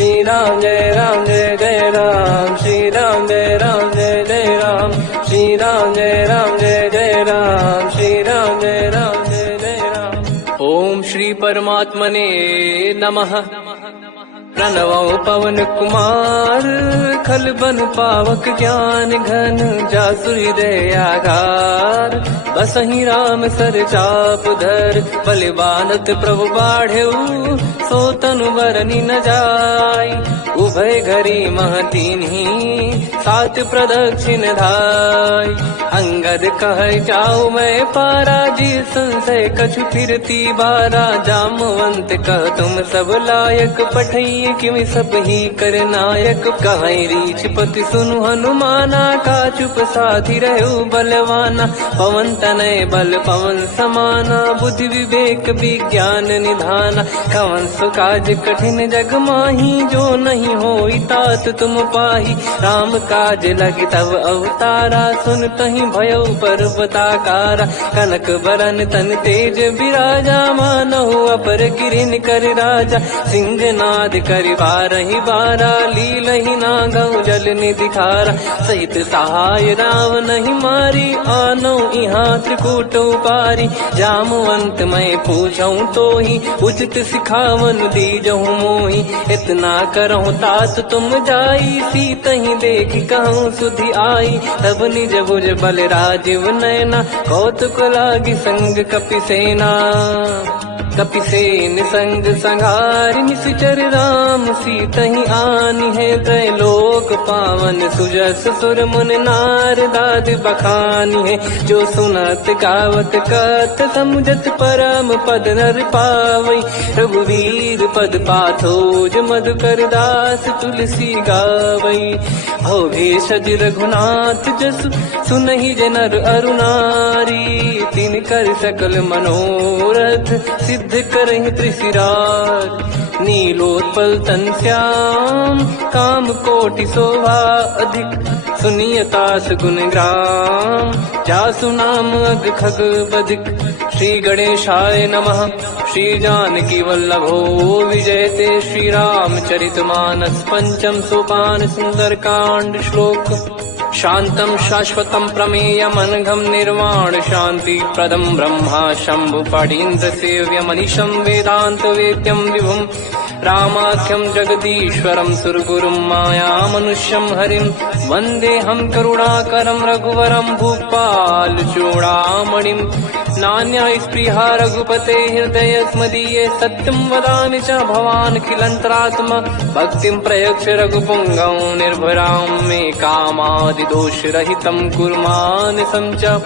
श्री राम जय जय राम, श्री राम जय जय राम, श्री राम जय जय राम, श्री राम जय जय राम। ओम श्री परमात्मने नमः। प्रणवो पवन कुमार, खल बन पावक ज्ञान घन, जासु हृदय आधार। बसहि राम सर चाप धर, बल बानत प्रभु बाढ़ेऊ, सो तनु बरनि न जाय। उभय घरी महतीन्ही, सात प्रदक्षिण धाय। अंगद कह जाऊ मैं पारा, जी संशय कछु फिरती बारा। जामवंत कह तुम सब लायक, पठई किमि सब ही कर नायक। कहीं रीछ पति सुनु हनुमाना, का चुप साधि रहु बलवाना। पवन तनय बल पवन समाना, बुद्धि विवेक विज्ञान निधाना। कवन सु काज कठिन जग माही, जो नहीं होई तात तुम पाही। राम काज लगी तब अवतारा, सुन तहि भयउ पर्वताकारा। कनक बरन तन तेज बिराजा, मानहु अपर गिरिन कर राजा। सिंहनाद करि बारहि बारा, लीलहि नागौ जल निधि खारा। सहित सहाय रावण नहीं मारी, आनो इहाँ त्रिकूट उपारी। जामवंत मैं पूछऊं तो ही, उचित सिखावन दीजहु मोहि। इतना करहु तात तुम जाई, सीतहि देख कहूँ सुधि आई। तब निज भुज बल राजीव नैना, कौतुक लागी संग कपिसेना। कपिसेन संग संघारि, निश्चर राम सीतहि आनि है। त्रैलोक पावन सुजस सुर मुन नार, दाद बखानी है। जो सुनत गावत कथ, समुझत परम पद नर पावई। रघुवीर पद पाथोज, मधुकर दास तुलसी गावई। भव भेषज रघुनाथ जसु, सुनहि जनर अरु नारी। तिन कर सकल मनोरथ, सिद्ध करहि त्रिशिराज। नीलोत्पल तन श्याम, काम कोटि शोभा अधिक। सुनियतास गुण ग्राम, जासु नाम अग खग बदिक। श्री गणेशाय नमः। श्री जानकी वल्लभो विजयते, श्री रामचरित मानस पंचम सोपान सुंदरकांड श्लोक। शांतं शाश्वतं प्रमेयमनघं निर्वाण शांति प्रदं ब्रह्मा शंभु फणीन्द्र सेव्य मनीषं वेदांत वेद्यं विभुं। रामाख्यं जगदीश्वरं सुरगुरुं माया मनुष्यं हरिं। वन्देऽहं करुणाकरं रघुवरं भूपाल चूडामणिं। नान्या स्पृहा रघुपते हृदय स्मदीये, सत्यं वदामि च भवान् खिलन्तरात्मा। भक्तिं प्रयक्ष रघुपुङ्गं निर्भरां मे कामादि दोष रहितं कुर्मानिसं च।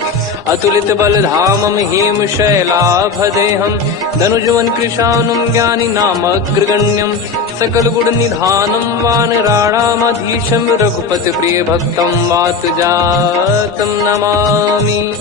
अतुलित बलधामं हेम शैलाभदेहं, धनुजवन कृशानुं ज्ञानी नामग्रगण्यं। सकल गुण निधानं वानराणामधीशं, रघुपति प्रिय भक्तं वात जातं नमामि।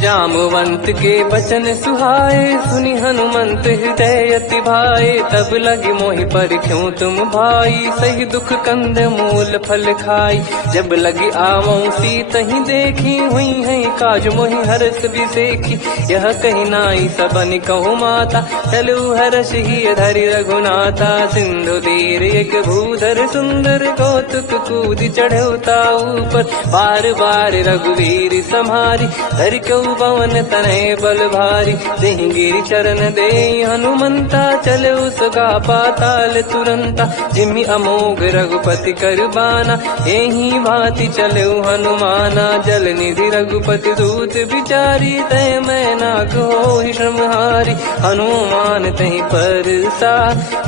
जामवंत के बचन सुहाए, सुनि हनुमंत हृदय अति भाए। तब लगे मोहि पर क्यों तुम भाई, सही दुख कंद मूल फल खाई। जब लगी आवऊं सीतहि देखी, हुई है काज मोहि हरस बिसेखी। यह कही नाई सबन कहु माता, चलु हरष ही धरि रघुनाथा। सिंधु तीर एक भूधर सुंदर, कौतुक कूद चढ़ौता ऊपर। बार बार रघुवीर सम्हारी, धरि कऊ पवन तनय बल भारी। देहि गिरि चरण दे हनुमंता, चले उसका पाताल तुरंता। जिमि अमोघ रघुपति कर बाना, एहि भांति चले हनुमाना। जल निधि रघुपति दूत बिचारी, तय मैं नाग होहि श्रमहारी। हनुमान तहि परसा,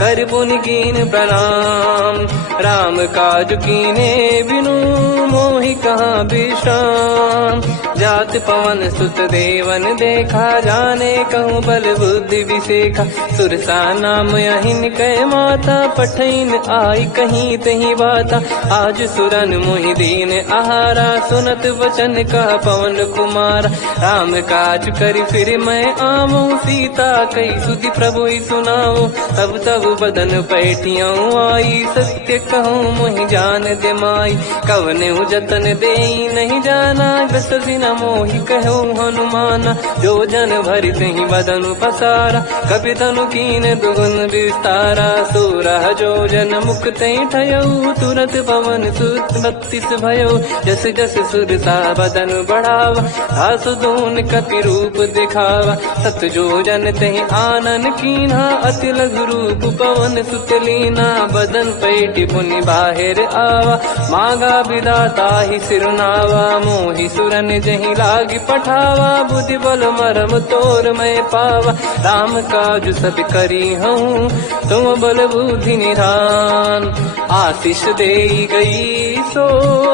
कर पुनि कीन प्रणाम। राम काज कीने बिनु, मोहि कहाँ विश्राम। जात पवन सुत देवन देखा, जाने कहूँ बल बुद्धि विसेखा। सुरसा नाम अहिन कै माता, पठैन आई कहीं तहीं बाता। आज सुरन मोहि दीन आहारा, सुनत वचन कह पवन कुमारा। राम काज करि फिर मैं आवऊं, सीता कई सुधि प्रभु ही सुनाओ। तब तब बदन पैठियाँ आई, सत्य कहूँ मोहि जान दे माई। कवने जतन दे नहीं जाना, ग्रस बिना मोहि कहो हनुमाना। जो जन भरि तहि बदनु पसारा, कपि तनु कीन दुगुन विस्तारा। सोरह जो जन मुख तहि ठयऊ, तुरत पवन सुत 32 भयऊ। जस जस सुरता बदन बढ़ावा, आसु दून कपि रूप दिखावा। सत जो जन तहि आनन कीन्हा, अति लघु रूप पवन सुत लीना। बदन पैटि पुनि बाहिर आवा, मांगा विधाता ही सिरनावा। मोहि सुरन जहि लागी पठावा, बुद्धि बल मरम तोर मैं पावा। राम काज सब करी हूँ, तुम बल बुद्धि निधान। आशीष देई गई सो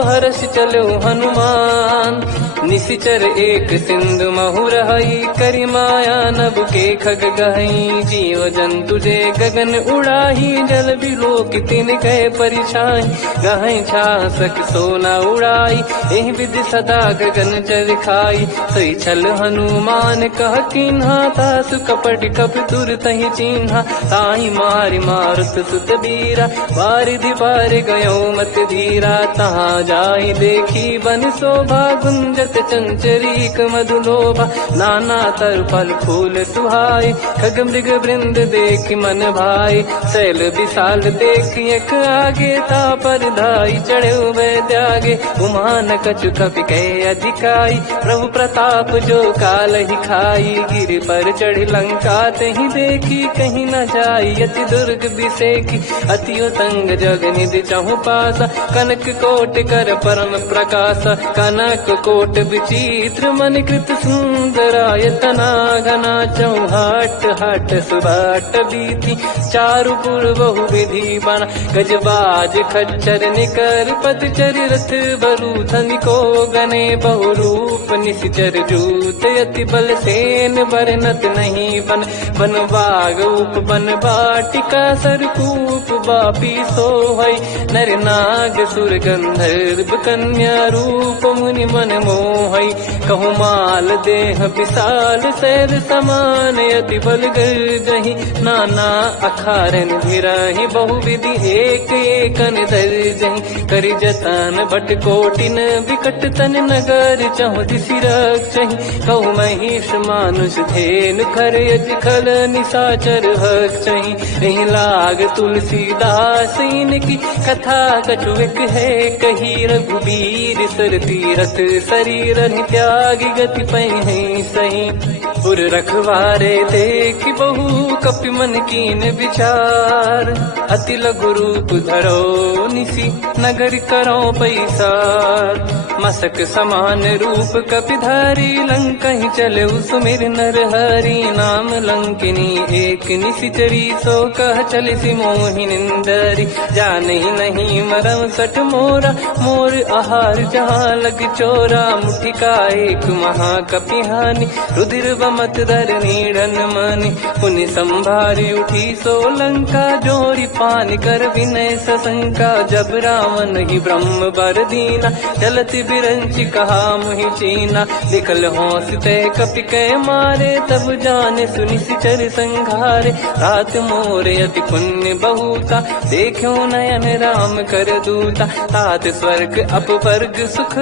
हर्ष चलो हनुमान। निशिचर एक सिंधु महु रहई, करि माया नभ के खग गहई। जीव जंतु जे गगन उड़ाही, जल बिलो कि तिन गए परिछाई। गहई छासक सोना उड़ाई, एहि विधि सदा गगन चर खाई। सोई छल हनुमान कह कीन्हा, तासु कपट कप तुर तहि चिन्हा। ताहि मारि मारुत सुत बीरा, वारिधि पार गयो मत धीरा। तहाँ जाई देखी बन शोभा, गुंजत चंचरीक मधुलोभा। नाना तर फल फूल सुहाई, खग मृग वृंद देख मन भाई। शैल विशाल देख एक आगे, ता पर धाई चढ़े वै त्यागे। उमान कछु कपि कहे अधिकाई, प्रभु प्रताप जो काल ही खाई। गिर पर चढ़ लंका तहि देखी, कहीं न जाई अति दुर्ग बिसेकी। अति उतंग जग निधि चहु पासा, कनक कोट कर परम प्रकाशा। कनक कोट विचित्र मन कृत सुंदरायतना। घना चौहाट हाट सुबाट बीती, चारु पुर बहु विधि बना। गजबाज खच्चर निकर पदचर, रथ बरु धनिको गने। बहु रूप निशिचर जूत, अति बल सेन बरनत नहीं बन। बन बाग उप बन बाटिका, सरकूप बापी सोहई। नर नाग सुर गंधर्व कन्या, रूप मुनि मन मोहई। कहु माल देह विशाल, सैर समान अति बल गर्जहि। नाना अखारन भिराहि, बहु विधि एक एकन दर्जहि। करि जतन भट कोटिन, विकट तन नगर चहु दिसि रक्षहि। कहु महिष मानुष धेनु, खर यज खल निशाचर हक्षहि। एहि लाग तुलसीदास इनकी, कथा कछु एक है कही। रघुबीर सर तीरथ शरीर, त्यागी गति पहि सही। पुर रखवारे देख बहु, कपि मन कीन विचार। अति लघु रूप धरो निसी, नगर करो पैसार। मसक समान रूप कपि धारी, लंकहि चले सुमिर नर हरि। नाम लंकिनी एक निशिचरी, सो कह चलिसि मोहि निंदरी। जानहि नहीं मरम सठ मोरा, मोर आहार जहाँ लग चोरा। मुठिका एक महाकपि हानि, रुधिर बमत धर नीड़न मनि। पुनि संभारी उठी सो लंका, जोरी पान कर विनय सशंका। जब रावण ही ब्रह्म बर दीना, चलति बिरंचि कहा मुहि चीना। निकल होंस ते कपि कै मारे, तब जाने सुनि सिचर संघारे। रात मोर अति पुण्य बहुता, देखो नयन राम कर दूता। तात स्वर्ग अपवर्ग सुख,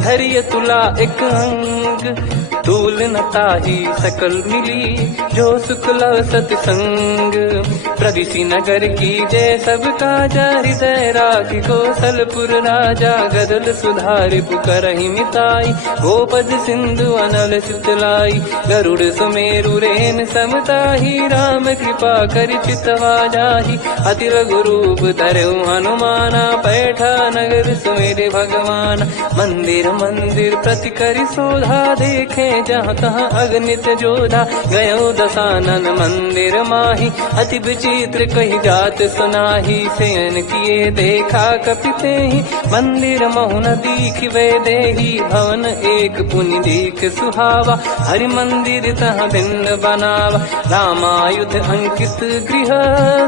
धैर्य तुला एक अंग। तूल न ताहि सकल मिली, जो सुख लव सतसंग। प्रदिशि नगर की जय सब काजा, हृदय राखि कौशलपुर राजा। गदल सुधारि पुकारहि मिताई, गोपद सिंधु अनल चितलाई। गरुड़ सुमेरु रेन समताहि, राम कृपा करि चितवा जाहि। अति लघु रूप धरऊ हनुमाना, पैठा नगर सुमेरे भगवान। मंदिर मंदिर प्रति करि शोधा, देखे जहाँ तहाँ अगणित जोधा। गयो दशानन मंदिर माही, अति विचित्र कही जात सुनाही। शयन किए देखा कपि तेहि, मंदिर महु न दीख वे देही। भवन एक पुनि दीख सुहावा, हरि मंदिर तहाँ भिन्न बनावा। रामायुध अंकित गृह,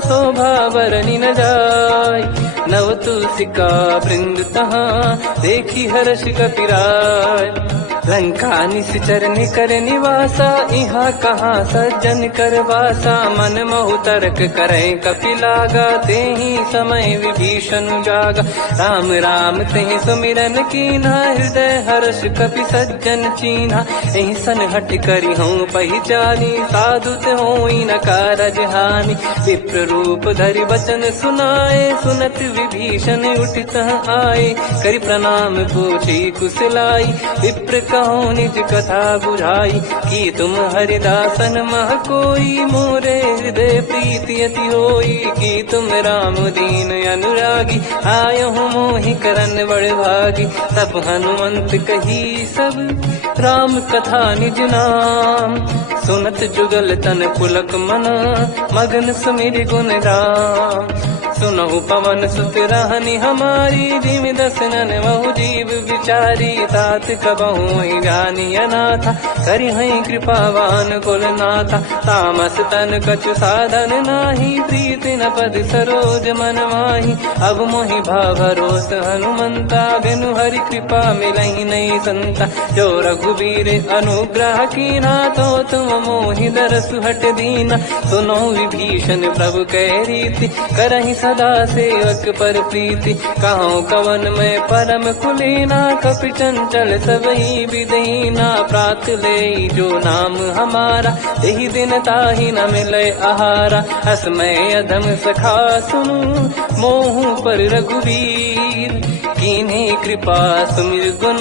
शोभा बरनि न जाय। नव तुलसी का वृंद तहाँ, देखी हर्ष कपिराय। लंका निश्चर निकर निवासा, इहाँ कहाँ सज्जन कर वासा। मन महु तर्क करें कपिलागा, ते ही समय विभीषण जागा। राम राम ते सुमिरन कीन्हा, हृदय हर्ष कपि सज्जन चीन्हा। ऐसन हट करी हूँ पहचानी, साधु ते होई न कारज हानि। विप्र रूप धरि बचन सुनाए, सुनत विभीषण उठित आए। करि प्रणाम पूछी कुशलाई, विप्र कहो निज कथा बुझाई। कि तुम हरिदासन मह कोई, मोरे हृदय प्रीति अति होई। कि तुम राम दीन अनुरागी, आयहु मोहि करन बड़ भागी। तब हनुमंत कही सब राम कथा निज नाम, सुनत जुगल तन पुलक मना, मगन सुमिर गुण राम। सुनहु पवन सुत रहनी हमारी, जिमि दसनन महु जीव विचारी। तात कबहु जानी अनाथा, करिहै कृपावान कुलनाथा। तामस तन कछु साधन नाही, प्रीति न पद सरोज मन माही। अब मोहि भरोस हनुमंता, बिनु हरि कृपा मिलहि नहीं संता। जो रघुबीर अनुग्रह कीन्हा, तो तुम मोहि दरसु हट दीना। सुनो विभीषण प्रभु कह रीति, करहि सदा सेवक पर प्रीति। कहूँ कवन में परम कुलीना, कपि चंचल सबही विदहीना। प्रात ले जो नाम हमारा, यही दिन ताहि न मिले आहारा। असमय अधम सखा सुनु, मोहु पर रघुवीर। कीन्ही कृपा सुमिर गुण,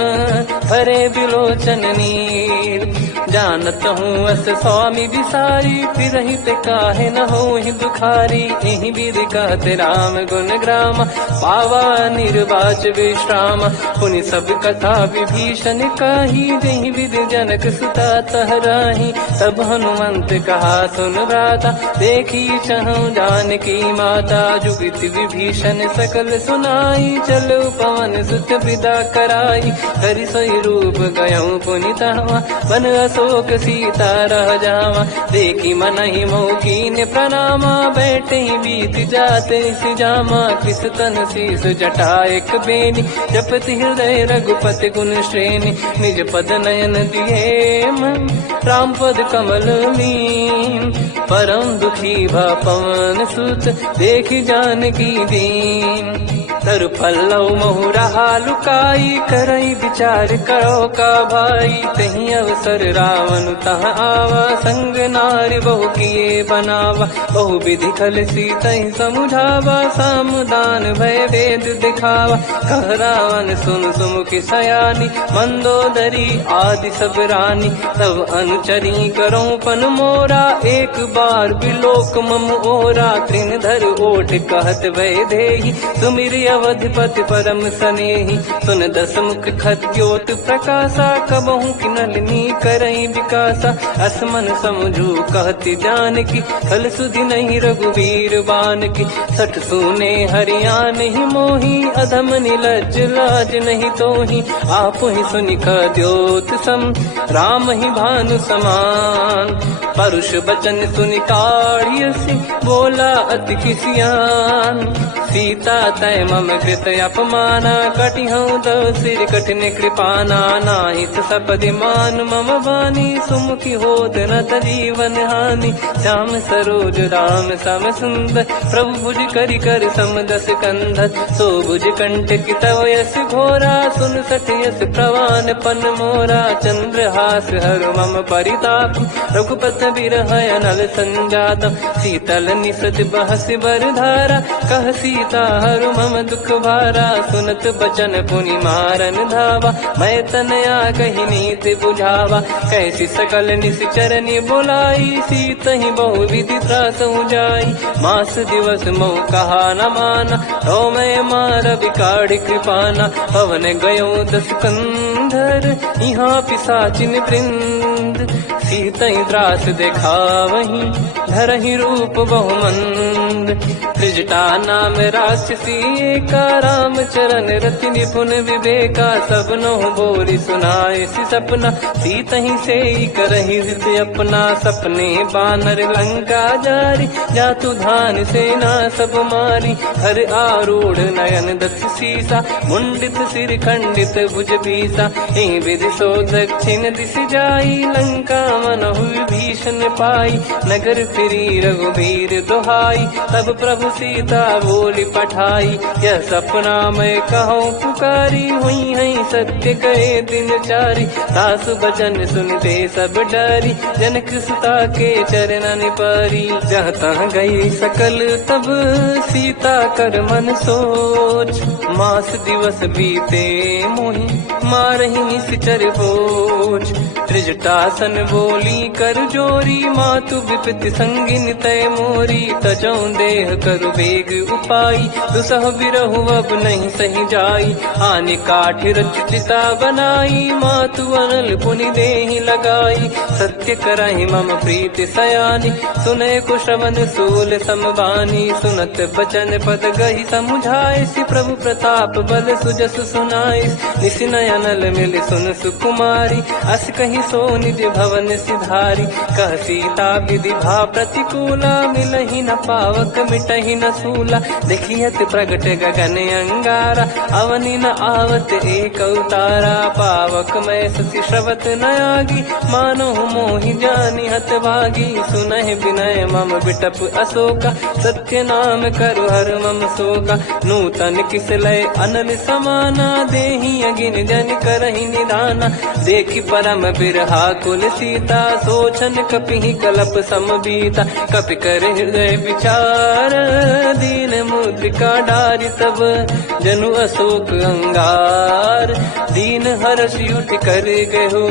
हरे बिलोचन नीर। जानत हूँ अस स्वामी विसारी, फिरहि ते काहे न होहि दुखारी। एहि विधि कहते राम गुण ग्राम, पावा निर्वाच विश्राम। पुनि सब कथा विभीषण काही, जहि विधि जनक सुता तहराही। तब हनुमंत कहा सुन भ्राता, देखी चहु जानकी माता। जुगित विभीषण सकल सुनाई, चलो पवन सुत विदा कराई। हरि सोई रूप गयऊँ पुनि तहवा, बन अशोक सीता रह जावा। देखी मनहि मोह कीन्ह प्रणामा, बैठे ही बीत जाते निस जामा। किस तन शीस जटा एक बेनी, जपति हृदय रघुपति गुण श्रेणी। निज पद नयन दिए मन, राम पद कमल मीन। परम दुखी भा पवन सुत, देखी जानकी दीन। तर पल्लव महु रहा लुकाई, करई विचार करो का भाई। तही अवसर रावण तहाँ आवा, संग नारी बहु किए बनावा। बहु विधि खल सीतहि समुझावा, सामदान भय वेद दिखावा। कह रावण सुन सुमुखि सयानी, मंदोदरी आदि सब रानी। तब अनुचरी करो पन मोरा, एक बार बिलोक मम ओरा। तृण धर ओठ कहत भय देहि, सुमिर अवधिपति परम सनेहि। सुन दस मुख खद्योत प्रकाशा, कबहु किनलनी करई विकासा। असमन समझू कहती जानकी, खल सुधि नहीं रघुवीर बान की। सठ सुने हरियाण ही मोही, अधम निलज लाज नहीं तोही। आप ही सुनि खद्योत सम, राम ही भानु समान। परुष बचन सुनि काढ़ियसि, बोला अति किसियान। सीता तय मम कृत अपमाना, कटिहऊँ दो सिर कठिन कृपाना। नाहित सपदि मान मम वाणी, सुमुखी होत न जीवन हानि। श्याम सरोज राम सम सुंदर, प्रभु भुज करि कर सम दस कंधर। सो भुज कंटक तव यस घोरा, सुन सठ यस प्रवान पन मोरा। चंद्रहास हर मम परिताप, रघुपत बिरह अनल संजात। शीतल निसत बहस बर धारा, कह सीता हर मम दुख भारा। सुनत बचन पुनि मारन धावा, मैं तनया कही नीति बुझावा। कैसी सकल निश्चरनि बुलाई, सीतहि बहु विधि त्रासहु जाई। मास दिवस मोह कहा न माना, तो मैं मार बिकाढ़ कृपाना। पवन गयो दस कंधर, यहाँ पिशाचिन वृंद। सीतहि त्रास देखावहीं, धरहि रूप बहुमंद। त्रिजटा नाम राक्षसी एका, राम चरण रति निपुण विवेका। सब नोह बोरी सुनाए सि सपना, सीतहि सेई करहि हित अपना। सपने बानर लंका जारी, जातु धान सेना सब मारी। हर आरूढ़ नयन दस सीसा, मुंडित सिर खंडित भुज बीसा। एहि विधि सो दक्षिण दिशि जाई, लंका मनहु विभीषण पाई। नगर फिरी रघुबीर दुहाई, तब प्रभु सीता बोली पठाई, यह सपना मैं कहूँ पुकारी, हुई है सत्य गए दिन चारी, सासु बचन सुनते सब डरी, जनक सुता के चरणन परी, जहाँ तहाँ गई सकल तब सीता कर मन सोच, मास दिवस बीते मोहि मारहि निश्चर बोझ, त्रिजटासन बोली कर जोरी, मातु विपत्ति संगिन तय मोरी, तजौ देह करु बेग उपाई, दुसह बिरहु अब नहीं सही जाई, आने काठ रचिता बनाई, मातु अनल पुनि देहि लगाई, सत्य करहि मम प्रीति सयानी, सुने को श्रवण सूल समबानी, सुनत बचन पद गहि समुझाए, सि प्रभु प्रताप बल सुजस सुनाई, निसि नयनल मिल सुन सुकुमारी, अस कहीं सो निज भवन सिधारी, कह सीता विधि भा प्रतिकूला, मिलहि न पावक मिटहि न सूला, देखियत प्रगट गगन अंगारा, अवनि न आवत एक अवतारा, पावक मैं ससि श्रवत न आगी, मानो मोहि जानि हत भागी, सुनहि विनय मम बिटप अशोका, सत्य नाम करु हर मम शोका, नूतन किस लय अनल समाना, देहि अगिन जन करहि निदाना, देखि परम बिरहा कुल सीता, सोचन कपिहि कलप समबीता, कपि कर हृदय विचार, दीन मुद्रिका डारि तब जनु अशोक अंगार, दीन हर्ष युट कर गहु,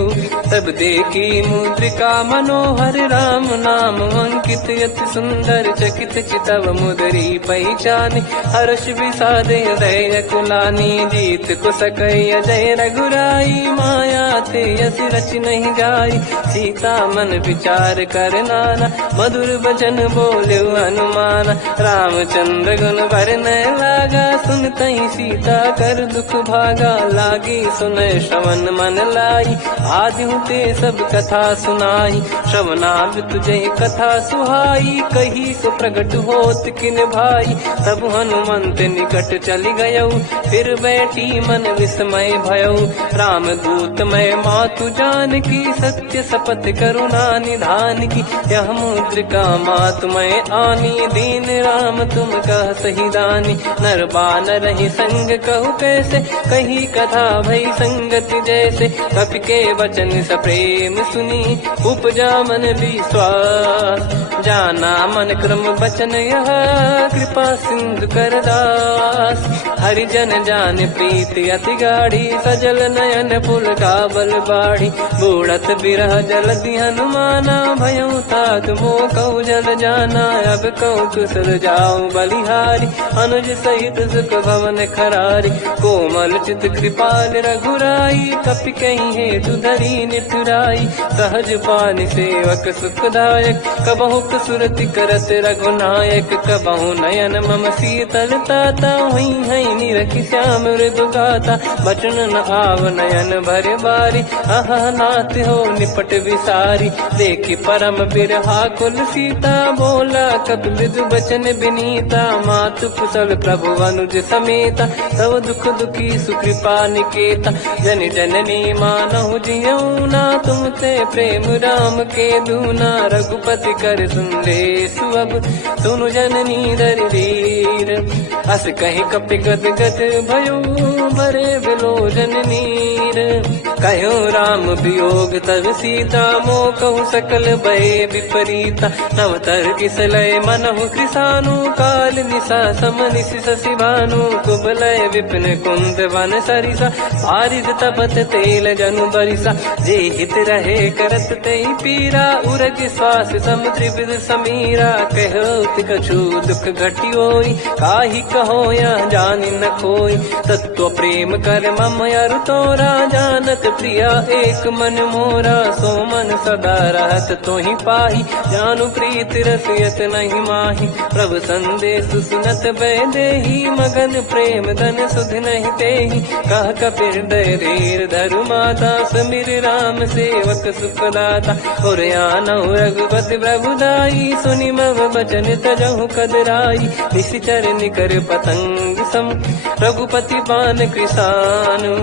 तब देखी मुद्रिका मनोहर, राम नाम अंकित यति सुंदर, चकित चितव मुदरी पहचान, हर्ष विषाद हृदय कुलानी, जीत को सकय अजय रघुराई, माया ते यस रच नहीं जाई, सीता मन विचार कर नाना, मधुर वचन बोले हनुमाना, रामचंद्र गुण भरने लागा, सुनतहि सीता कर दुख भागा, लागी सुनय श्रवण मन लाई, आदि ते सब कथा सुनाई, श्रवणाब तुझे कथा सुहाई, कही सो प्रगट होत किन भाई, तब हनुमंत निकट चली गयऊ, फिर बैठी मन विस्मय भयऊ, राम दूत मैं मातु जान की, सत्य शपथ करुणा निधान की, यह मुद्रिका मातु मैं आनी, दीन राम तुम कह सही दानी, नर बानर ही संग कहु कैसे, कही कथा भई संगति जैसे, कपि के वचन सप्रेम सुनी, उपजा मन विश्वास, जाना मन क्रम बचन यह, कृपा सिंधु कर दास, हरिजन जान प्रीति अति गाढ़ी, सजल नयन पुल काबल बाढ़ी, बूढ़त बिरह जलधि हनुमाना, भयउ तात मोह कहु जल जाना, अब कहु कुशल जाऊं बलिहारी, अनुज सहित सुख भवन खरारी, कोमल चित कृपाल रघुराई, कपि कहीं हेतु धरी निठुराई, सहज पानि सेवक सुखदायक, कबहु सुरति करत रघुनायक, कबहु नयन मम शीतल ताता, हुई है निरखि श्याम मृदु गाता, बचन न आव नयन भर बारी, अह नाथ हो निपट विसारी, देखि परम बिरहा कुल सीता, बोला कपि मृदु बचन बिनीता, मातु कुशल प्रभु अनुज समेता, तव दुख दुखी सुकृपा निकेता, जन जननी मानहु जियऊ ना, तुम ते प्रेम राम के दूना, रघुपति कर सुंदेशु अब सुनु जननी दर वीर, अस कहीं कपि गद गद भयो, भरे विलोचन नीर, कहो राम वियोग तब सीता, मोह कहु सकल भय विपरीता, नवतर किस लय मनहु कृसानु, काल निशा सम निशि शशि भानु, कुबलय विपिन कुंद वन सरिसा, पारिज तपत तेल जनु बरिसा, जे हित रहे करत तेहि पीरा, उरग श्वास सम त्रिविध समीरा, कहो कछु दुख घटी होई, काहि कहो या जानि न खोई, तत्व प्रेम कर मम अरु तोरा, जानत प्रिया एक मन मोरा, सो मन सदा रहत तोहि पाही, जानु प्रीत रसियत नहीं माही, प्रभु संदेश सुनत भय देहि, मगन प्रेम धन सुध नहीं तेहि, कह कपि हृदय धीर धरु माता, समीर राम सेवक सुखदाता, और आनहु रघुपति प्रभुदाई, सुनि मम बचन तजहु कदराई, निशिचर निकर पतंग सम, रघुपति पान कृसानु,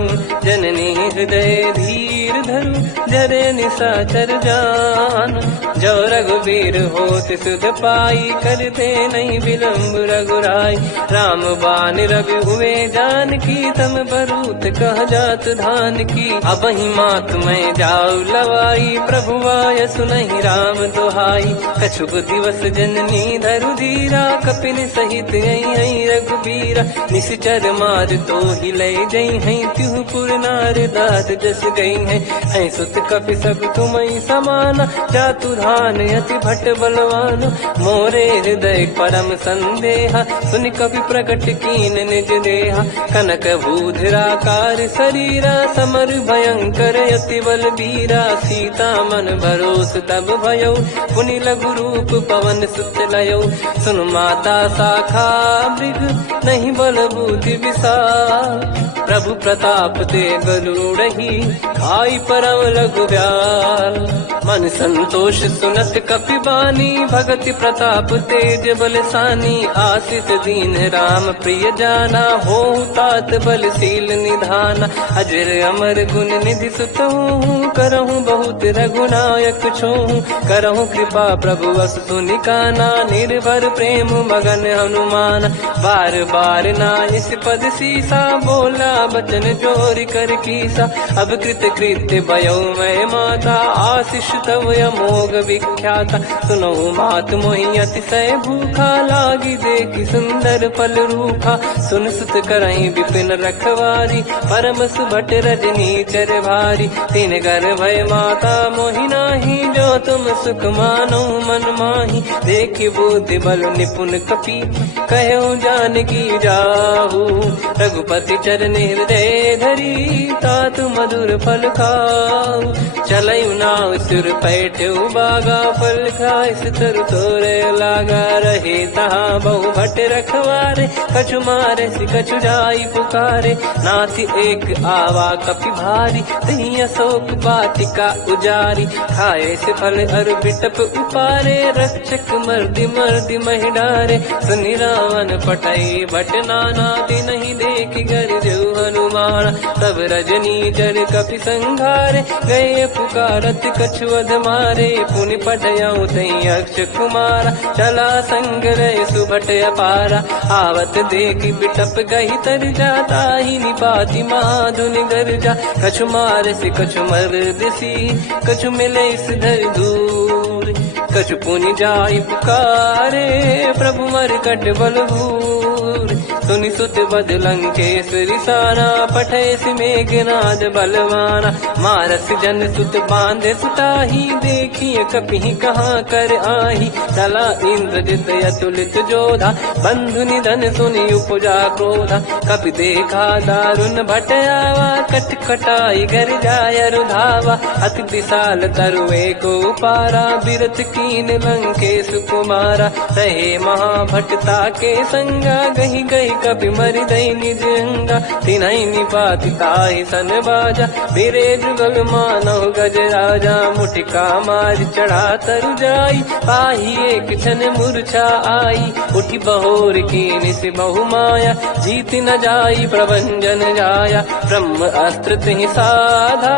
जननी हृदय धीर धरु जरे निशाचर जान। जो रघुवीर होत सुध पाई करते नहीं विलम्ब रघुराई। राम बान रवि हुए जान की तम बरूत कह जात धान की। अब ही मात मैं जाऊ लवाई प्रभु आय सुनहि राम दुहाई। कछुक दिवस जननी धरु धीरा कपिन सहित आई रघुबीरा। निश्चर मार तो ही ले जई हैं त्युह पुर नार दाद जस गई हैं। सुत कपि सब तुमई समाना जातु धान अति भट बलवान। मोरे हृदय परम संदेहा सुनि कपि प्रकट कीन निज देहा। कनक भूधराकार शरीरा समर भयंकर अति बल बीरा। सीता मन भरोस तब भयो पुनि लघु रूप पवन सुत लयो। सुन माता शाखा मृग नहीं बल बुद्धि विशाल। प्रभु प्रताप ते गरुड़हि खाई परम लघु व्याल। मन संतोष सुनत कपि बानी भगति प्रताप तेज बलसानी। आशिष दीन राम प्रिय जाना हो तात बलशील निधाना। अजर अमर गुण निधि सुत हूँ करहूँ बहुत रघुनायक छोहूँ। करहूँ कृपा प्रभु अस सुनिकाना निर्भर प्रेम मगन हनुमान। बार बार नायस पद सीसा बोला बचन जोर कर कीसा। अब कृत कृत्य भयो मैं माता आशीष तव अमोघ विख्याता। सुनो मात मोहि अतिशय भूखा लागी देखी सुंदर फल रूखा। सुन सुत करई विपिन रखवारी परम सुभट रजनी चर भारी। तीन घर भय माता मोहि नाही जो तुम सुख मानो मन माही। देखी बुद्धि बल निपुण कपि कहूँ जानकी जाहू। रघुपति चरण हृदय धरी तात मधुर फल खाऊ। चलऊ नाव सुर पैठ्यु बागा फल खाय सितर तोरे लागा। रहे तहाँ बहु भट रखवारे कछु मारे सि कछु जाई पुकारे। नाथ एक आवा कपि भारी तही अशोक वाटिका उजारी। खाए से फल अर बिटप उपारे रक्षक मर्दि मर्दि महि डारे। सुनि रावण पटई भट नाना तिनहि देख गर देव हनुमान। तब रजनी जर कपि संघारे गए पुकारत कछुअध मारे। पुनि पटयऊ तई अक्ष कुमारा चला संग रहे सुभट अपारा। आवत देखी बिटप गही तर जाता ही निपाति माधुनि गर्जा। कछु मार से कछु मर्दसी कछु मिले इस धर दूर। कछु पुनि जाई पुकारे प्रभु मरकट बल भूर। सुनि सुत बद लंकेश्वरी साना पठय सि मेघनाद बलवाना। मारस जन सुत बांधे सुताही देखिए कपि कहाँ कर आही। चला इंद्रजित अतुलित जोधा बंधु निधन सुनि उपजा क्रोधा। कपि देखा दारुण भट आवा कट कटाई घर जाय रुधावा। अति विशाल तरुए को पारा बिरथ कीन लंकेश कुमारा। रहे महाभटता के संगा गही गही कपि मरि दई निज अंगा। तिन्हि निपाति ताहि सन बाजा बिरे जुगल मानव गज राजा। मुटिका मार चढ़ा तरु जाई पाही एक क्षण मूर्छा आई। उठी बहोर कीन से बहु माया जीत न जाई प्रभंजन जाया। ब्रह्म अस्त्र तिहि साधा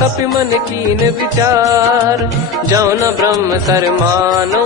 कपि मन कीन विचार। जौन ब्रह्म सर मानो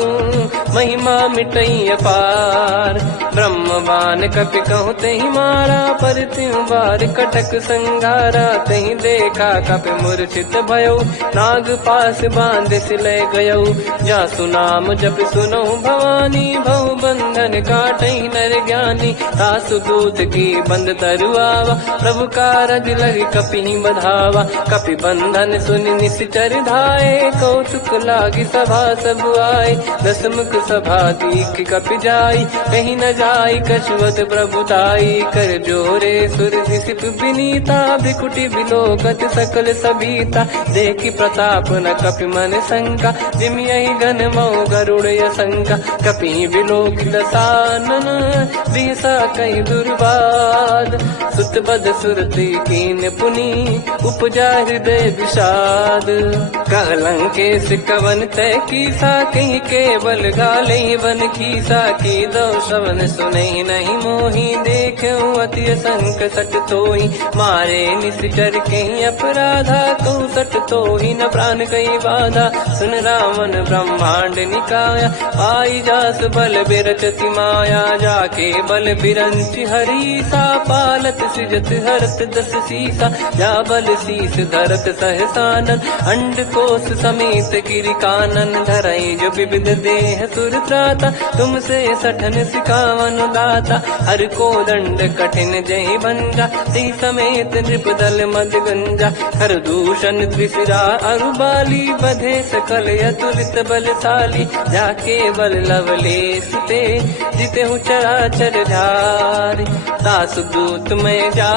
महिमा मिटई अपार। ब्रह्म बान कपि कहूँ तहि मारा पर त्यों बार कटक संघारा। तहि देखा कपि मूर्छित भयो नाग पास बांध सिले गयो। जासु नाम जप सुनो भवानी बहु बंधन काटई नर ज्ञानी। तासु दूत की बंद तरुआवा प्रभु कारज लग कपि बधावा। कपि बंधन सुनि निश्चर धाये कौतुक लागी सभा सब आए। दसमुख सभा दीख कपि जाई कहीं न जाई कछुअत प्रभुताई। कर जोरे सुर सिप विनीता भिकुटी बिलोकत सकल सबीता। देखी प्रताप न कपि मन शंका जिमियहि घन मऊ गरुड़ असंका। कपि बिलोकित सानन बिहसा कहीं दुर्बाद। सुत बद सुरति कीन पुनि उपजा हृदय विषाद। कहलंकेश कवन तय कीसा कहीं केवल गा काले बन की साकी दो श्रवण सुने नहीं मोही देखे अति संक सट तोई मारे निश्चर के अपराधा को सट तोही न प्राण कई बाधा सुन रावण ब्रह्मांड निकाया पाई जास बल बिरचति माया जाके बल बिरंच हरी सा पालत सिजत हरत दस सीसा जा बल शीस धरत सहसानन अंड कोश समेत गिरि कानन धरई जो विविध देह सुर त्राता तुमसे सठन सिखावन दाता हर को दंड कठिन जय भंजा ती समेत नृपदल मद गंजा हर दूषण त्रिशिरा अरुबाली बधे सकल अतुलित बलशाली जाके बल लवलेश ते जिते हूँ चराचर झारी दास दूत में जा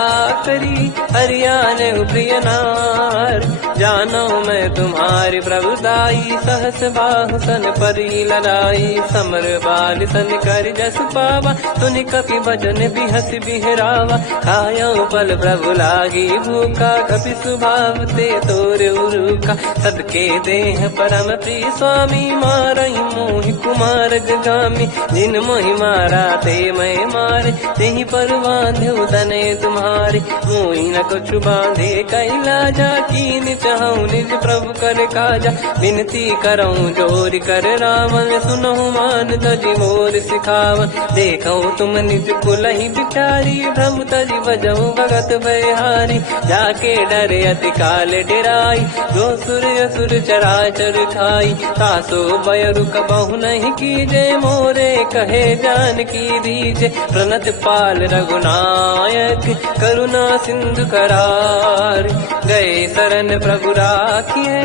करी हरियाणे प्रिय नार जानो मैं तुम्हारी प्रभुदाई सहस बाहु सन परी लड़ाई समर बाल सन कर जस पावा सुनि कपि भजन बिहस बिहरावा खायो बल प्रभु लागी भूखा कपि स्वभाव ते तोर उरुका सदके देह परम प्रिय स्वामी मारई मोहि कुमार जगामी जिन मोहि मारा ते मैं मारे तेहि पर बांधे उदने तुम्हारे मोहि न कुछ बांधे कैला जा कीन चाहूं निज प्रभु कर काजा विनती करऊं जोर कर रावण सुनहु मान तजी मोर सिखावन देखो तुम निज कुलहि बिचारी भ्रम तजी बजहु भगत बहारी जाके डरे अति काल डेराई जो सुर असुर चराचर खाई तासो बयरु कबहु नहीं कीजे मोरे कहे जान की दीजे प्रणत पाल रघुनायक करुणा सिंधु करार गए शरण प्रभु राखिए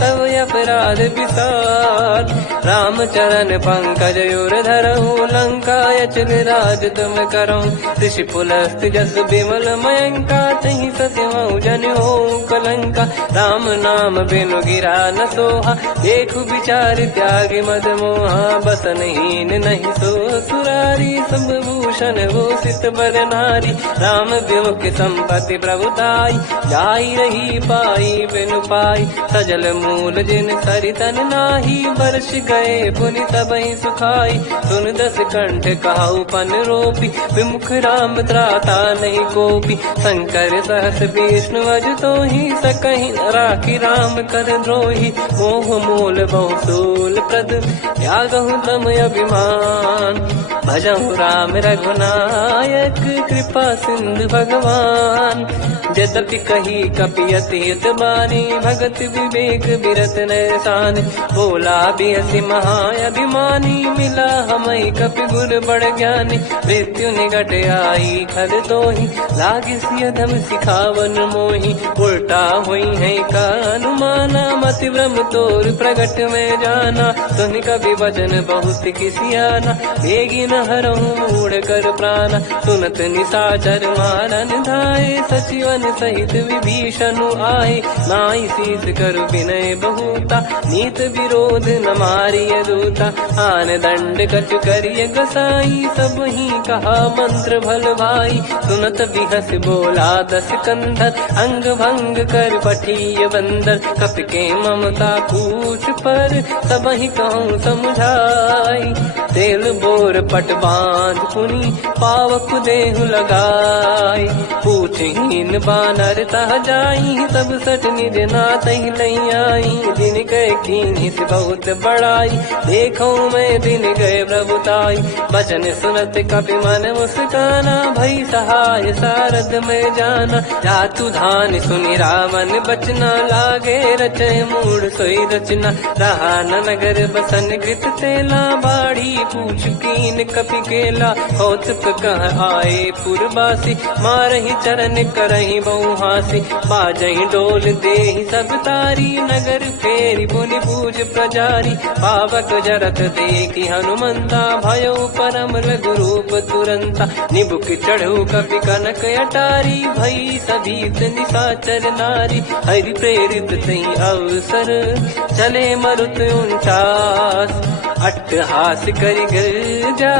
तब अपराध विसार राम चरण पंकज उर धरहु लंका अचल राज तुम करो ऋषि पुलस्त जस विमल मयंका तहि सत्यमऊ जन हो कलंका राम नाम बिनु गिरा न सोहा देखु विचार त्याग मद मोहा बसनहीन नहीं सो सुरारी सब भूषण वो सित बर नारी राम विमुख संपत्ति प्रभुताई जाई रही पाई बिनु पाई सजल मूल जिन सरितन नाही वर्ष गए पुनि सबहि सुखाई सुन दस कंठ कहाऊ पन रोपी विमुख राम त्राता नहीं कोपी शंकर सहस विष्णु अज तो ही सकहि राखी राम कर द्रोही मोह मूल बहु सूल प्रद त्यागहु तम अभिमान भजहु राम रघुनायक कृपा सिंधु भगवान यद्यपि कही कपियति हित बानी भगत विवेक बिरत नैसान बोला बिहसी महाअभिमानी मिला हमई कपि गुर बड़ ज्ञानी मृत्यु निकट आई खल तोहि लागे सिय धम सिखावन मोहि उल्टा हुई है का अनुमाना मति ब्रह्म तोर प्रगट में जाना सुन कभी वचन बहुत किसियाना बेगी न हरहु मूढ़ कर प्राण सुनत निशाचर मारन धाये सचिवन सहित विभीषण आए नाई शीस करु विनय बहुता नीत विरोध न मारिय दूता आन दंड कछु करिय गसाई सब ही कहा मंत्र भल भाई सुनत बिहस बोला दस कंधर अंग भंग कर पठिय बंदर कपि के ममता पूछ पर सब ही कहूँ समझाई तेल बोर पट बांध पुनि पावक देहु लगाई पूछहीन बानर तह जाई सब सट निज नाथ ही नहीं आई दिन गए कीन बहुत बड़ाई देखो मैं दिन गए प्रभुताई बचन सुनत कपि मन मुस्काना भई सहाय सारद में जाना जातु धान सुनि रावण बचना लागे रचय मूड सोई रचना रहा न नगर बसन कृत तेला बाड़ी पूछ कीन कपि केला कौतुक कह आए पुरबासी मारहि चरण करहि बहु हासी बाजहि डोल देहि सब तारी नगर फेरी पुनि पूज प्रजारी पावक जरत देखि हनुमंता भयो परम लघु रूप तुरंता निबुक चढ़ू कपि कनक अटारी भई सभीत निशाचर नारी हरि प्रेरित तई अवसर चले मरुत 49 अट्टहास करि गिर जा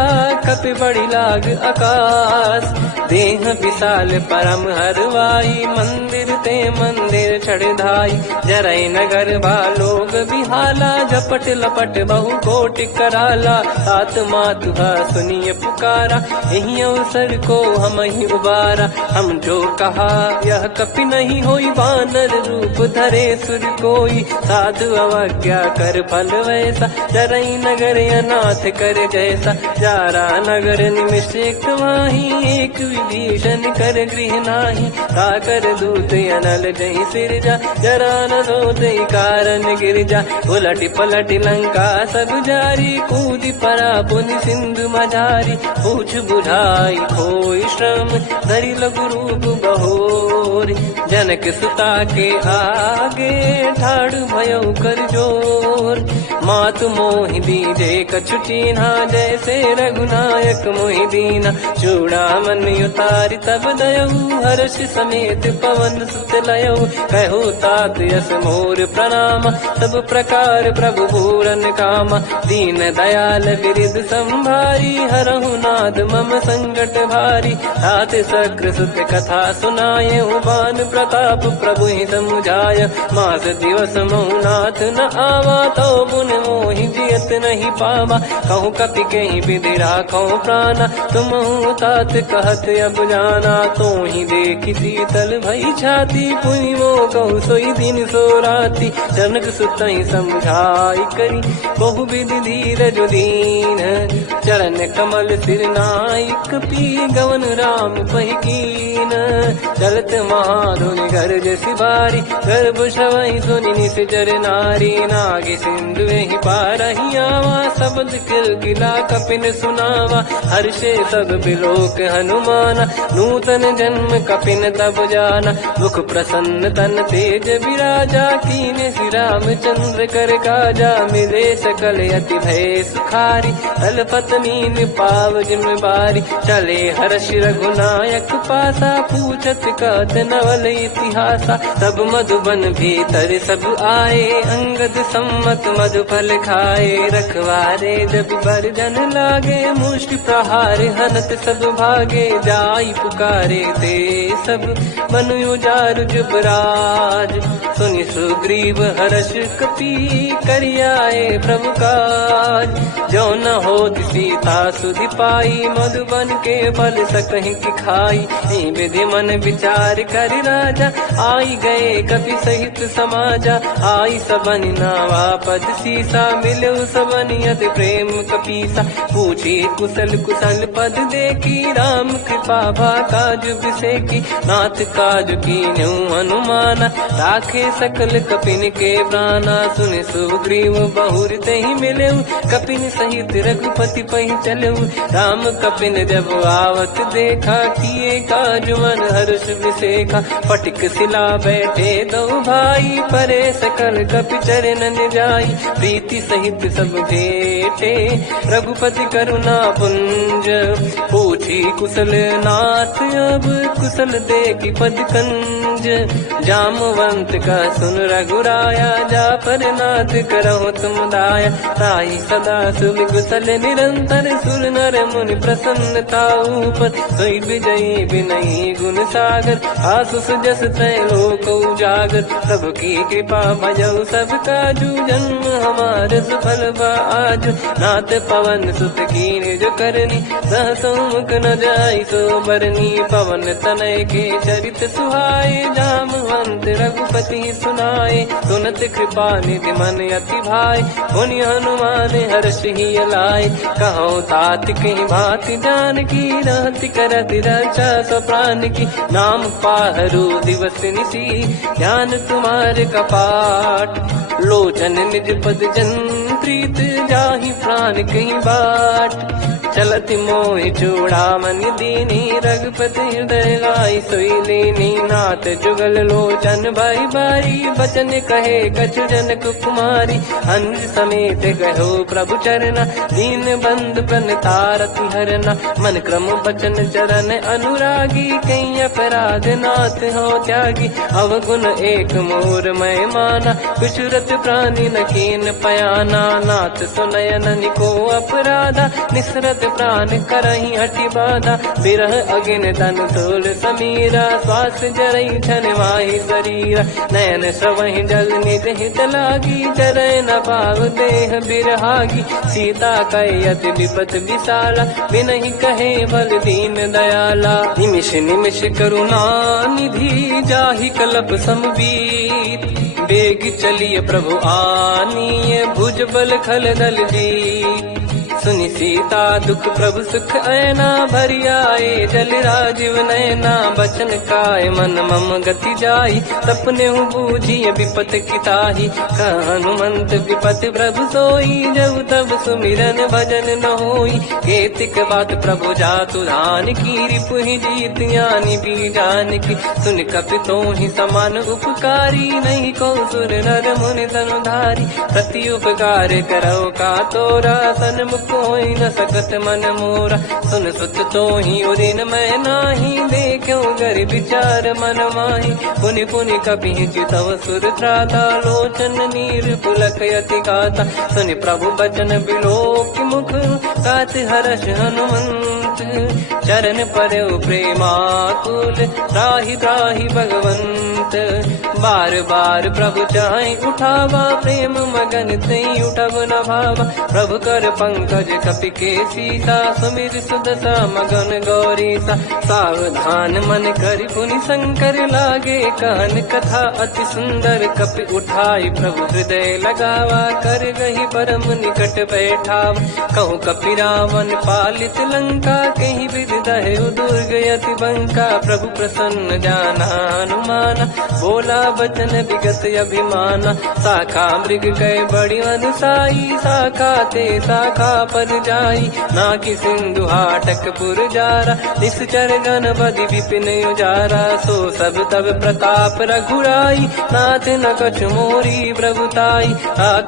कपि बड़ी लाग आकाश। देह विशाल परम हरवाई मंदिर ते मंदिर चढ़धाई। जरई नगर बालोग बिहाला झपट लपट बहु कोटि कराला। तात मातुहा सुनिए पुकारा यही अवसर को हम ही उबारा। हम जो कहा यह कपि नहीं होई वानर रूप धरे सुर कोई। साधु अवज्ञा कर फल वैसा जरई नगर अनाथ कर जैसा। जारा नगर निमिष एक माही एक विभीषण कर गृह नाही। काकर दूत अनल जही सिरजा जरा न सोते कारण गिर जा। उलट पलट लंका सब जारी कूद परा पुनि सिंधु मझारी। पूछ बुझाई खोई श्रम धरि लघु रूप बहोरी। जनक सुता के आगे ठाड़ भयो कर जोर। मातु मोहि दीजे कछु चीन्हा जैसे रघुनायक मोहि दीना। चूड़ामन उतारि तब दयऊ हर्ष समेत पवन सुत लयऊ। कहो तात यस मोर प्रणाम सब प्रकार प्रभु पूरन कामा। दीन दयाल बिरिद संभारी हरहु नाद मम संकट भारी। तात सक्र सुत कथा सुनाये बान प्रताप प्रभु ही समुझाय। मास दिवस मौनाथ न आवा तो बुन मोहि जियत नहीं पावा। कहूँ कपि कहीं विधि राखो प्राणा तुम तात कहत अब जाना। तो ही देखी शीतल भई छाती पुनि वो कहूँ सोई दिन सो राती। जनक सुत ही समझाई करी बहु विधि धीरज दीन। चरण कमल सिर नायक पी गवन राम पहिकीन। चलत महाधुनि गर्ज सिबारी गर्भ शवहि सुनि निसजर नारी। नागी सिंधु ही पारहि आवा शब्द किलकिला कपिन सुनावा। हर्षे सब बिलोक हनुमाना नूतन जन्म कपिन तब जाना। मुख प्रसन्न तन तेज विराजा कीने श्री रामचंद्र कर काजा। मिले सकल अति भय सुखारी अल्पत मीन पाव जिम बारी। चले हर्ष रघुनायक पासा पूछत कहत नवल इतिहासा। सब मधुबन भीतर सब आए अंगद सम्मत मधुफल खाए। रखवारे जब बरजन लागे मुष्टि प्रहार हनत सब भागे। जाई पुकारे ते सब मनु उजारु जुबराज। सुनि सुग्रीव हर्ष कपि करियाए प्रभु काज। जो न होत सीता सुधि पाई मधुबन के फल सकहि की खाई। विधि मन विचार कर राजा आई गए कपि सहित समाजा। आई सबन नावा पद सीसा मिलो सबन यद प्रेम कपीसा। पूछी कुशल कुशल पद देखी राम कृपा भा काज बिसेकी। नाथ काज कीन्हु हनुमाना राखे सकल कपिन के प्राणा। सुन सुग्रीव बहुर तहि मिलेऊ कपिन सहित रघुपति पहि चलेऊ। राम कपिन जब आवत देखा किए काज मन हर्ष विसेखा। फटिक सिला बैठे दो भाई परे सकल कपि चरणन जाई। प्रीति सहित सब भेटे रघुपति करुणा पुंज। पूछी कुशल नाथ अब कुशल देखि पद कंज। जामवंत का सुन रघुराया जा पर नाथ करहु तुम दाया। ताई सदा सुनि कुशल निरंतर सुर नर मुनि प्रसन्नता ऊपर। सोई विजयी विनयी गुण सागर आसुस जस तय लोक उजागर। प्रभु की कृपा भजऊ सब काजू जन्म हमार सुफल बा आज। नाथ पवन सुत कीन जो करनी सहसो मुख न जाई सो बरनी। पवन तनय के चरित सुहाए जामवंत रघुपति सुनाए। सुनत कृपा निधि मन अति भाई पुनि हनुमान हर्ष ही लाए। कहो तात कहीं भांति जान की रहति करत रक्षा सो प्राण की। नाम पाहरू दिवस निसी ज्ञान तुम्हारे कपाट। लोचन निज पद जन प्रीत जाहि प्राण कहीं बाट। चलति मोहि चूड़ामन दीनी रघुपति हृदय लाई सोई लीनी। नाथ जुगल लोचन भाई बारी बचन कहे कछु जनक कुमारी। अंज समेत कहो प्रभु चरना दीन बंद प्रणतारति हरना। मन क्रम बचन चरण अनुरागी कहीं अपराध नाथ हो त्यागी। अवगुण एक मोर मैं माना कुछुरत प्राणी न कीन पयाना। नाथ सुनयन निको अपराधा निसरत सुमिरत प्राण करही हटि बाधा बिरह अगिन तन तोल समीरा श्वास जरई छन माही शरीरा नयन सवहि जल निज हित लागी जरय न पाव देह बिरहागी सीता कहि अति विपत विशाला बिनहि कहे बल दीन दयाला निमिष निमिष करुणा निधि जाहि कलप समबीत बेग चलिए प्रभु आनीय भुज बल खल दल जीत सुनि सीता दुख प्रभु सुख ऐना भरि आए जल राजीव नैना बचन काय मन मम गति जाई सपने बूझिए विपत किताही हनुमंत विपत प्रभु सोई जब तब सुमिरन भजन न होई केतिक बात प्रभु जातु धान की रिपुहि जीत यानी बीजान की सुन कपि तो ही समान उपकारी नहीं को सुर नर मुनि तनुधारी प्रति उपकार करो का तोरा सन्मुख कोई न सकत मन मोरा सुन सुत तो ही उदिन मैं नाही देखो गर विचार मन माही पुनि पुनि कपि चितव सुर त्राता लोचन नीर पुलक यति गाता सुनि प्रभु बचन बिलोक मुख कात हर्ष हनुमंत चरण परउ प्रेमाकुल त्राहि त्राहि भगवंत बार बार प्रभु चाहि उठावा प्रेम मगन तई उठब न भावा प्रभु कर पंकज कपि के सीसा सुमिर सुदशा मगन गौरीसा सावधान मन करि पुनि शंकर लागे कहन कथा अति सुंदर कपि उठाई प्रभु हृदय लगावा कर गही परम निकट बैठाव कहूँ कपि रावण पालित लंका कहीं विद दहे दुर्ग यति बंका प्रभु प्रसन्न जाना हनुमाना बोला बचन विगत अभिमाना शाखा मृग गए बड़ी अनुसाई शाखा ते शाखा पर जाई ना कि सिंधु हाटक पुर जारा निश्चर गण बदि विपिन उजारा सो सब तब प्रताप रघुराई नाथ न कछ मोरी प्रभुताई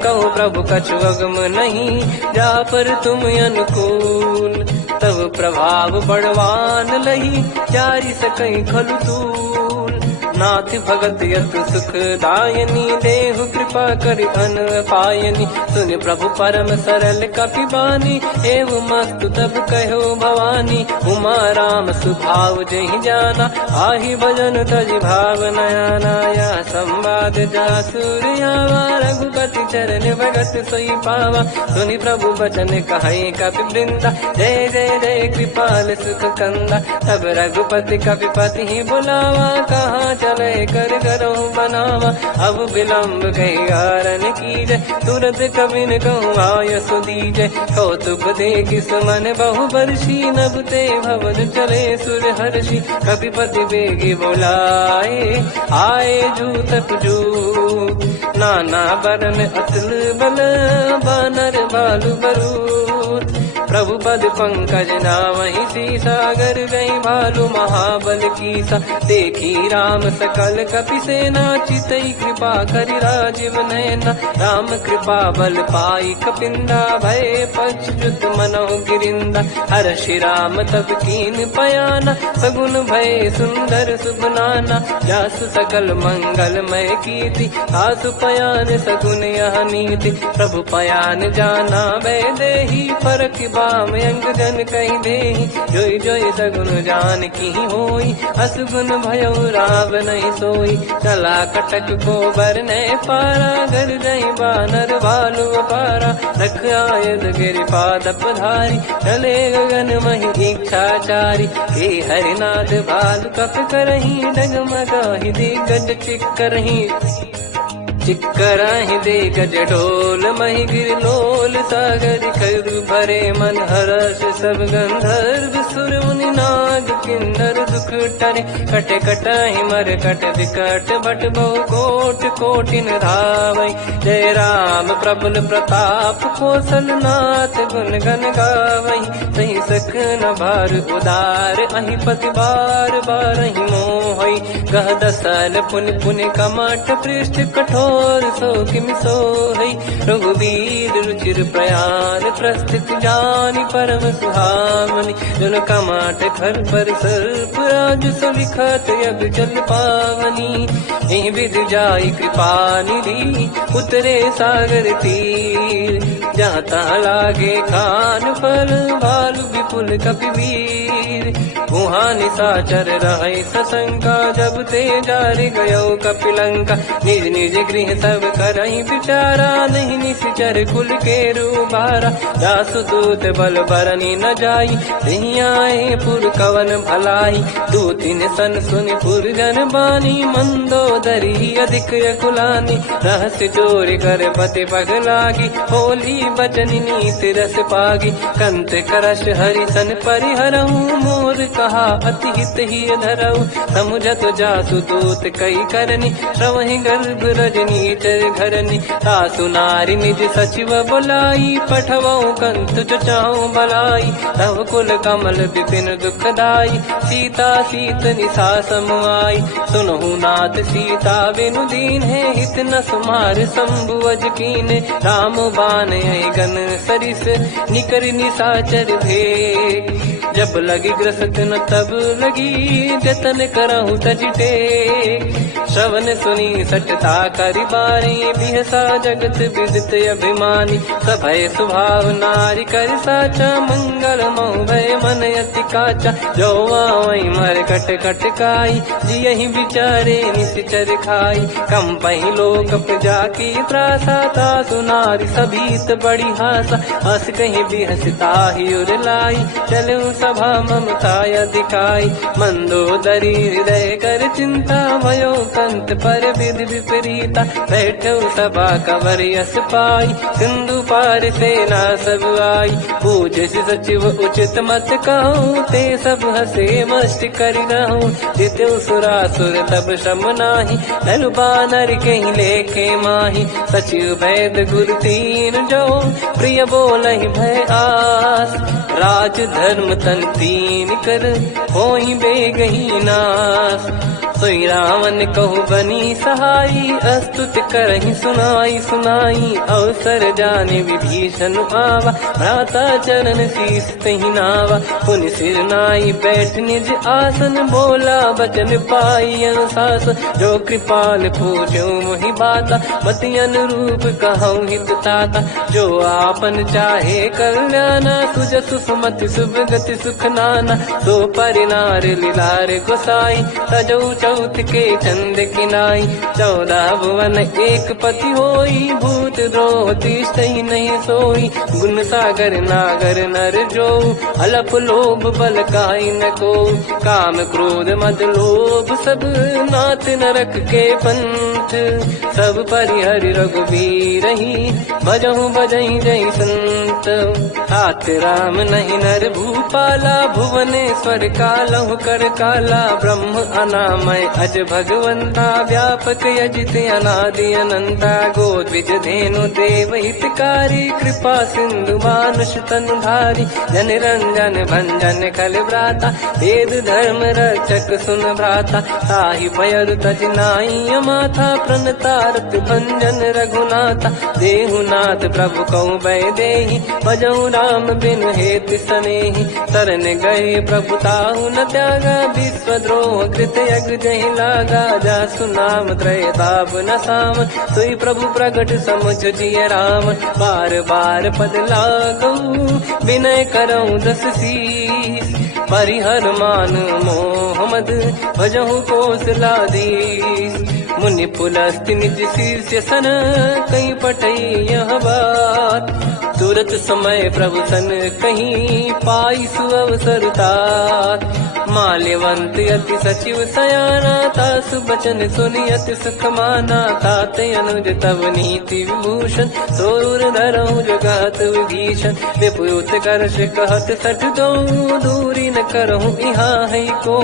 कहो प्रभु कछु अगम नहीं जा पर तुम अनुकूल तब प्रभाव बड़वान लही जारी सकई खलु तूल नाथ भगत यत सुख दायनी देहु कृपा करि अन पायनी सुनि प्रभु परम सरल कपि बानी एव मस्तु तब कहो भवानी उमा राम सुभाव जहि जाना आहि भजन तजि भाव नयाना या संवाद जासुर आवा रघुपति चरण भगत सोई पावा सुनि प्रभु बचन कहे कपि वृंदा जय जय जय कृपाल सुख कंदा तब रघुपति कपिपति ही बुलावा कहाँ चले कर करो बनावा अब विलम्ब गई कारण की जय तुरंत कबिन कहूँ आय सुदीजय कौतुक देखि सुमन बहु बरसी नभते भवन चले सुर हर्षि कपिपति बेगी बुलाए आए जूतप जू नाना बरन अतुल बल बानर बालु बरूद प्रभु पद पंकज नामहि सीसागर गई भालु महाबल कीसा देखी राम सकल कपि सेना चितई कृपा करि राजीव नयना राम कृपा बल पाई कपिंदा भय पछुत मनो गिरिंदा हर्षि राम तब कीन पयाना सगुन भय सुंदर सुगुनाना जासु सकल मंगलमय कीर्ति आसु पयान सगुन यह नीति प्रभु पयान जाना वै देही फरक बाम अंग जन कही देही जोई जोई सगुन जान की होई असगुन भयो राव नहीं सोई चला कटक को बर ने पारा घर जई बानर भालु अपारा रख आयद गिर पाद पधारी चले गगन मही इच्छाचारी हे हरिनाथ भालु कप करही डगमगाही दिग्गज चिक्करही चिक्कराहि दे गज ढोल मही गिर लोल सागर कर भरे मन हर्ष सब गंधर्व सुर मुनि नाग किन्नर दुख टरे कटे कटाहि मर कट विकट भट बहु कोट कोटिन धावै जय राम प्रबल प्रताप कौशल नाथ गुण गन गावै सही सख न भार उदार अहि पति बार बार ही मोहै गह दसल पुन पुन कमठ पृष्ठ कठोर सो किम सोहै रघुवीर रुचिर प्रयाण प्रस्थित जानि परम सुहामनि जन कमाट घर पर सर्प राज सविखत अब चल पावनी एहि विध जाई कृपा निधि उतरे सागर तीर जहाँ तहाँ लागे खान फल भालू विपुल कपिवीर। वहाँ निशाचर रहे सशंका जब ते जारे गयो कपिलंका। निज निज गृह सब करहि विचारा नहीं निश्चर कुल के रूबारा। जासु दूत बल बरनी न जाई नहीं आए पुर कवन भलाई। दूतिन सन सुनि पुर जन बानी मंदोदरी अधिक कुलानी। रहस्य चोर कर पति पगलागी होली बचन नीत रस पागी। कंत करश हरि सन परिहरऊ मोर कहा अति हित ही धरऊ। समुझत जासु दूत कई करनी श्रवहि गर्भ रजनी चर घरनी। सासु नारी निज सचिव बुलाई पठवऊ कंत चचाऊ बलाई। तव कुल कमल विपिन दुखदाई सीता सीत निशा समुआई। सुनहु नाथ सीता बिनु दीन है हित न सुमार शंभु अज कीने। राम बान गन सरिस निकर निशाचर भेग। जब लगी ग्रसत न तब लगी जतन करहु तजटे। श्रवण सुनी सटता करि बारी बिहसा जगत विदित अभिमानी। सभय स्वभाव नारी कर साचा मंगल मोह भय मन अति काचा। जो आवई मर कट कट काई जियहि विचारे निश्चर खाई। कम पही लोक प्रजा की त्रासा तासु नारी सभीत बड़ी हासा। हस कहीं बिहसता ही उर लाई चलऊ सभा ममता दिखाई। मंदोदरी हृदय कर चिंता भयो कंत पर विधि विपरीता। बैठो सभा कवर यस पाई सिंधु पार सेना सब आई। पूज सचिव उचित मत कहूँ ते सब हसे मस्त करि रहूं। जितु सुरासुर तब श्रम नाही धनु बानर कहीं लेखे माही। सचिव वैद गुरु तीन जो प्रिय बोलहि भय आस। राज धर्म तन तीन कर होई बेगही नास। सोई रावण कहु बनी सहाई अस्तुत करहि सुनाई सुनाई। अवसर जाने विभीषण आवा भ्राता चरण शीस तहि नावा। पुनि सिर नाई बैठ निज आसन बोला बचन पाई अनुशास। जो कृपाल पूछो मोहि बाता मति अनुरूप कहूँ हित ताता। जो आपन चाहे कल्याणा सुजसु सुमति शुभ गति सुख नाना। सो परिनार लीलार गोसाई तजौ चौथ के चंद किनाई। 14 भुवन एक पति होई भूत द्रोह तिष्ठहि नहीं सोई। गुण सागर नागर नर जो अलप लोभ बल काई न को। काम क्रोध मद लोभ सब नाथ नरक के पंथ। सब परिहरि रघुबीर ही भजहु भजहि जय संत। हाथ राम नहीं नर भूपाला भुवनेश्वर कालहु कर काला। ब्रह्म अनामय अज भगवंता व्यापक यजित अनादि अनंता। गोद्विज धेनु देव हितकारी कृपा सिंधु मानुष तनुधारी। जन रंजन भंजन खल भ्राता वेद धर्म रक्षक सुन भ्राता। ताहि भयर तज नाई माथा प्रणतारत भंजन रघुनाथा। देहुनाथ प्रभु कहु भय देहि भजहु राम बिनु हेतु सनेहि। शरण गए प्रभु ताहु न त्यागा विश्वद्रोह कृत यज्ञ जहि लागा। जासु नाम त्रय ताप न साम सोई प्रभु प्रगट समुझ जिय राम। बार बार पद लागऊ विनय करऊँ 10 शीस। परिहर मान मोह मद भजहु कौशलाधीश। मुनि पुलस्त्य निज शीर्ष सन कहीं पटई यह बात। तुरत समय प्रभु सन कहीं पाई सुअवसर तात। माल्यवंत अति सचिव सयाना तासु बचन सुनि अति सुख माना। तात अनुज तव नीति विभूषण सोर धरहु जगत विभीषण। विपुत करश कहत सठ दो दूरी न करहु यहाँ है को।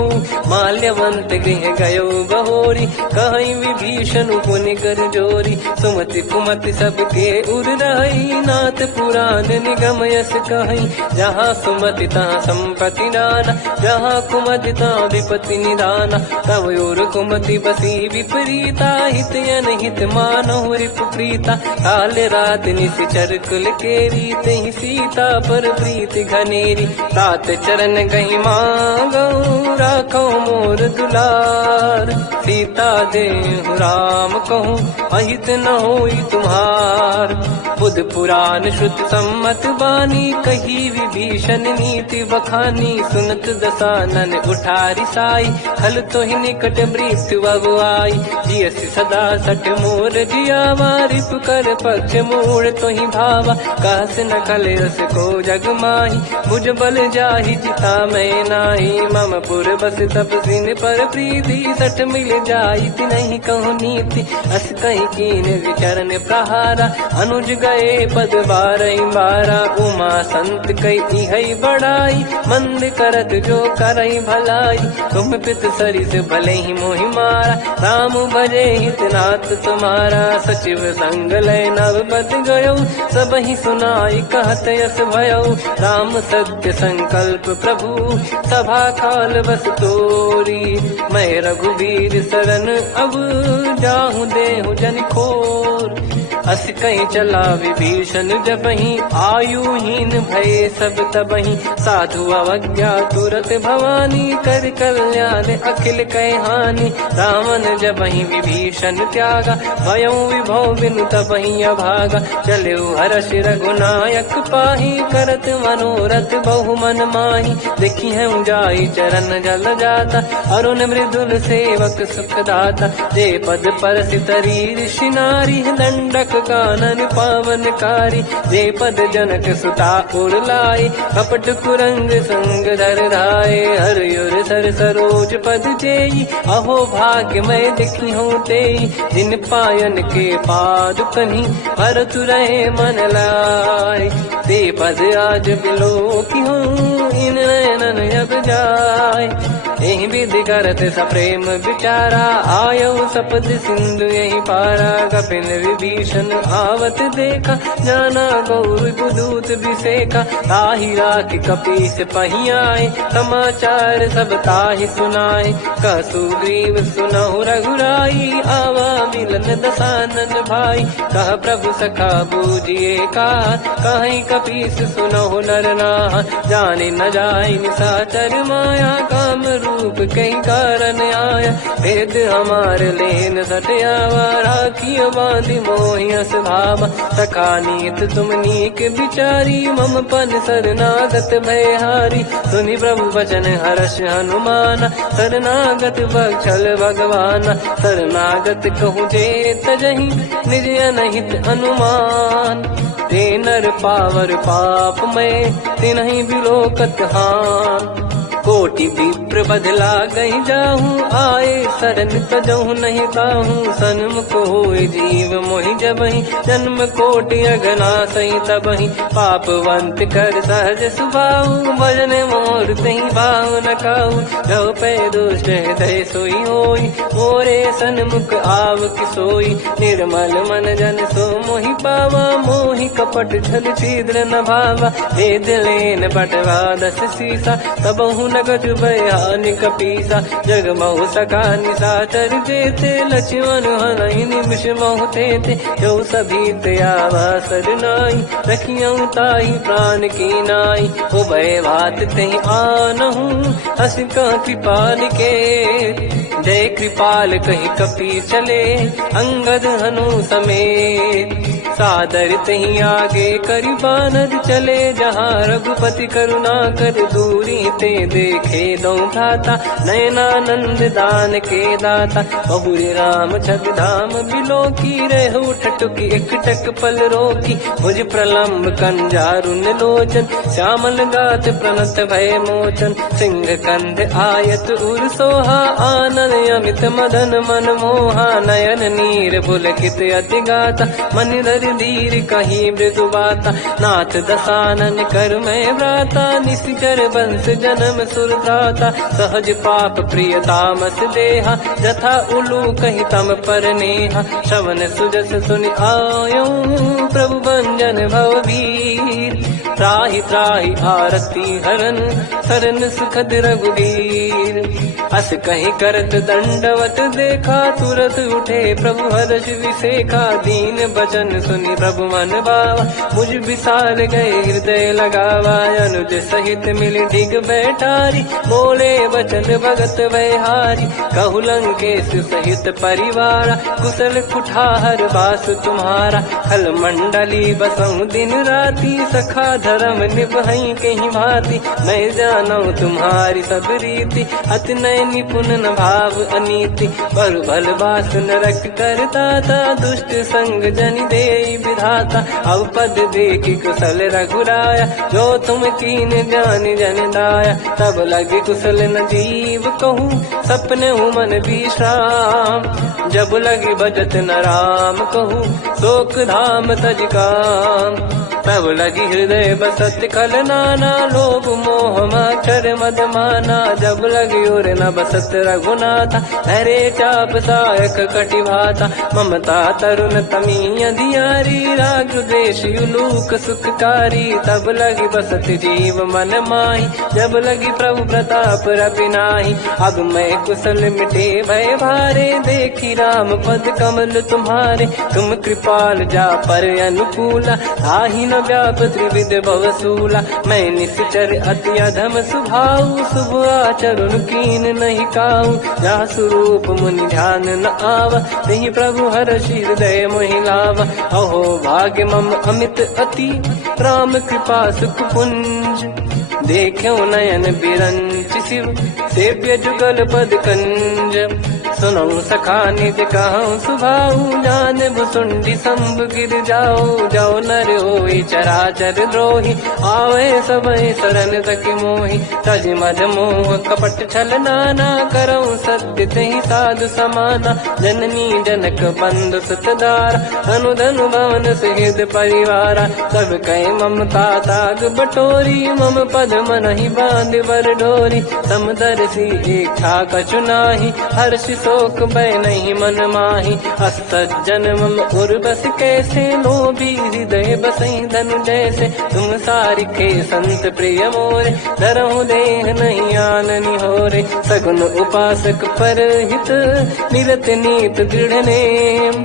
माल्यवंत गृह गयो बहोरी कहीं विभीषण पुनि कर जोरी। सुमति कुमति सबके उर रही नाथ पुराण निगम यस कहीं। जहाँ सुमति तहाँ संपत्ति नाना जहाँ कुमति तहाँ विपत्ति निदाना। तव और कुमति बसी विपरीता हित अनहित मानहु रिपु प्रीता। काल रात निश्चर कुल केरी तहि सीता पर प्रीति घनेरी। तात चरण गही मांगऊ राखो मोर दुलार। सीता देहु राम कहूँ अहित न होई तुम्हार। बुध पुराण श्रुत सम्मत बानी, कही विभीषण नीति बखानी। सुनत दसानन उठारी साई, खल तो ही निकट मृत्यु अब आई। जियसि सदा सठ मोर जियावा, रिप कर पक्ष मूड़ तो ही भावा। कहस न खल रस को जग माही, भुज बल जाहि जिता मैं नाही। मम पुर बस तब सिन पर प्रीति, सठ मिल जाई तिनहि कहु नीति। अस कहीं कीन विचरण प्रहारा, अनुज गए पद बारहि बारा। उमा संत कई हई बड़ाई, मंद करत जो करई भलाई। तुम पित सरिस भले ही मोहि मारा, राम भजे हितनाथ तुम्हारा। सचिव संग लय नव बद गयो, सब ही सुनाई कहत यस भयो। राम सत्य संकल्प प्रभु, सभा काल बस तोरी। मैं रघुवीर शरण अब, जाहु देहु जन खोर। अस कहीं चला विभीषण जबहि, आयुहीन भय सब तबहि। साधु अवज्ञा तुरत भवानी, कर कल्याण अखिल कह हानि। रावण जबहि विभीषण त्यागा, भयउ विभव बिनु तबहि अभागा। चलऊ हर्ष रघुनायक पाहि, करत मनोरथ बहु मन माहि। देखी है जाई चरण जल जाता, अरुण मृदुल सेवक सुख दाता। जे पद पर सितरी ऋषि नारी, दंडक कानन पावनकारी। जे पद जनक सुता उर लाए, कपट कुरंग संग धर राय। हरियुर सर सरोज पद जेई, अहो भाग्य मैं देखी हूँ तेई। जिन पायन के पाद कन्ही, भरत रहे मन लाय। ते पद आज बिलो की हूँ, इन नयनन जब जाय। यही विधि करत सप्रेम विचारा, आयऊ सपद सिंधु यही पारा। कपिन विभीषण आवत देखा, जाना गौर दूत विसेखा। ताहि राख कपीस पही आए, समाचार सब ताहि सुनाए। कह सुग्रीव सुनहु रघुराई, आवा मिलन दसानन भाई। कह प्रभु सखा बूझिए का, कहीं कपीस सुनहु नर नाहा। जाने न जाय निशाचर माया, काम रूप कई कारण आया। भेद हमार लेन सटयावा, राखियो बांधि मोहियस भावा। सखा नीत तुम नीक बिचारी, मम पन शरणागत भयहारी। सुनि प्रभु वचन हर्ष हनुमाना, शरणागत बक्षल भगवाना। शरणागत कहूँ जे तजहि, निज अनहित अनुमान। ते नर पावर पाप में, तिन्हि बिलोकत हान। कोटि विप्र बदला गई जाहूँ, आए शरण तजहु नहीं ताहूँ। सन्मुख होए जीव मोहि जबहि, जन्म कोटि अगना सही तबहि। पापवंत कर सहज सुभाऊ, भजन मोर तहि भाव न काऊ। जो पै दुष्ट हृदय सोई होई, मोरे सन्मुख आव कि सोई। निर्मल मन जन सो मोहि पावा, मोहि कपट छल छिद्र न भावा। भेद लेन बटवा दस सीसा, तबहु नगद बयान कपीसा। जग महु सका निशाचर जेते, लक्ष्मण हनहि निमिष महु तेते। जो सभी त्यावा सरनाई, रखियऊ ताहि प्राण की नाई। उभय भात तहि आनहु, हस कृपाल के। जय कृपाल कहि कपी चले, अंगद हनु समेत। सादर तहि आगे करि बानर चले, जहाँ रघुपति करुणा कर दूरी ते देखे। दो भ्राता नयनानंद दान के दाता, बहुरी राम छग धाम बिलो की। रहु ठटुकी एकटक पल रोकी, मुझ प्रलम्ब कंजारुन लोचन। श्यामल गात प्रणत भय मोचन, सिंह कंध आयत उर सोहा। आनन अमित मदन मन मोहा, नयन नीर पुलकित अति गाता। मन धर धीर कहीं मृदु बाता, नाथ दसानन कर मैं व्राता। निशिचर वंश जन्म सुरदाता, सहज पाप प्रिय तामस देहा। जथा उलू कही तम पर नेहा, श्रवण सुजस सुनि आयो। प्रभु भंजन भववीर, त्राहि त्राहि आरती हरन सरन सुखद रघुवीर। अस कहीं करत दंडवत देखा तुरत उठे प्रभु हर्ष विसेखा। दीन बचन सुनि प्रभु मन भावा मुझ विसार गए हृदय लगावा। अनुज सहित मिल डिग बैठारी बोले वचन भगत वैहारी। कहु लंकेश सहित परिवारा कुशल कुठार बास तुम्हारा। खल मंडली बसऊं दिन राती सखा धर्म निभई कहीं भांति। मैं जानू तुम्हारी सब रीति अति नय निपुण न भाव अनीति। पर भल बास नरक करता था दुष्ट संग जन दे विधाता। अब पद देखी कुशल रघुराया जो तुम कीन जान जन दाया। तब लगे कुशल न जीव कहूँ सपने मन विश्राम। जब लगे बजत न राम कहूँ शोक धाम तज काम। तब लगी हृदय बसत खल नाना लोभ मोह मच्छर मद माना। जब लगी और न बसत रघुनाथा हरे चाप सायक कटि भाता। ममता तरुण तमी अधियारी राग द्वेष युलूक सुखकारी। तब लगी बसत जीव मन माही जब लगी प्रभु प्रताप रपिनाही। अब मैं कुशल मिटे भय भारे देखी राम पद कमल तुम्हारे। तुम कृपाल जा पर अनुकूला ताहि न व्याप त्रिविध भवसूला। मैं निश्चर अति अधम सुभाऊ शुभ आचरण कीन नहीं काऊ। जहाँ स्वरूप मुनि ध्यान न आवा नहीं प्रभु हर्षि हृदय मोहि लावा। अहो भाग्य मम अमित अति राम कृपा सुख पुंज। देखो नयन बिरंच शिव सेव्य जुगल पद कंज। सुनऊ सखा निज कहूँ सुभाऊ जान भुसुंडी संभ गिर जाओ। जाओ नर होई चराचर द्रोही आवे सबय शरण सखि मोहि। तज मद मोह कपट छल नाना करऊँ सत्य तहि साधु समाना। जननी जनक बंधु सुतदारा अनुधनु भवन सहित परिवारा। सब कहे ममता ताग बटोरी मम पद मन ही बांध बर डोरी। समदर्शी इच्छा कछु नाही हर्ष शोक भय नहीं मन माही। असज्जन मम उर्वश कैसे लोभी हृदय बसई धनु जैसे। तुम सारिखे संत प्रिय मोरे धरहु देह नहीं आननि होरे। सगुन उपासक पर हित निरत नीत दृढ़ नेम।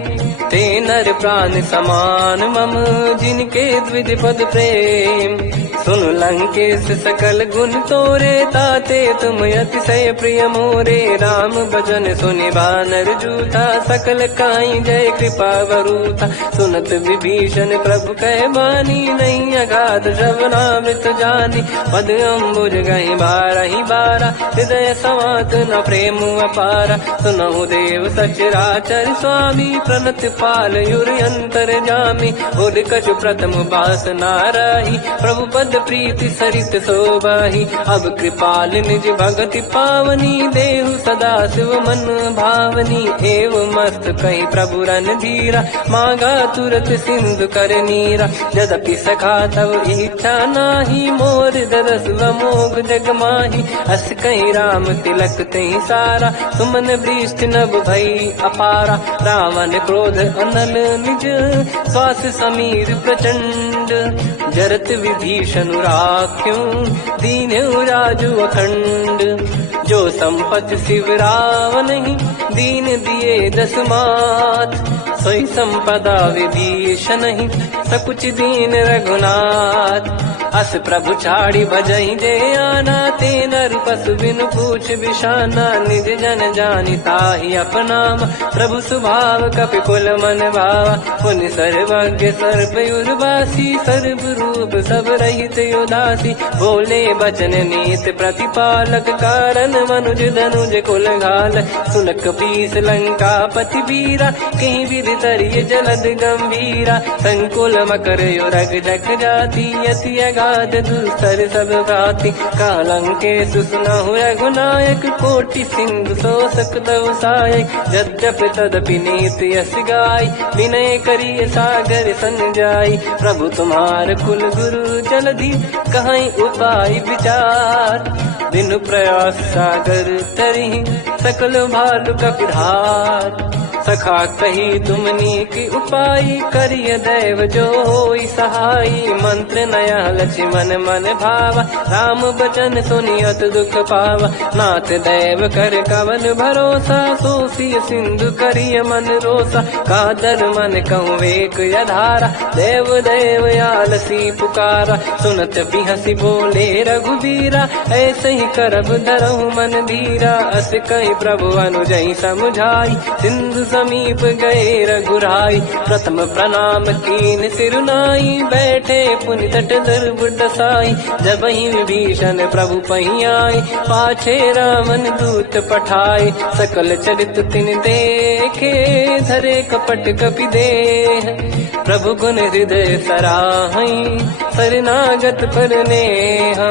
ते नर प्राण समान मम जिनके द्विज पद प्रेम। सुन लंकेश सकल गुण तोरे ताते तुम अतिशय प्रिय मोरे। राम भजन सुनि बानर जूथा सकल काई जय कृपा वरूथा। सुनत विभीषण प्रभु कह बानी नहीं अगाध श्रवणामृत जानी। पद अम्बुज गहि बारहि बारा हृदय समात न प्रेम अपारा। सुनहु देव सचराचर स्वामी प्रणत पाल युर अंतर जामी। उद कछु प्रथम बास नाराही प्रभु पद प्रीति सरित शोभाही। अब कृपाल निज भगति पावनी देहु सदा शिव मन भावनी। एव मस्त कही प्रभु रन धीरा मांगा तुरत सिंधु कर नीरा। यद्यपि सखा तब इच्छा नाही मोर दरस मोग जग माही। अस कही राम तिलक तहि सारा सुमन वृष्टि नभ भई अपारा। रावण क्रोध अनल निज श्वास समीर प्रचंड। जरत विभीषण राख्यों दीन्यु राजु अखंड। जो संपत्ति शिव रावण ही दीन दिए दस मात। सोई संपदा विभीषण ही सकुच दीन रघुनाथ। अस प्रभु छाड़ी भजई जे आना ते नर पशु बिनु पूछ बिशाना। निज जन जानि ताहि अपनाम प्रभु स्वभाव कपि कुल मन भावा। पुनि सर्वज्ञ सर्वयुर्वासी सर्व रूप सब रहित उदासी। बोले बचन नीत प्रतिपालक कारण मनुज धनुज कुल घाल। सुनक पीस लंका पति वीरा कहीं विधि तरिय जलद गंभीरा। संकुल मकर युरग जग जाति अति अगाध दुस्तर सब भाति। कालंकेश सुनहु रघुनायक कोटि सिंधु शोषक तव सहायक। यद्यपि तदपि नीति यस गाय विनय करिय सागर सन जाई। प्रभु तुम्हार कुल गुरु जलधि कहीं उपाय विचार। बिनु प्रयास सागर तरि सकल भालु कपिधार। सखा कही तुमनी की उपाय, करिय दैव जो होई सहाई। मंत्र नया लक्ष्मण मन भावा, राम बचन सुनियत दुख पावा। नाथ दैव कर कवन भरोसा, सोसी सिंधु करिय मन रोसा। कादर मन कहूँ एक यधारा, देव देव आलसी पुकारा। सुनत बिहसी बोले रघुबीरा, ऐसे ही करब धरहु मन धीरा। अस कहीं प्रभु अनुजई समझाई, सिंधु समीप गए रघुराई। प्रथम प्रणाम कीन सिरुनाई, बैठे पुनि तट दर्ब दसाई। जब ही विभीषण प्रभु पही आए, पाछे रावण दूत पठाए। सकल चरित तिन देखे, धरे कपट कपि देह। प्रभु गुण हृदय सराहई, शरणागत पर नेह।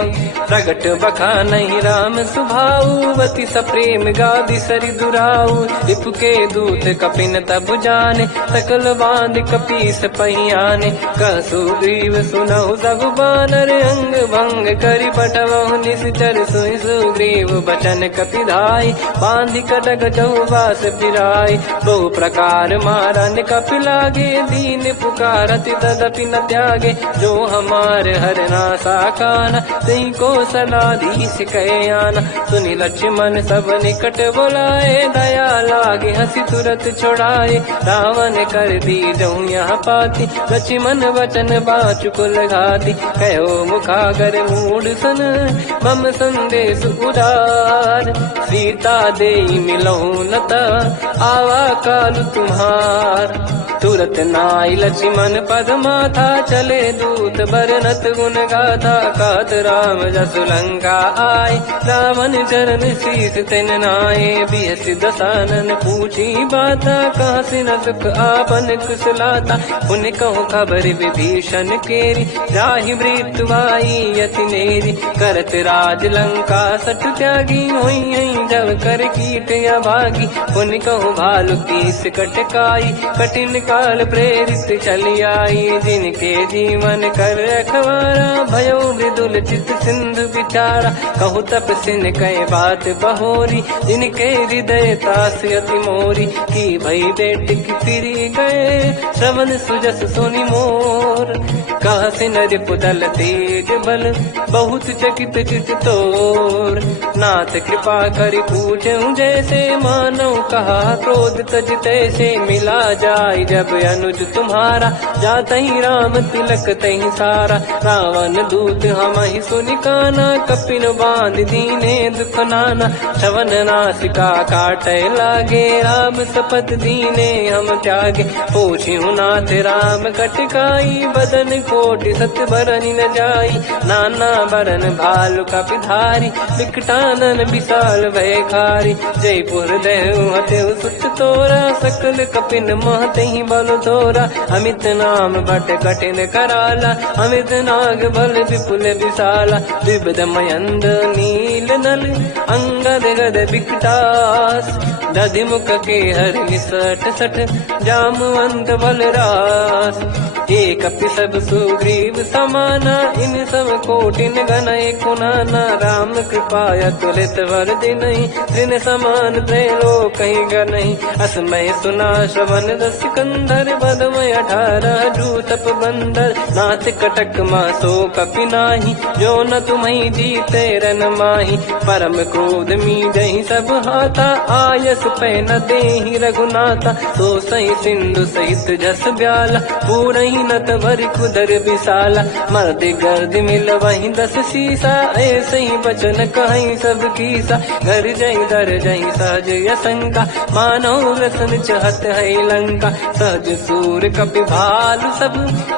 प्रगट बखानहि राम सुभाऊ, बति सप्रेम गादि सरि दुराऊ। रिपु के दूत कपिन तब जाने, सकल बांध कपीस पहियाने। कह सुग्रीव सुनहु सब बानर, अंग भंग करि पटवहु निश्चर। सुनि सुग्रीव बचन कपि धाई, बांधि कटक चौबास फिराई। बहु प्रकार मारन कपि लागे, दीन पुकारत तदपि न त्यागे। जो हमार हरना साकाना, तई को सलाधीश कहे आना। सुनि लक्ष्मण सब निकट बोलाए, दया लागे हंसी तुरत छोड़ाए। रावण कर दी जऊँ यहाँ पाती, लक्ष्मण वचन बाचु कुल घाती। कहो मुखागर मूड सन, मम संदेश उदार। सीता देई मिलहु लता, आवा काल तुम्हार। तुरत नाई लक्ष्मण पद माथा, चले दूत बरनत गुण गाथा। कहत राम जसु लंका आए, रावण चरण शीस तिन नाये। बिहस दसानन पूछी बाता, कहाँ से न सुख आपन कुशलाता। उन कहूँ खबर विभीषण केरी, जाहि मृत्यु आई यति नेरी। करत राज लंका सठ त्यागी, होई जब कर कीट अभागी। उन कहूँ भालु कीस कटकाई, कठिन काल प्रेरित चली आई। जिनके जीवन कर रखवारा, भयो मृदुल चित सिंधु विचारा। कहु तपसिन कई बात बहोरी, जिनके हृदय तास अति मोरी। की भई बेट की फिरी गए, श्रवण सुजस सुनि मोर। कहसि नर पुदल तेज बल, बहुत चकित चित तोर। नाथ कृपा करि पूछऊँ जैसे, मानव कहा क्रोध तज तैसे। मिला जाय जब अनुज तुम्हारा, जातहि राम तिलक तहि सारा। रावण दूत हमहि सुनि काना, कपिन बांध दीने दुख नाना। श्रवण नासिका काटै लागे, राम शपथ दीने हम त्यागे। पूछिहु नाथ राम कटकाई, बदन कोटि सत बरनि न जाई। नाना बरन भालु कपिधारी, विकटानन विशाल भयखारी। जयपुर देहु हतेउ सुत तोरा, सकल कपिन महतहि बल तोरा। अमित नाम बट कठिन कराला, अमित नाग बल विपुल विशाला। विविध मयंद नील नल, अंगद गद विकटास। दधि मुख के हरि सठ सठ, जामवंत बलरास। एक अपि सब सुग्रीव समाना, इन सब कोटिन गण कुनाना। राम कृपा तुलित वर दिनहि, दिन समान त्रैलोक कहीं गनहि। असमय सुना श्रवण रस कंधर, बदमय 18 जूतप बंदर। नाथ कटक मासो कपि नाही, जो न तुम्हि जीते रन माही। परम क्रोध मीजहि सब हाथा, आयस पै न देहि रघुनाथा। तो सही सिंधु सहित जस ब्याला, पूरहि नत भरि कुदर विशाला। मर्द गर्द मिल वही 10 शीसा, ऐसे ही बचन कहीं सब कीसा। घर जई दर जई सहज यसंका, मानो रसन चहत है लंका। सहज सूर कपि भालु सब,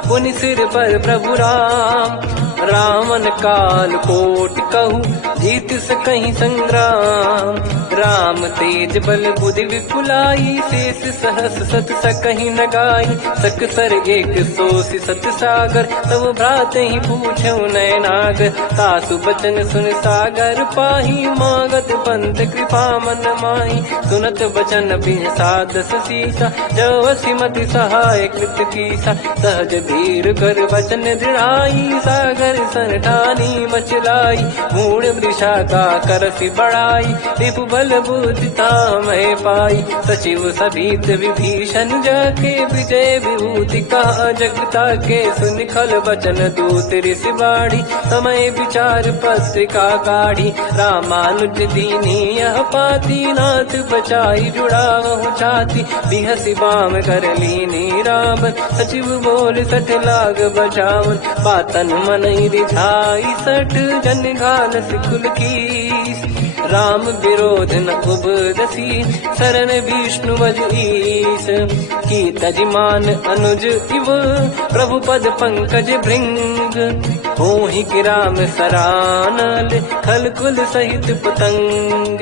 पुनि सिर पर प्रभु राम। रावण काल कोटि कहूँ, जीत सकहि संग्राम। राम तेज बल बुद्धि विपुलाई, शेष सहस सत सकहि न गाई। सकसर एक सोसि सत सागर, तब भ्रात ही पूछऊ नयनागर। सासु बचन सुन सागर पाही, मागत पंथ कृपा मन माही, सुनत बचन बिन साधस सीसा, जो असीमति सहाय कृत कीसा, सहज धीर कर बचन दृढ़ाई, सागर सन ठानी मचलाई, मूढ़ वृषा का करसी बढ़ाई, रिपु बल बुद्धिता मैं पाई, सचिव सभीत विभीषण जाके, विजय विभूति कहा जगता के, सुन खल बचन दूत ऋषि बाढ़ी, समय विचार पत्रिका काढ़ी, रामानुज दीनी यह पाती, नाथ बचाई जुड़ावहु छाती, बिहसी बाम कर लीनी राम, सचिव बोल सठ लाग बचावन, बातन मन रिझाई सठ, जन घाल सिकुल कीस, राम विरोध न उपदसी, शरण विष्णु बज ईस, की तजिमान अनुज इव, प्रभु पद पंकज भृंग, होहि कि राम सरानल, खल कुल सहित पतंग,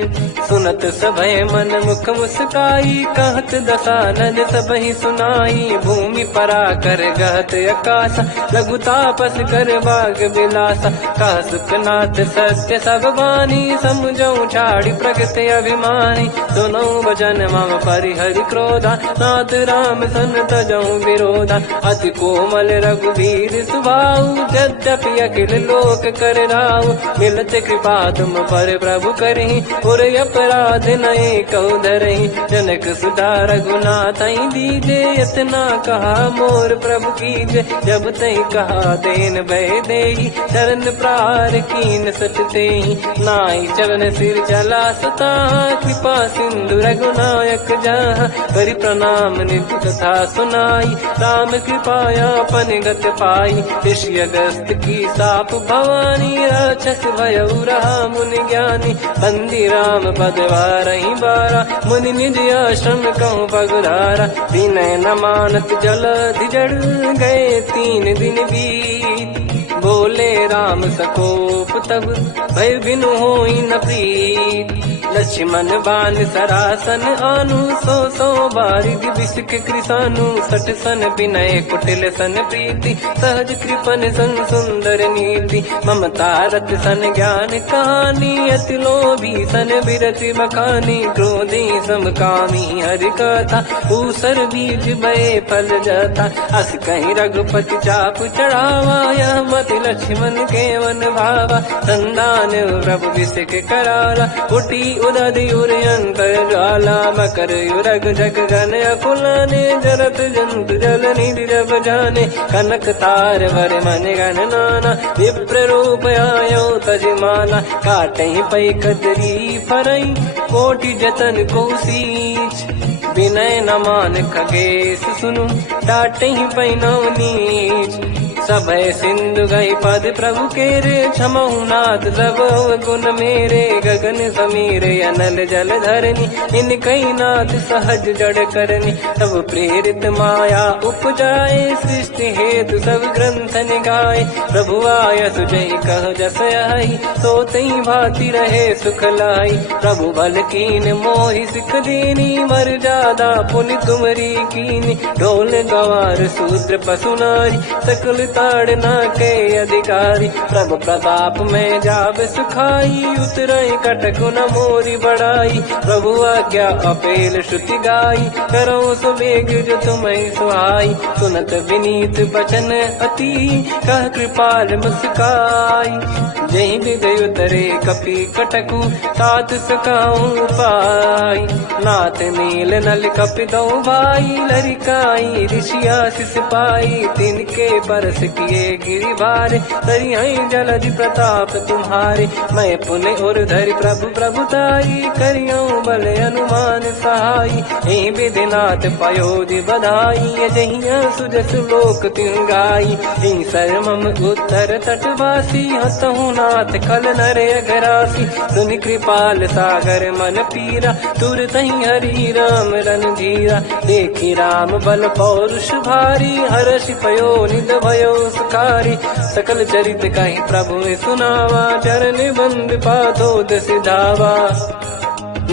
सुनत सभय मन मुख मुस्काई, कहत दसानन सबहि सुनाई, भूमि परा कर गहत आकाशा, लघु तापस कर बाग बिलासा, कह सुखनाथ सत्य सब बानी, समझो छाड़ी प्रगति अभिमानी, सुनो वचन मम परिहरि क्रोधा, नाथ राम सन तजऊ विरोधा, अति कोमल रघुवीर सुभाऊ, यद्यपि अखिल लोक कर राऊ, मिलत कृपा तुम पर प्रभु करहि, और अपराध नए कौ धरहि, जनक सुधा रघुनाथ दीजे, इतना कहा मोर प्रभु कीजे, जब तई कहा देन भय देहि, चरण प्रार कीन सट तेहि, नाई चरण सिर चला सता, कृपा सिंधु रघुनायक जहाँ, करि प्रणाम निधि कथा सुनाई, राम कृपाया अपन गत पाई, ऋषि अगस्त की साप भवानी, राक्षस भयउ रहा मुनि ज्ञानी, बंदी राम पद वारहि बारा, मुनि निज आश्रम कहूँ पगुधारा, विनय न मानत जलधि जड़, गए 3 दिन बीत, बोले राम सकोप तब, भय बिनु होई न प्रीत, लक्ष्मण बान सरासन आनु, सो बारिधि बिसक कृसानु, सठ सन विनय कुटिल सन प्रीति, सहज कृपन सन सुंदर नीति, ममता रत सन ज्ञान कहानी, अति लोभी सन बिरति बखानी, क्रोधी समकामी हरि कथा, ऊसर बीज भय फल जाता, अस कहीं रघुपति चाप चढ़ावा, यह मत लक्ष्मण के वन भावा, संदान प्रभु बिसिक कराला, उठी उदधि उर अंतर ज्वाला, मकर युरग जग गन अकुलाने, जरत जंतु जल निधि जब जाने, कनक तार वर मन गण नाना, विप्र रूप आयो तजमाला, काटे पै कदरी फरई, कोटि जतन को सींच, विनय न मान खगेश सुनु, डाटे ही पैनौ नीच, सभय सिंधु गई पद प्रभु केरे, क्षमहु नाथ सब गुण मेरे, गगन समीर अनल जल धरनी, इन कई नाथ सहज जड़ करनी, तब प्रेरित माया उपजाए, सृष्टि हेतु सब ग्रंथ निगाए, प्रभु आय सुजय कह जस आई, तो तई भांति रहे सुख लाई, प्रभु बल कीन मोहि सिख दीनी, मर जादा पुनि तुमरी कीनी, ढोल गवार शूद्र पशु नारी, सकल ताड़ना के अधिकारी, प्रभु प्रताप में जाब सुखाई, उतरई कटक न मोरी बढ़ाई, प्रभु आज्ञा अपेल श्रुति गाई, करो सुबेग जो तुम्हें सुहाई, सुनत विनीत बचन अति, कह कृपाल मुस्काई, जही विदय उतरे कपि कटकु, तात सकाऊं पाई, नाथ नील नल कपि दो भाई, लरिकाई ऋषि आशीष पाई, तिनके परस किए गिरि भारे, तरिहै जलधि प्रताप तुम्हारे, मैं पुने और धरि प्रभु प्रभुताई, करियौ बल अनुमान सहाई, ए विधिनाथ पयोधि बधाई, जहिया सुजस लोक तिन गाई, सरमम उत्तर तटवासी, हतहु नाथ खल नर अघरासी, सुनि कृपाल सागर मन पीरा, तुरत ही हरि राम रणधीरा, देखी राम बल पौरुष भारी, हर्ष पयो निध भयो सुखारी, सकल चरित कहीं प्रभु ने सुनावा, चरण बंद पादोद सिधावा,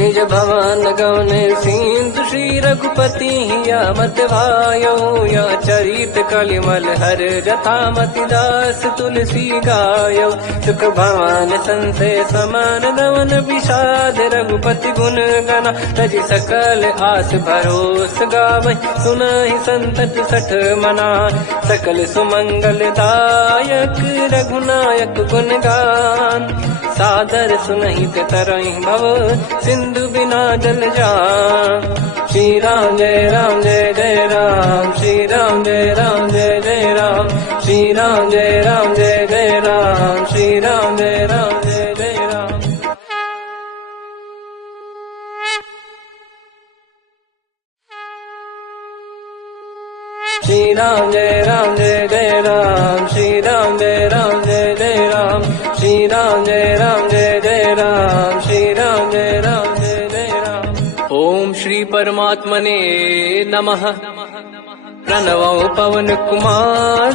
निज भवन गवन सिंधु श्री रघुपति या मत भायो या चरित कलिमल हर जथामति दास तुलसी गायो सुख भवन संशय समान गवन विषाद रघुपति गुण गना तज सकल आस भरोस गावै सुनहि संतत सठ मना सकल सुमंगल दायक रघुनायक गुण गान सादर सुनहित तरहि भव सिंधु बिना जल जान श्री राम जय जय राम श्री राम जय जय राम श्री राम जय जय राम श्री राम जय जय राम श्री राम जय जय राम श्री राम जय जय राम श्री राम जय जय राम श्री राम जय जय राम। ओम श्री परमात्मने नमः। प्रणवो पवन कुमार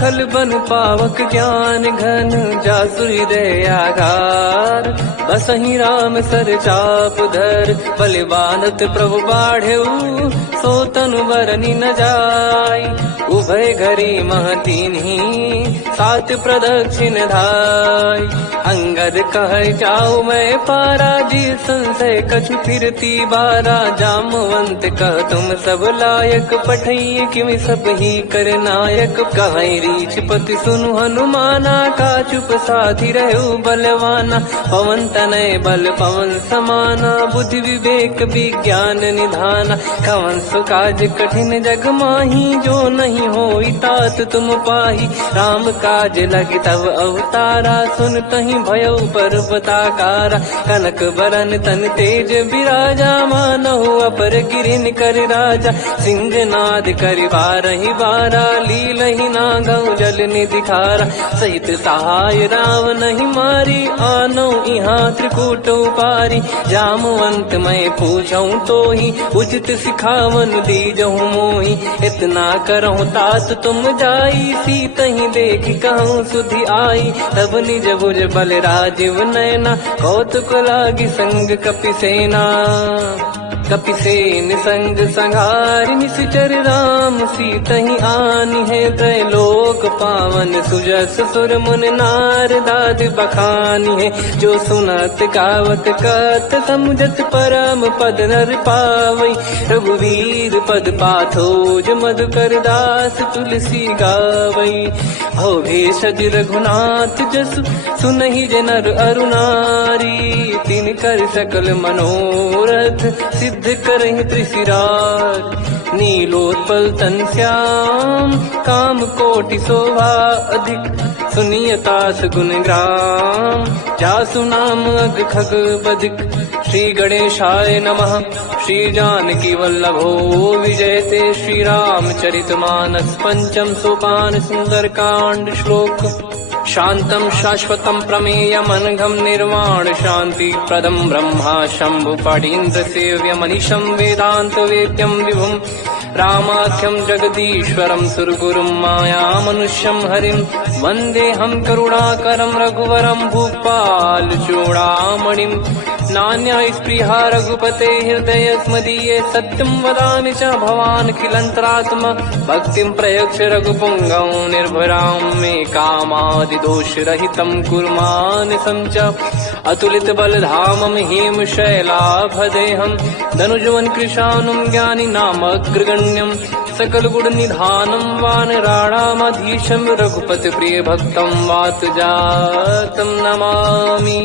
खल बन पावक ज्ञान घन जासु हृदय आधार बसहि राम सर चाप धर बलिबानत प्रभु बाढ़ेऊ सो तनु बरनी न जाय उभय घरी महतीन्ही सात प्रदक्षिण धाय अंगद कह जाऊ मैं पारा जी संशय कछु फिरती बारा जामवंत कह तुम सब लायक पठई किमि सब ही कर नायक कहीं रीछ पति सुनु हनुमाना का चुप साथी रहु बलवाना पवन तनय बल पवन समाना बुद्धि विवेक विज्ञान निधाना कवन सुकाज कठिन जग माही जो नहीं होई तात तुम पाही राम काज लगी तब अवतारा सुन तही भयो पर्वताकारा कनक बरन तन तेज बिराजा मानहु अपर गिरिन कर राजा सिंह नाद कर बारहि बारा लीलहि नागौ जल निधिखारा सहित सहाय राव नहीं मारी आनो इहाँ त्रिकूट पारी जामवंत मैं पूछऊं तो ही उचित सिखावन दीजहु मोही इतना करहु तात तुम जाई सीतहि देखि कहूँ सुधि आई तब निज भुज बल राजीव नैना कौतुक लागी संग कपिसेना कपिसेन संग संघारि निश्चर राम सीतहि आनि है त्रैलोक पावन सुजस सुर मुन नार दाद बखानी है जो सुनत गावत कत समुझत परम पद नर पावई रघुवीर पद पाथोज मधुकर दास तुलसी गावई हो भेषज रघुनाथ जसु सुनहि जनर अरुणारी तिन कर सकल मनोरथ सिद्ध करहि त्रिशिरार नीलोत्पल तन श्याम काम कोटि शोभा अधिक सुनियतास गुण ग्राम जासु नाम अग खग बदिक श्री गणेशाय नमः श्री जानकी वल्लभो विजयते श्री रामचरितमानस पंचम सोपान सुंदर कांड श्लोक शांतं शाश्वतं प्रमेयमनघं निर्वाण शांति प्रदं ब्रह्मा शंभु फणीन्द्र सेव्य मनीषं वेदांत वेद्यं विभुं रामाख्यं जगदीश्वरं सुरगुरुं मायामनुष्यं हरिं वन्देऽहं करुणाकरं रघुवरं भूपाल चूडामणिं नान्यस्पृहा रघुपते हृदय स्मदीये सत्यं वदामि च भवान् खिलन्तरात्मा भक्तिं प्रयच्छ रघुपुङ्गं निर्भरां मे कामादिदोषरहितं कुर्मानिसं च अतुलित बलधामं हेमशैलाभदेहं धनुजवन कृशानुं ज्ञानि नामग्रगण्यं सकल गुण निधानं वानराणामधीशं रघुपति प्रिय भक्तं वात जातं नमामि।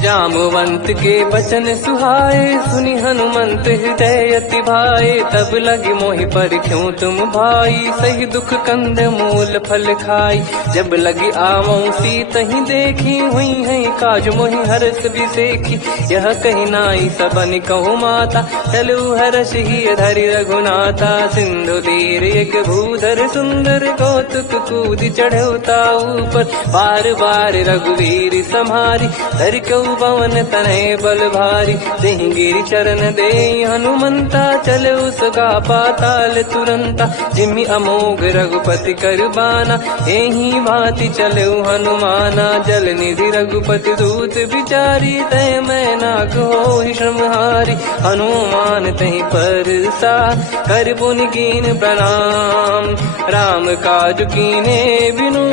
जामवंत के बचन सुहाए सुनि हनुमंत हृदय अति भाए तब लगे मोहि पर क्यों तुम भाई सही दुख कंद मूल फल खाई जब लगी आवों सीतहि देखी हुई है काज मोहि हरस बिसेखी यह कही नाई सबन कहु माता चलु हरस ही धरि रघुनाथा सिंधु तीर एक भूधर सुंदर कौतुक कूद चढ़ौता ऊपर बार बार रघुवीर सम्हारी धरि कौ पवन तनय बल भारी देहि गिरि चरण दे हनुमंता चले उसका पाताल तुरंता जिमि अमोघ रघुपति कर बाना एहि भांति चले हनुमाना जल निधि रघुपति दूत बिचारी तय मैं नाग हो मोहि श्रमहारी। हनुमान तहि परसा कर पुनि कीन प्रणाम। राम काज कीने बिनु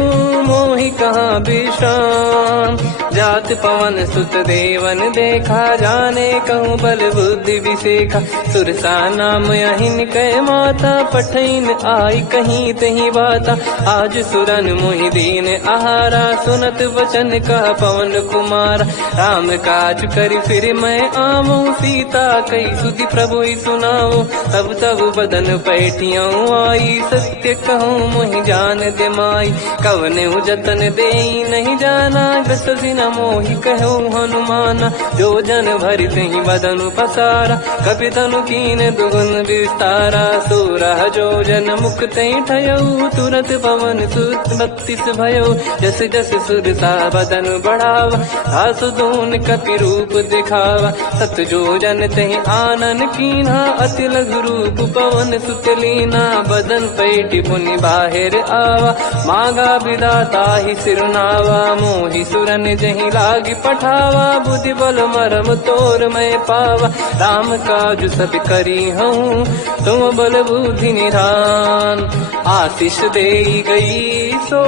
मोहि कहाँ विश्राम। जात पवन सुत देवन देखा जाने कहूँ बल बुद्धि विसेखा। सुरसा नाम अहिन कै माता पठैन आई कहीं तहीं बाता। आज सुरन मोहि दीन आहारा सुनत वचन कह पवन कुमारा। राम काज करि फिर मैं आमो सीता कई सुधि प्रभु सुनाओ। तब तब बदन पैठियों आई सत्य कहूँ मोहि जान दे माई। कवने जतन दे नहीं जाना ग्रसि न मोहि कहूँ हनुमाना। जो जन भरि तहि बदनु पसारा कपि तनु कीन दुगुन विस्तारा। सोरह जो जन मुख तहि ठयऊ तुरत पवन सुत 32 भयऊ। जस जस सुरसा बदन बढ़ावा आसु दून कपि रूप दिखावा। सत जो जन तहि आनन कीन्हा अति लघु रूप पवन सुत लीना। बदन पैठी पुनि बाहिर आवा मांगा विधाता ही सिरनावा। मोहि सुरन जहि लागी पठावा बुद्धि बल मरम तोर मैं पावा। राम काज सब करी हूँ तुम बल बुद्धि निधान। आशीष दे गई सो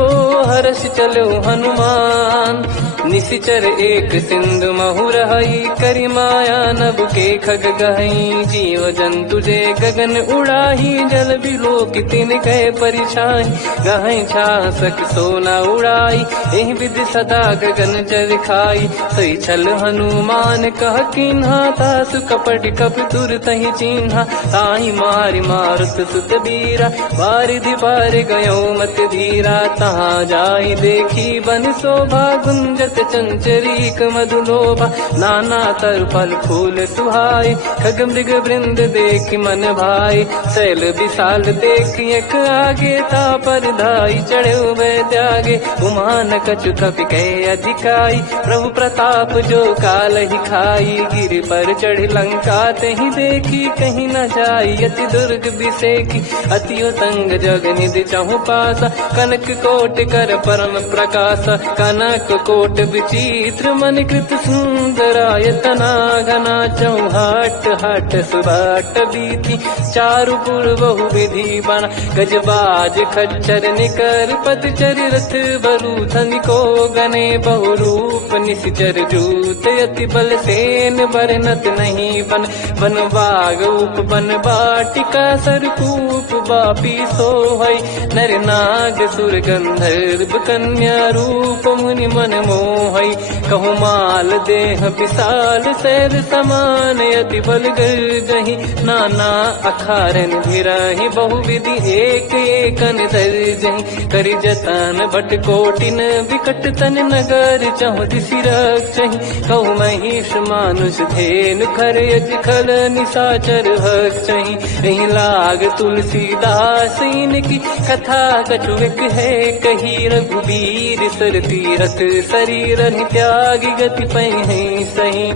हर्ष चलो हनुमान। निशिचर एक सिंधु महु रही करी माया नभ के खग गहई। जीव जंतु जे गगन उड़ाही जल बिलोक तिन कह परिछाई। गहई छासक सोना उड़ाई एहि विधि सदा गगन चर खाई। सही छल हनुमान कह किन्हा तासु कपट कप तुर तहि चिन्हा। ताहि मारि मारुत सुत बीरा वारिधि पार गयो मत धीरा। तहाँ जाई देखी बन शोभा गुंजत चंचरीक मधुलोभा। नाना तर फल फूल सुहाई खग मृग वृंद देख मन भाई। शैल विशाल देख एक आगे ता पर धाई चढ़े वै त्यागे। उमान कछु कपि कहे अधिकाई प्रभु प्रताप जो काल ही खाई। गिर पर चढ़ लंका तहि देखी कहीं न जाई अति दुर्ग बिसेकी। अति उतंग जग निधि चहु पासा कनक कोट कर परम प्रकाशा। कनक कोट विचित्र मन कृत सुंदरायतना घना। चौहाट हाट सुबाट बीती चारुपुर बहु विधि बना। गजबाज खच्चर निकर पदचर रथ बरु धनिको गने। बहु रूप निशिचर जूत अति बल सेन बरनत नहीं बन। बन बाग उप बन बाटिका सरकूप बापी सोहई। नर नाग सुर गंधर्व कन्या रूप मुनि मन मोहई। कहु माल देह विशाल शैर समान अति बल गर्जहि। नाना अखारन भिरहि बहु विधि एक एकन दर्जहि। करि जतन भट कोटिन विकट तन नगर चहु दिसि रक्षहि। कहु महिष मानुष धेनु खर यज खल निशाचर भक्षहि। एहि लाग तुलसीदास इनकी कथा कछु एक है कही। रघुबीर सर तीरथ शरीर त्यागी गति पहि सही।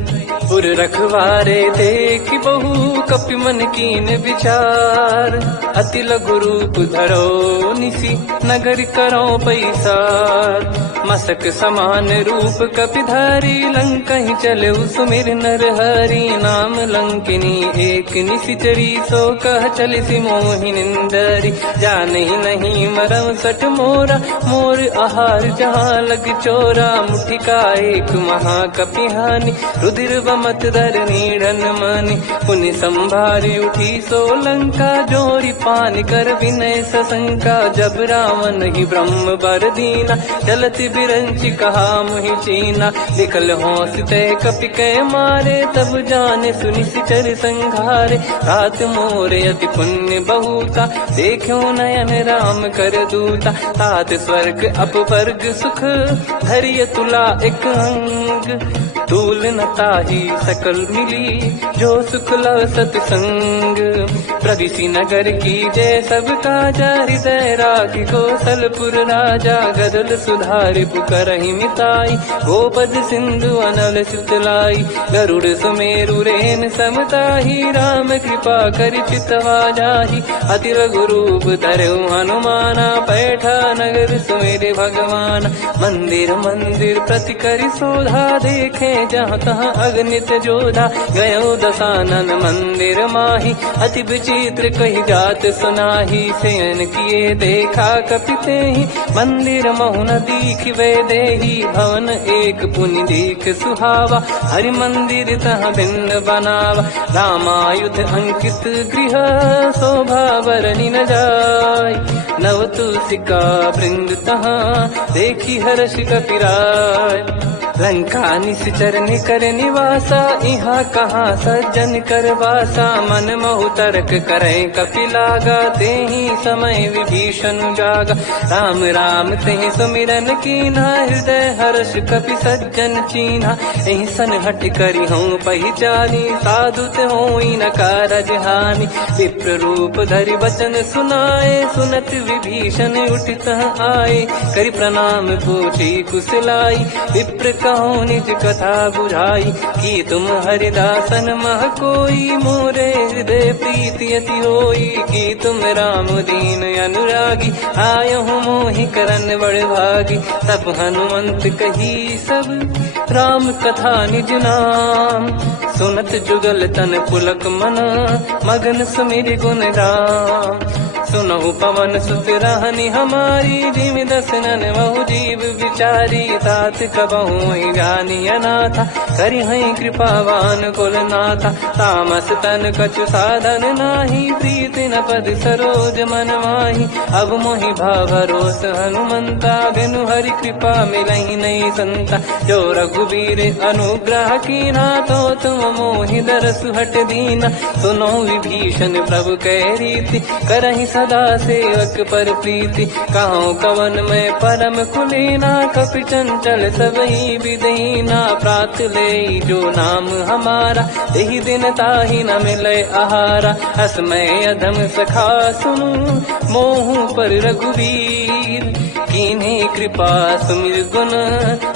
पुर रखवारे देखि बहु कपि मन कीन विचार। अति लघु रूप धरो निसी नगर करो पैसार। मसक समान रूप कपि धारी लंका ही चले सुमिर नर हरि। नाम लंकिनी एक निशिचरी सो कह चल सी मोहि निंदरी। जाने नहीं मरम सट मोरा मोर आहार जहाँ लग चोरा। मुठिका एक महाकपि हानि रुधिर बमत धर नीड़न मानि। पुनि संभारी उठी सो लंका जोरी पानी कर विनय सशंका। जब रावण ही ब्रह्म बर दीना चलति बिरंचि कहा मुहि चीना। निकल होश ते कपि कै मारे तब जाने सुनि सिचर संघारे। रात मोरे अति पुण्य बहुता देखो नयन राम कर दूता। तात स्वर्ग अपवर्ग सुख धरिय तुला एक अंग। तूल न ताहि सकल मिली जो सुख लव सतसंग। प्रविशि नगर की जय सब काजा हृदय राखि कौशलपुर राजा। गदल सुधारि पुकारहि मिताई गोप द्रौपद सिंधु अनल सुतलाई, गरुड़ सुमेरु रेन समताही, राम कृपा कर चितवा जाहि, अति रघु रूप धरऊ हनुमाना, पैठा नगर सुमेरे भगवान। मंदिर मंदिर प्रति करि शोधा, देखे जहाँ तहाँ अगणित जोधा, गयो दशानन मंदिर माही, अति विचित्र कही जात सुनाही, शयन किए देखा कपिते ही, मंदिर महु न दीख वे देही, भवन एक पुनि दीख सुहावा, हरि मंदिर तहाँ भिन्न बनावा, रामायुध अंकित गृह, शोभा बरनि न जाय, नव तुलसी का वृंद तहाँ, देखी हर्ष कपिराय। लंका निश्चर निकर निवासा, यहाँ कहाँ सज्जन कर वासा, मन महु तर्क करें कपिलागा, तेहि समय विभीषण जागा, राम राम तेहि सुमिरन कीन्हा, हृदय हर्ष कपि सज्जन चीन्हा, एहि सन हट करि हूँ पहिचानी, साधु ते होई न कारज हानि, विप्र रूप धरि वचन सुनाए, सुनत विभीषण उठित आए, करि प्रणाम पूछी कुशलाई, विप्र कहो निज कथा बुझाई, कि तुम हरिदासन मह कोई, मोरे हृदय प्रीति अति होई, कि तुम राम दीन अनुरागी, आयहु मोहि करन बड़ भागी, तब हनुमंत कही सब राम कथा निज नाम, सुनत जुगल तन पुलक मना, मगन सुमिर गुण राम। सुनहु पवन सुत रहनी हमारी, जिमि दसनन महु जीव विचारी, तात कबहु जानी अनाथा, करि हई कृपावान कुल नाथा, तामस तन कछु साधन नाही, प्रीति न पद सरोज मन माही, अब मोहि भाव भरोस हनुमंता, बिनु हरि कृपा मिलहि नहीं संता, जो रघुबीर अनुग्रह कीना, तो तुम मोहि दरसु हट दीना, सुनो विभीषण प्रभु कह रीति, करहि सदा सेवक पर प्रीति, कहो कवन में परम कुलीना, कपि चंचल सबही विदहीना, प्रात ले जो नाम हमारा, यही दिन ताहि न मिले आहारा, असमय अधम सखा सुनु, मोहु पर रघुवीर, कीन्ही कृपा सुमिर गुण,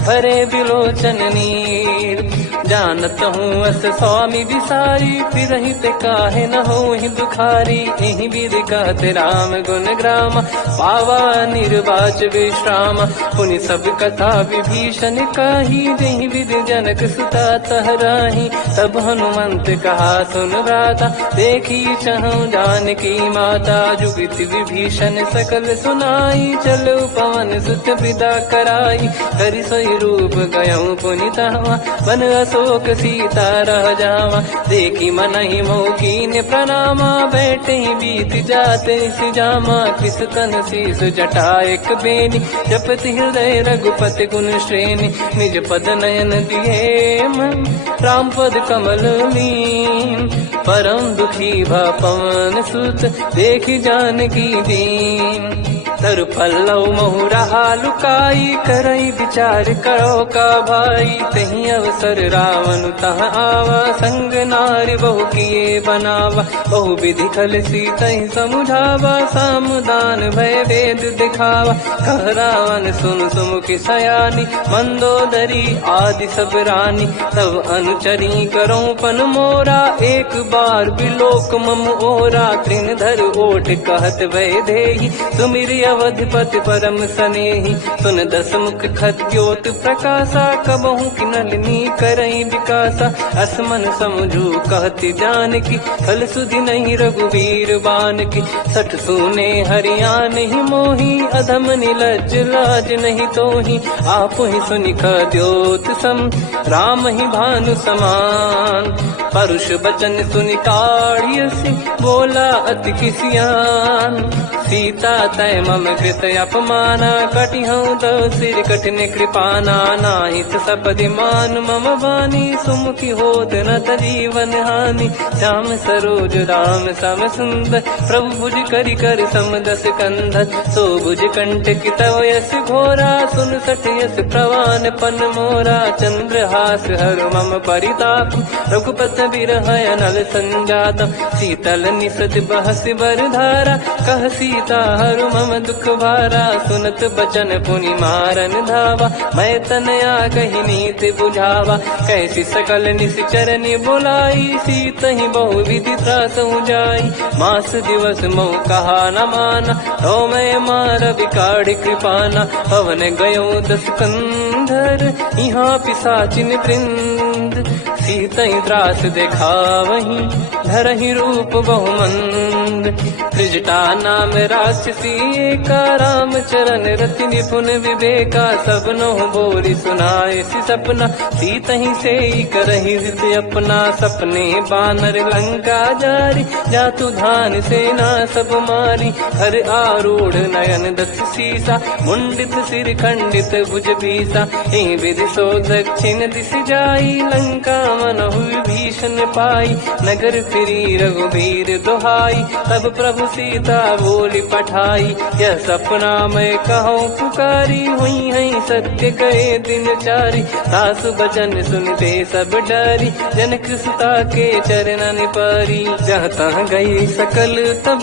भरे बिलोचन नीर, जानत हूँ अस स्वामी विसारी, फिरहित काहे न होहि दुखारी, एहि विधि कहते राम गुण ग्राम, पावा निर्वाच विश्राम, पुनि सब कथा विभीषण काही, जेहि विधि जनक सुता तहराही, तब हनुमंत कहा सुन भ्राता, देखी चहु जानकी माता, जुगित विभीषण सकल सुनाई, चलो पवन सुत विदा कराई, करि सोई रूप गयऊँ पुनि तहवा, बन अशोक सीता रह जावा, देखी मनहि मोह कीन्ह प्रणामा, बैठे ही बीत जाते इस जामा, किस तन शीस जटा एक बेनी, जपति हृदय रघुपति गुण श्रेणी, निज पद नयन दिए मन, राम पद कमल मीन, परम दुखी भा पवन सुत, देखी जानकी दीन, तर पल्लव महु रहा लुकाई, करई विचार करो का भाई, तही अवसर रावण तहाँ आवा, संग नारी बहु किए बनावा, बहु विधि खल सीतहि समुझावा, सामदान भय वेद दिखावा, कह रावण सुन सुमुखि सयानी, मंदोदरी आदि सब रानी, तब अनुचरी करो पन मोरा, एक बार बिलोक मम ओरा, तृण धर ओठ कहत वै देहि, सुमिरि अवधिपति परम सनेहि, सुन दस मुख खद्योत प्रकाशा, कबहु किनलनी करई विकासा, असमन समझू कहति जानकी, खल सुधि नहीं रघुवीर बान की, सठ सुने हरियान ही मोही, अधम निलज लाज नहीं तोही, आप ही सुनि खद्योत सम, राम ही भानु समान, परुष बचन सुनि काढ़ियसि, बोला अति किसियान, सीता तय मम कृत अपमाना, कटिहऊँ दो सिर कठिन कृपाना, नाहित सपदि मान मम वानी, सुमुखी होत न तजीवन हानि, श्याम सरोज राम सम सुंदर, प्रभु भुज करि कर समदस कंधर, सो भुज कंटक तव यस घोरा, सुन सठ यस प्रवान पन मोरा, चंद्रहास हर मम परिताप, रघुपत बिरह अनल संजात, शीतल निसत बहस बर धारा, कहसी सीता हरु मम दुख भारा, सुनत बचन पुनि मारन धावा। मैं तनया कही नीति बुझावा, कैसी सकल निश्चर बुलाई। सीत ही बहु विधि त्रास जाई, मास दिवस मऊ कहा न माना। तो मैं मार बिकाड़ कृपाना, पवन गयो 10 कंधर, यहाँ पिशाचिन वृंद। सीतई त्रास देखा वहीं, धरहि रूप बहुमंद। त्रिजटा नाम राक्षसी एका, राम चरण रति निपुण विवेका। सब नोह बोरी सुनाए सी सपना, सीतहि से करहि हित अपना। सपने बानर लंका जारी, जातु धान सेना सब मारी। हर आरूढ़ नयन दस सीसा, मुंडित सिर खंडित भुज भीसा। एहि विधि सो दक्षिण दिश जाई, लंका मनहु भीषण पाई। नगर फिरी रघुबीर दुहाई, तब प्रभु सीता बोली पठाई। यह सपना मैं कहूँ पुकारी, हुई है सत्य गए दिन चारी। सासु बचन सुनते सब डरी, जनक सुता के चरणन परी। जहाँ तहाँ गई सकल तब,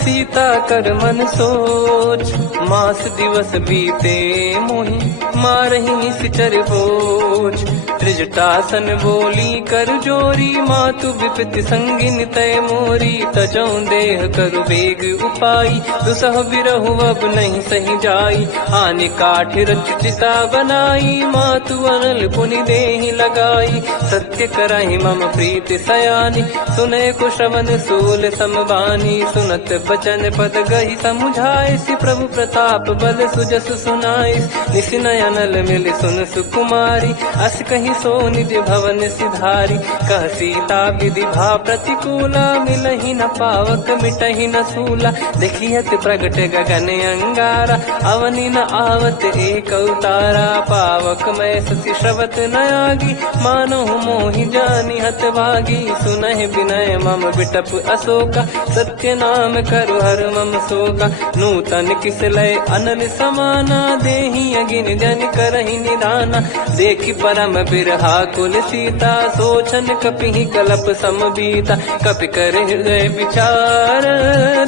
सीता कर मन सोच। मास दिवस बीते मोहि, मारहि निश्चर बोझ। त्रिजटासन बोली कर जोरी, मातु विपत्ति संगिन तय मोरी। तजौ देह करु बेग उपाई, दुसह बिरहु अब नहीं सही जाई। आने काठ रचिता बनाई, मातु अनल पुनि देहि लगाई। सत्य करहि मम प्रीति सयानी, सुने को श्रवण सूल समबानी। सुनत बचन पद गहि समुझाए, सि प्रभु प्रताप बल सुजस सुनाई। निस नयनल मिल सुन सुकुमारी, अस कहि सो निज भवन सिधारी। कह सीता विधि भा प्रतिकूला, मिलहि न पावक मिटहि न सूला। देखियत प्रगट गगन अंगारा, अवनि न आवत एक अवतारा। पावक मैं ससि श्रवत न आगी, मानो मोहि जानि हतभागी। सुनहि विनय मम बिटप अशोका, सत्य नाम करु हर मम शोका। नूतन किस लय अनल समाना, देहि अगिन जन करहि निदाना। देखि परम बिरहा कुल सीता, सोचन कपिहि कलप समबीता। कपि कर हृदय विचार,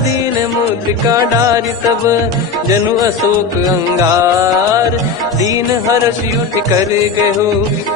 दीन मुद्रिका डारि तब। जनु अशोक अंगार, दीन हर्ष उठ कर गहु।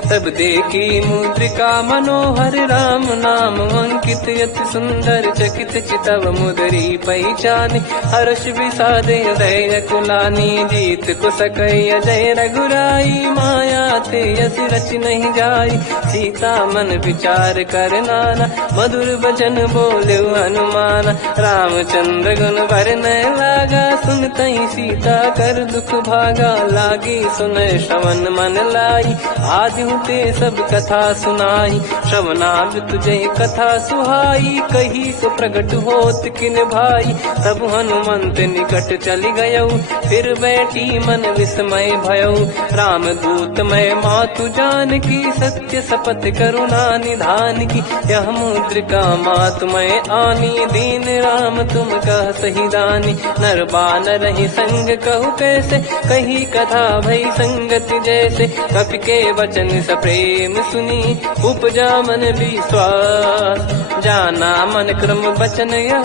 तब देखी मुद्रिका मनोहर, राम नाम अंकित अति सुंदर। चकित चितव मुदरी पहचान, हर्ष विषादे हृदय कुलानी। जीत को सकई अजय रघुराई, माया ते यस रच नहीं जाई। सीता मन विचार कर नाना, मधुर वचन बोले हनुमान। रामचंद्र गुण वरनय लागा, सुनतहि सीता कर दुख भागा। लागी सुनय श्रवण मन लाई, आदिहु ते सब कथा सुनाई। श्रवणाब तुझे कथा सुहाई, कही सो प्रगट होत किन भाई। तब हनुमंत निकट चली गयऊ, फिर बैठी मन विस्मय भयऊ। राम दूत मैं मातु जान की, सत्य शपथ करुणा निधान की। यह मुद्रिका मातु मैं आनी, दीन राम तुम कह सही दानी। नर बानर ही संग कहु कैसे, कही कथा भई संगति जैसे। कपि के वचन सप्रेम सुनी, उपजा मन विश्वास। जाना मन क्रम वचन यह,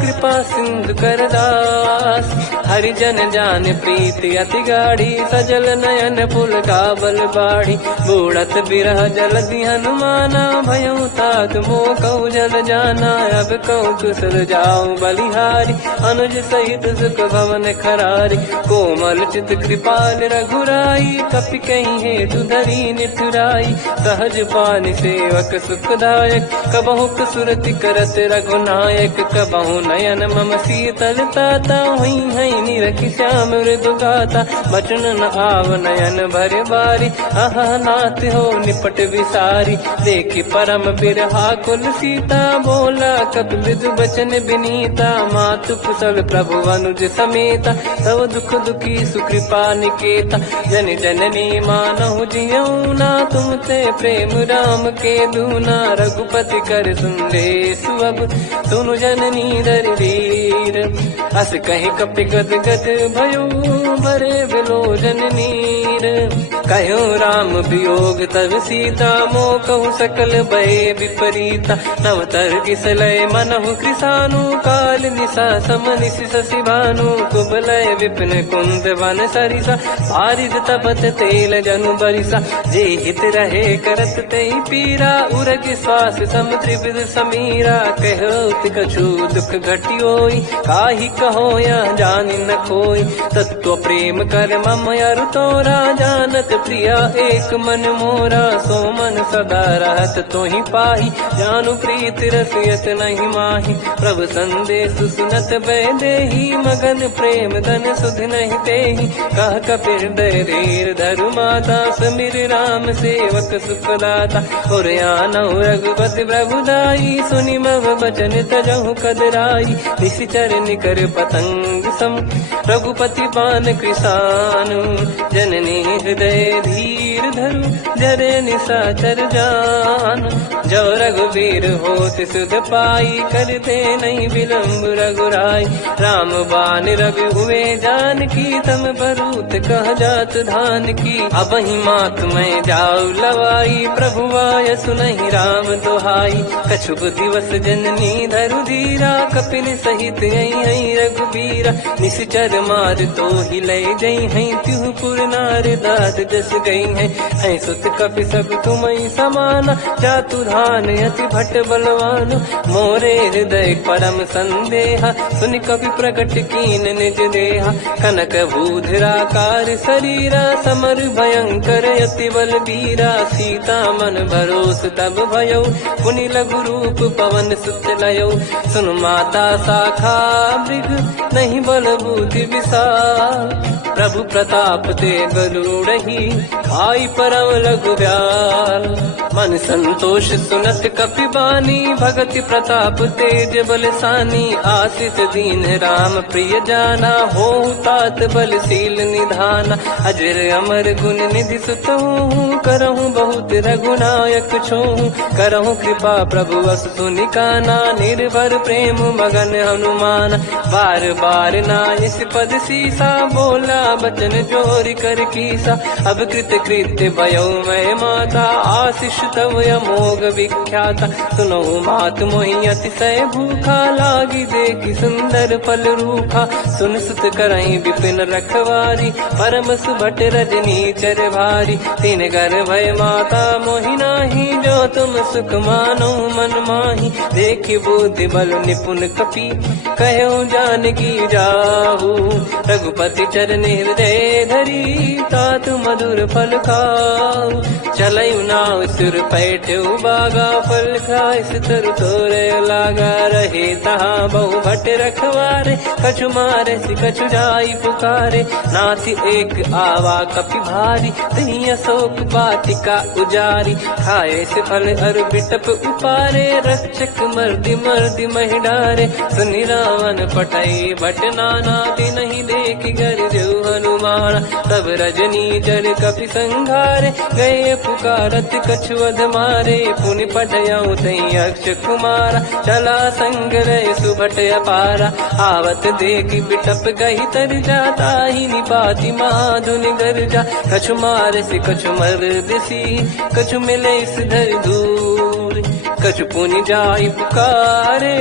कृपा सिंधु कर दास। हरिजन जान प्रीति अति गाढ़ी, सजल नयन पुल काबल बाढ़ी। बूढ़त बिरह जलधि हनुमाना, भयउ तात मोह कहु जल जाना। अब कहु कुशल जाऊं बलिहारी, अनुज सहित सुख भवन खरारी। कोमल चित कृपाल रघुराई, कपि कहीं हेतु धरी निठुराई। सहज पानि सेवक सुखदायक, कबहु सुरति करत रघुनायक। कबहु नयन मम शीतल ताता, हुई है निरखि श्याम मृदु गाता। बचन न आव नयन भर बारी, अह नाथ हो निपट विसारी। देखि परम बिरहा कुल सीता, बोला कपि मृदु बचन बिनीता। मातु कुशल प्रभु अनुज समेता, तव दुख दुखी सुकृपा निकेता। जन जननी मानहु जियऊ ना, तुम ते प्रेम राम के दूना। रघुपति कर सुंदेशु अब, सुनु जननी दर वीर। अस कहि कपि गद गद भयो, भरे बिलोचन नीर। कहो राम वियोग तब सीता मोह कहु सकल भय विपरीता नव तर्किस लय मनहु कृसानु काल निशा सम निशि शशि भानु कुबलय विपिन कुंद वन सरिसा बारिज तपत तेल जनु बरिसा जे हित रहे करत ते पीरा उरग श्वास सम त्रिविध समीरा कहो कछु दुख घटियोई काहि कहो या जानि न कोई तत्व प्रेम कर मम अरु तोरा जानत प्रिया एक मन मोरा सो मन सदा रहत तोहि पाही जानु प्रीत रसियत नहीं माही प्रभु संदेश सुनत बैदेही मगन प्रेम धन सुध नहीं तेहि कह कपिर धीर धरु माता समीर राम सेवक सुखदाता और आनौ रघुपति प्रभुदाई सुनि मम बचन तजहु कदराई निशिचर निकर पतंग सम रघुपति पान कृसानु जननी हृदय धीर धरु जरे निशाचर जान जो रघुवीर होत सुध पाई करते नहीं विलम्ब रघुराई राम बान रवि हुए जान की तम बरूत कह जात धान की अब ही मात में जाऊ लवाई प्रभु आय सुनहि राम दुहाई कछुक दिवस जननी धरु धीरा कपिल सहित आई रघुबीरा निश्चर मार तो ही ले जई है त्युह पुर नार दाद जस गई है सुत कपि सब तुमई समाना जातु धान अति भट बलवान मोरे हृदय परम संदेहा सुनि कपि प्रकट कीन निज देहा कनक भूधराकार शरीरा समर भयंकर अति बल बीरा सीता मन भरोस तब भयो पुनि लघु रूप पवन सुत लयो सुन माता शाखा मृग नहीं बल बुद्धि विशाल प्रभु प्रताप ते गरुड़हि खाई परम लघु व्याल मन संतोष सुनत कपि बानी भगति प्रताप तेज बलसानी आशिष दीन राम प्रिय जाना हो तात बलशील निधाना अजर अमर गुण निधि सुतहु करहु बहुत रघुनायक छोहु करहु कृपा प्रभु अस सुनिकाना निर्भर प्रेम मगन हनुमान बार बार नायस पद सीसा बोला बचन जोर कर कीसा अब कृत कृत्य भयो मैं माता आशीष तव अमोघ विख्याता सुनो मात मोहि अतिशय भूखा लागी देखी सुंदर फल रूखा सुन सुत करई विपिन रखवारी परम सुभट रजनी चर भारी तीन घर भय माता मोहि नाही जो तुम सुख मानो मन माही देखी बुद्धि बल निपुण कपि कहो जानकी जाहू रघुपति चरण हृदय धरी तात मधुर फल खाऊ चलयु नाव सुर पैठ बागा फल खाय सितर तोरे लागा रहे तहाँ बहु भट रखवारे कछु मारे सि कछु जाई पुकारे नाथ एक आवा कपि भारी तही अशोक बाटिका उजारी खाए से फल अर बिटप उपारे रक्षक मर्दि मर्दि महि डारे सुनि रावण पटई भट नाना दिन ही देख घर जो हनुमान तब रजनी जर कपि संघारे गए पुकारत कछुअध मारे पुनि पटयऊ तई अक्ष कुमारा चला संग रहे सुभट अपारा आवत देखी बिटप गही तर जाता ही निपाति माधुनि गर्जा कछु मार से कछु मर दिसी कछु मिले इस धर दूर कछु पुनि जाई पुकारे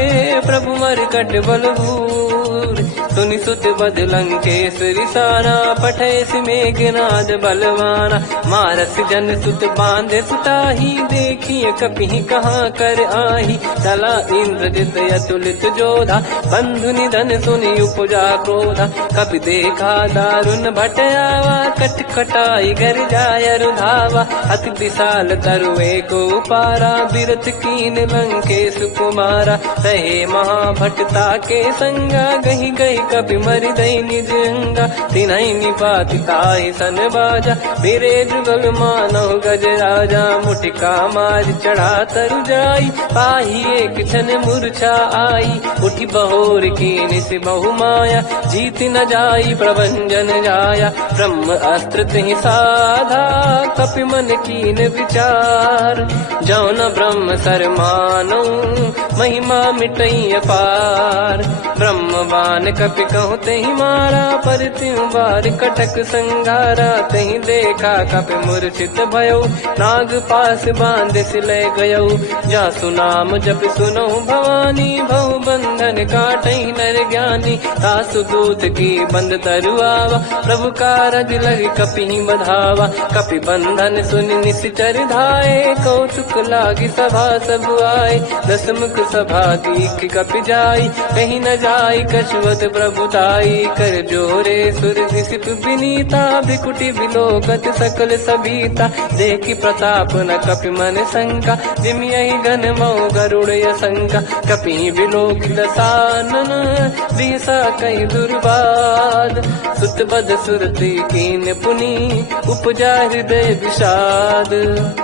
प्रभु मर कट बलभूर सुनि सुत बद लंकेश्वरी साना पठे मेघनाद बलवाना मारस जन सुत बांधे सुताही देखिए कपि कहाँ कर आही चला इंद्रजित अतुलित जोधा बंधु निधन सुनि उपजा क्रोधा कपि देखा दारुण भट आवा कट कटाई घर जाय रुधावा अति विशाल तरुए को पारा बिरथ कीन लंकेश कुमारा रहे महाभटता के संगा गही गई कपि मरि दई निज अंगा तिनहि निपाति ताहि सन बाजा मेरे जुगल मानव गज राजा मुटिका मार चढ़ा तरु जाई पाही एक क्षण मूर्छा आई उठी बहोर कीन से बहु माया जीत न जाई प्रभंजन जाया ब्रह्म अस्त्र तिहि साधा कपि मन कीन विचार जौन ब्रह्म सर मानो महिमा मिटई अपार। ब्रह्मवान कपि कहूँ तहि मारा पर त्यों बार कटक संघारा। तहि देखा कपि मूर्छित भयो नाग पास बांध सिले गयो। जासु नाम जप सुनो भवानी भव बंधन काटई नर ज्ञानी। तासु दूत की बंद तरुआवा प्रभु कारज लग कपि बधावा। कपि बंधन सुनि निश्चर धाये कौतुक लागी सभा सब आए। दसमुख सभा दीख कपि जाई कहीं न जाई कछुवत प्रभुताई। कर जोरे सुर दिसिप विनीता भिकुटी विलोकत सकल सबीता। देखी प्रताप न कपि मन शंका जिमियहि घन मऊ गरुड़ शंका। कपि विलोकित सानन बिहसा कहीं दुर्बाद। सुत बद सुरति कीन पुनि उपजा हृदय विषाद।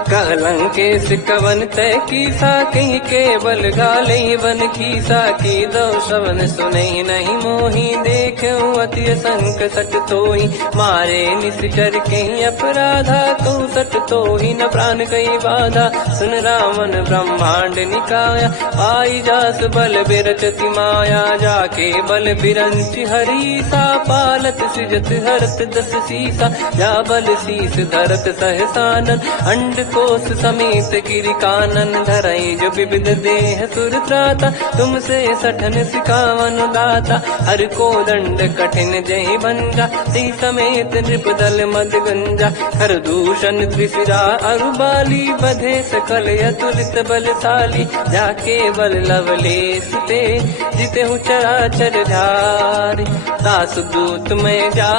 कहलंकेश कवन तय कीसा कहीं केवल गाले वन कीसा। की दो श्रवण सुने नहीं मोही देखूं अति संक सट तोई। मारे निश्चर कहीं अपराधा कहूँ सट तोही न प्राण कहीं बाधा। सुन रावण ब्रह्मांड निकाया पाई जास बल बिरचति माया। जाके बल बिरंच हरीसा पालत सृजत हरत दस सीसा। जा बल शीस धरत सहसानन अंड कोश समेत गिरि कानन। धरई जो विविध देह सुर त्राता तुमसे सठन सिखावन दाता। हर को दंड कठिन जय भंजा ती समेत नृपदल मद गंजा। हर दूषण त्रिशिरा अरुबाली बधे सकल अतुलित बलशाली। जाके बल लवलेस ते जिते हूँ चराचर झारी। दास दूत में जा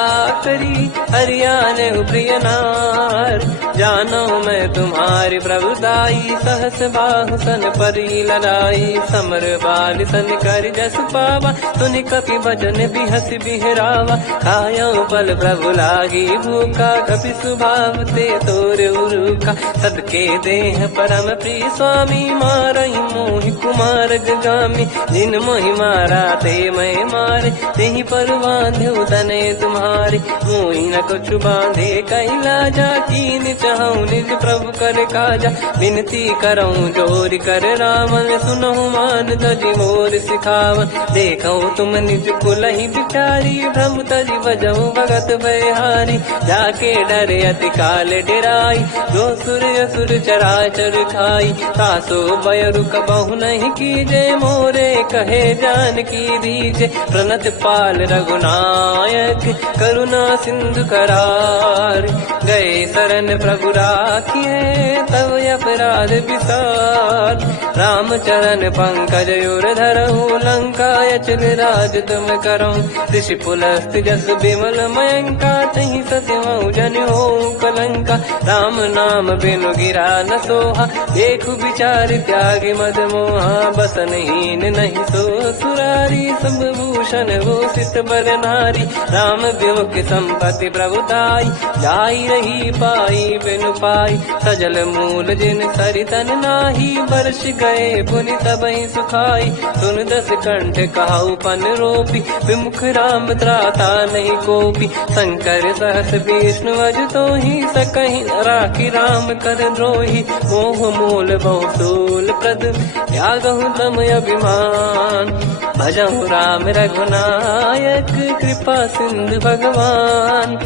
करी हरियाने प्रिय नार। जानो मैं तुम्हारी प्रभुदाई सहस बाहु सन परी लड़ाई। समर बाल सन कर जस पावा सुनि कपि भजन बिहस बिहरावा। खायो बल प्रभु लागी भूखा कपि स्वभाव ते तोर उरुका। सदके देह परम प्रिय स्वामी मारई मोहि कुमार गगामी। जिन मोहि मारा ते मैं मारे तेहि पर बांधे तने तुम्हारे। मोहि न कुछ बांधे कैलाजा कीन चाहूं निज प्रभु कर काजा। विनती करऊं जोर कर रावण सुनहु मान तजि मोर सिखावन। देखऊं तुम निज कुलहि बिचारी भ्रम तजि बजऊं भगत बहारी। जाके डरे अति काल डेराई जो सुर असुर चराचर खाई। तासो बयरु कबहु नहीं कीजे मोरे कहे जान की दीजे। प्रणत पाल रघुनायक करुणा सिंधु करार। गए शरण प्रभु राखिए तब अपराध विसार। राम चरण पंकज उर धरहु लंका अचल राज तुम करऊं। ऋषि पुलस्त जस विमल मयंका तहि सत्यमऊ जन हो कलंका। राम नाम बिनु गिरा न सोहा देखु विचार त्याग मद मोहा। बसनहीन नहीं सो सुरारी सब भूषण हो सित बर नारी। राम विमुख संपत्ति प्रभुताई जाई रही पाई बिनु पाई। सजल मूल जिन सरितन नाही वर्ष गए पुनि तबहि सुखाई। सुन दस कंठ कहाऊ पन रोपी विमुख राम त्राता नहीं कोपी। शंकर सहस विष्णु अज तो ही सकहि राखी राम कर द्रोही। मोह मूल बहुसूल प्रद त्यागहु तम अभिमान। भजहु राम रघुनायक कृपा सिंधु भगवान।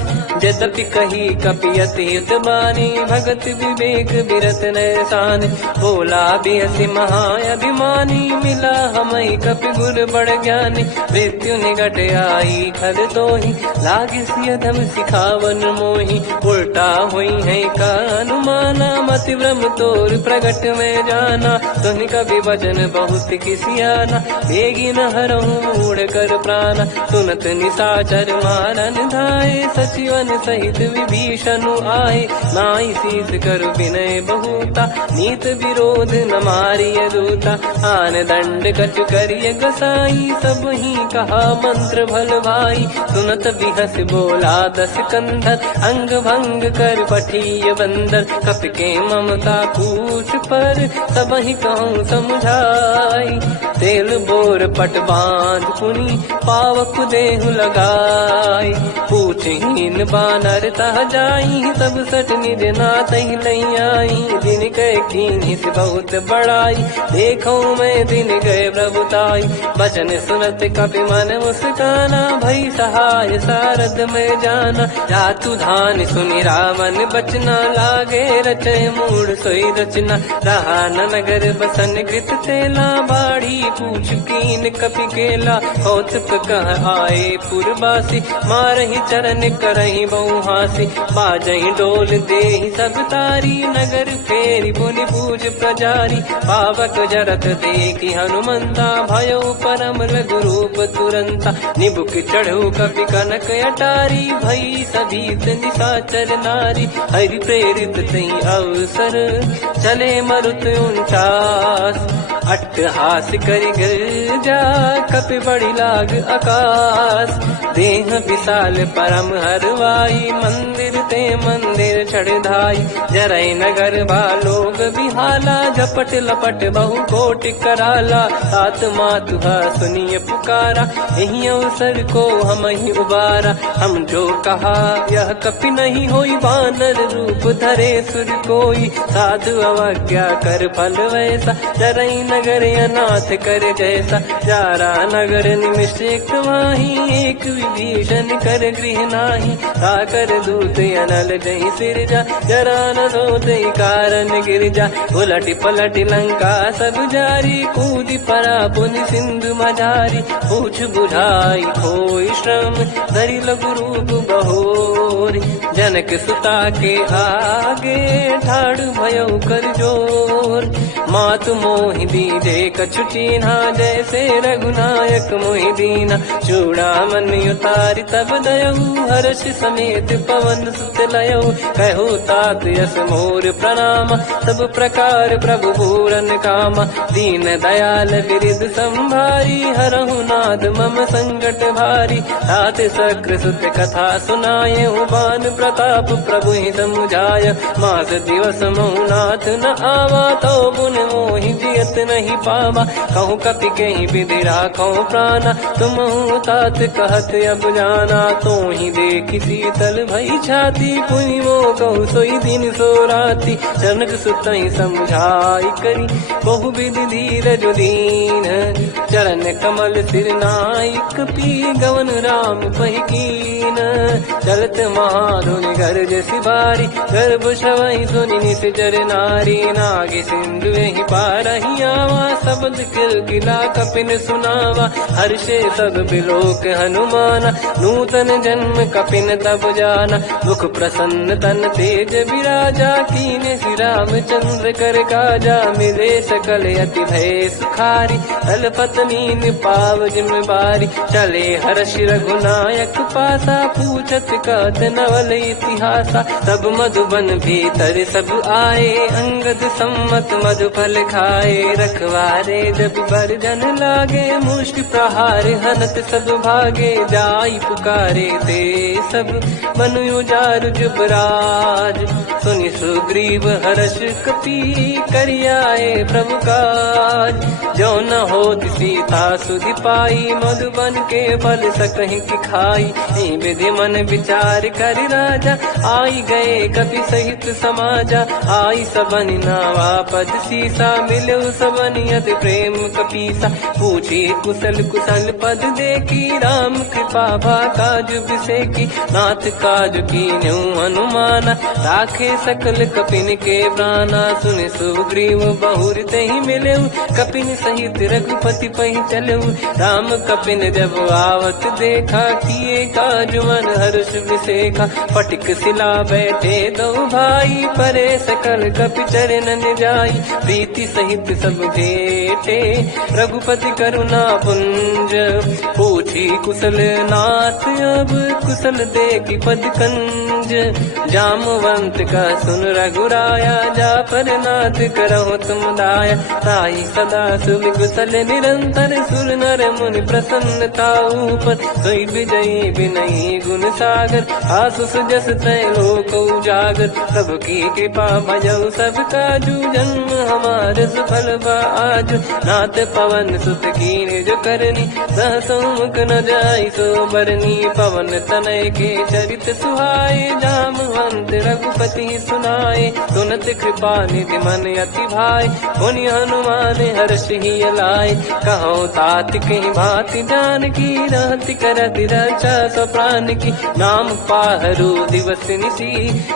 यद्यपि कही कपि अति हित बानी भगत विवेक बिरत नैसान। बोला बिहसि महाअभिमानी मिला हमई कपि गुर बड़ ज्ञानी। मृत्यु निकट आई खल तोहि लागे सियधम सिखावन मोहि। उल्टा हुई है का अनुमाना मति भ्रम तोर प्रगट में जाना। सुनि कवि वचन बहुत किसियाना बेगी न हरहु मूढ़ कर प्राणा। सुनत निशाचर मारन धाये सचिवन सहित विभीषण आए। नाई शीस कर विनय बहुता नीत विरोध न मारिय दूता। आन दंड कछु करिय गसाई सब ही कहा मंत्र भल भाई। सुनत बिहस बोला दस कंधर अंग भंग कर पठिय बंदर। कपि के ममता पूछ पर सब ही कहूँ समझाई। तेल बोर पट बांध पुनि पावक देहु लगाई। पूछहीन बानर तह जाई, सब सट निज नाथ ही लई आई। दिन गए कीन्ही से बहुत बड़ाई, देखो मैं दिन गए प्रभुताई। बचन सुनत कपि मन मुस्काना, भई सहाय सारद में जाना। जातु धान सुनि रावण बचना, लागे रचे मूड सोई रचना। रहा न नगर बसन कृत तेला, बाढ़ी पूछ कीन कपि केला। कौतुक कह आए पुरबासी, मारहि चरण करहि बहु हासी। बाजहि डोल देहि सब तारी, नगर फेरि पुनि पूज प्रजारी। पावक जरत देखि हनुमंता, भयो परम लघु रूप तुरंता। निबुक चढ़ऊ कपि कनक अटारी, भई सभीत निशाचर नारी। हरि प्रेरित तई अवसर, चले मरुत 49। अट्टहास करि गिरजा, कपि बड़ी लाग आकाश। देह विशाल परम हरवाई, मंदिर ते मंदिर चढ़ धाई। जरई नगर बालोग बिहाला, झपट लपट बहु कोटि कराला। तात मातुहा सुनिय पुकारा, यही अवसर को हम ही उबारा। हम जो कहा यह कपि नहीं होई, वानर रूप धरे सुर कोई। साधु अवज्ञा कर फल वैसा, जरई नगर अनाथ कर जैसा। जारा नगर निमिष एक माही, एक विभीषण कर गृह नाही। ताकर दूत अनल जही सिरजा, जरा न सोते कारण गिरजा। उलट पलट लंका सब जारी, कूद परा पुनि सिंधु मझारी। पूछ बुझाई खोई श्रम, धरि लघु रूप बहोरी। जनक सुता के आगे, ठाड़ भयउ कर जोर। मातु मोहि दीजे कछु चीन्हा, जैसे रघुनायक मोहि दीना। चूड़ामन उतारि तब दयऊ, हर्ष समेत पवन सुत लयऊ। कहो तात यस मोर प्रणाम, सब प्रकार प्रभु पूरन कामा। दीन दयाल बिरिद संभारी, हरहु नाद मम संकट भारी। तात शक्र सुत कथा सुनाए, बान प्रताप प्रभु ही समुझाय। मास दिवस महु नाथ न आवा, तो बुन मोहि जियत नहीं पावा। कहूँ कपि कहीं विधि राखो प्राणा, तुम तात कहत अब जाना। तो ही देखी शीतल भई छाती, पुनि वो कहूँ सोई दिन सो राती। जनक सुत ही समझाई करी, बहु विधि धीरज दीन। चरण कमल सिर नायक, पी गवन राम पहि कीन। चलत महाधुनि गर्ज सिबारी, गर्भ शवहि सुनि निसचर नारी। नागे सिंधु ही पारहि आवा, शब्द किलकिला कपिन सुनावा। हर्षे सब बिलोक हनुमाना, नूतन जन्म कपिन तब जाना। मुख प्रसन्न तन तेज विराजा, कीने श्री रामचंद्र कर काजा। मिले सकल अति भय सुखारी, तल पत्नी पाव जिम्मेवारी। चले हर्ष रघुनायक पासा, पूछत कहत नवल इतिहासा। सब मधुबन भीतर सब आए, अंगद सम्मत मधुफल खाए। रखवारे जब बरजन लागे, मुष्टि प्रहार हनत सब भागे। जाई पुकारे ते सब, मनु उजारु जुबराज। सुनि सुग्रीव हर्ष कपि, करियाए प्रभु काज। जो न होत सीता सुधि पाई, मधुबन के बल सकहि की खाई। विधि मन विचार कर राजा, आई गए कपि सहित समाजा। आई सबन नावा पद सीसा, मिलो सबन यद प्रेम कपीसा। पूछी कुशल कुशल पद देखी, राम कृपा भा काज बिसेकी। नाथ काज कीन्हु हनुमाना, राखे सकल कपिन के प्राणा। सुनि सुग्रीव बहुर तेहि मिलेऊ, कपिन सहित रघुपति पहि चलेऊ। राम कपिन जब आवत देखा, किए काज मन हर्ष विसेखा। फटिक सिला बैठे दो भाई, परे सकल कपि चरणन जाई। प्रीति सहित सब भेटे, रघुपति करुणा पुंज। पूछी कुशल नाथ अब, कुशल देखि पद कंज। निकुंज जामवंत का सुन रघुराया, जा पर नाथ करहु तुम दाया। ताई सदा सुविकुशल निरंतर, सुर नर मुनि प्रसन्नता ऊपर। सोई विजयी विनयी गुण सागर, आसु सुजस त्रैलोक उजागर। प्रभु की कृपा भजऊ सब काजू, जन्म हमारे सफल बा आज। नाथ पवन सुत की निज करनी, सहसो मुख न जाई सो बरनी। पवन तनय के चरित सुहाए, जामवंत रघुपति सुनाए। सुनत कृपा निधि मन अति भाई, पुनि हनुमान हर्षि लाए। कहो तात कहीं भांति जानकी, रहति करति रक्षा सो प्राण की। नाम पाहरु दिवस निसी,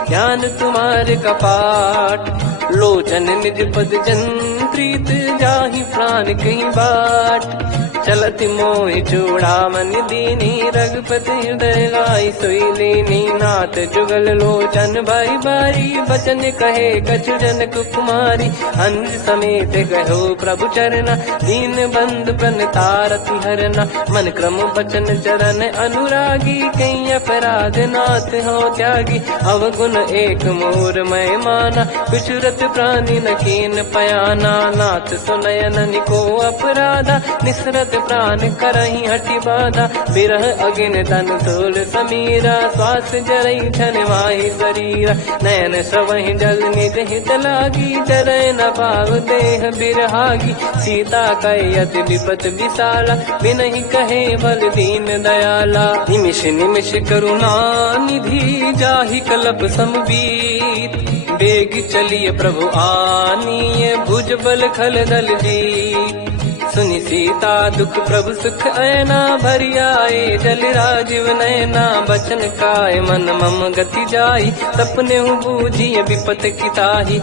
ज्ञान तुम्हारे कपाट। लोचन निज पद जन प्रीत, जाहि प्राण कहीं बाट। चलति मोहि चूड़ामणि दीनी, रघुपति हृदय गाई सोई लीनी। नाथ जुगल लोचन भाई बारी, बचन कहे कछु जनक कुमारी। अंज समेत कहो प्रभु चरना, दीन बंधु प्रणतारति हरना। मन क्रम बचन चरण अनुरागी, कहीं अपराध नाथ हो त्यागी। अवगुण एक मोर मैं माना, विचुरत प्राणी न कीन पयाना। नाथ सुनयन निको अपराधा, निसरत प्राण करही हटि बाधा। बिरह अगिन तन तोल समीरा, श्वास जरई छन माही शरीरा। नयन श्रवहि जल निज हित लागी, जरय न पाव देह बिरहागी। सीता कहि अति विपत विशाला, बिनहि कहे बल दीन दयाला। निमिष निमिष करुणा निधि, जाहि कलप समबीत। बेग चलिए प्रभु आनीय, भुज बल खल दल जीत। सुनि सीता दुख प्रभु सुख ऐना, भरि आए जल राजीव नैना। बचन काय मन मम गति जाई, सपने हूँ बूझिए विपत किताही।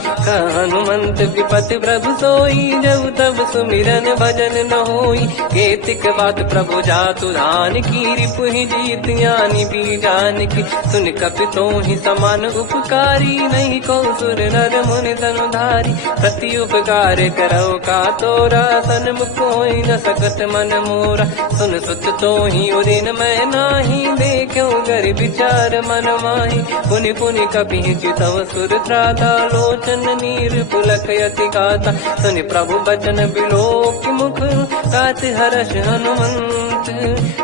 हनुमंत विपत प्रभु सोई, जब तब सुमिरन भजन न होई। केतिक बात प्रभु जातु धान की, रिपुहि जीत यानी भी जान की। सुन कपि तोहि समान उपकारी, नहीं को सुर नर मुनि तनुधारी। प्रति उपकार करो का तोरा, सन्मुख कोई न सकत मन मोरा। सुन सुत तो ही उदिन मैं नाही, देखो गर विचार मन माही। पुनि पुनि कपि चितव सुर त्राता, लोचन नीर पुलक यति गाता। सुनि प्रभु बचन बिलोक मुख, तात हर्ष हनुमंत।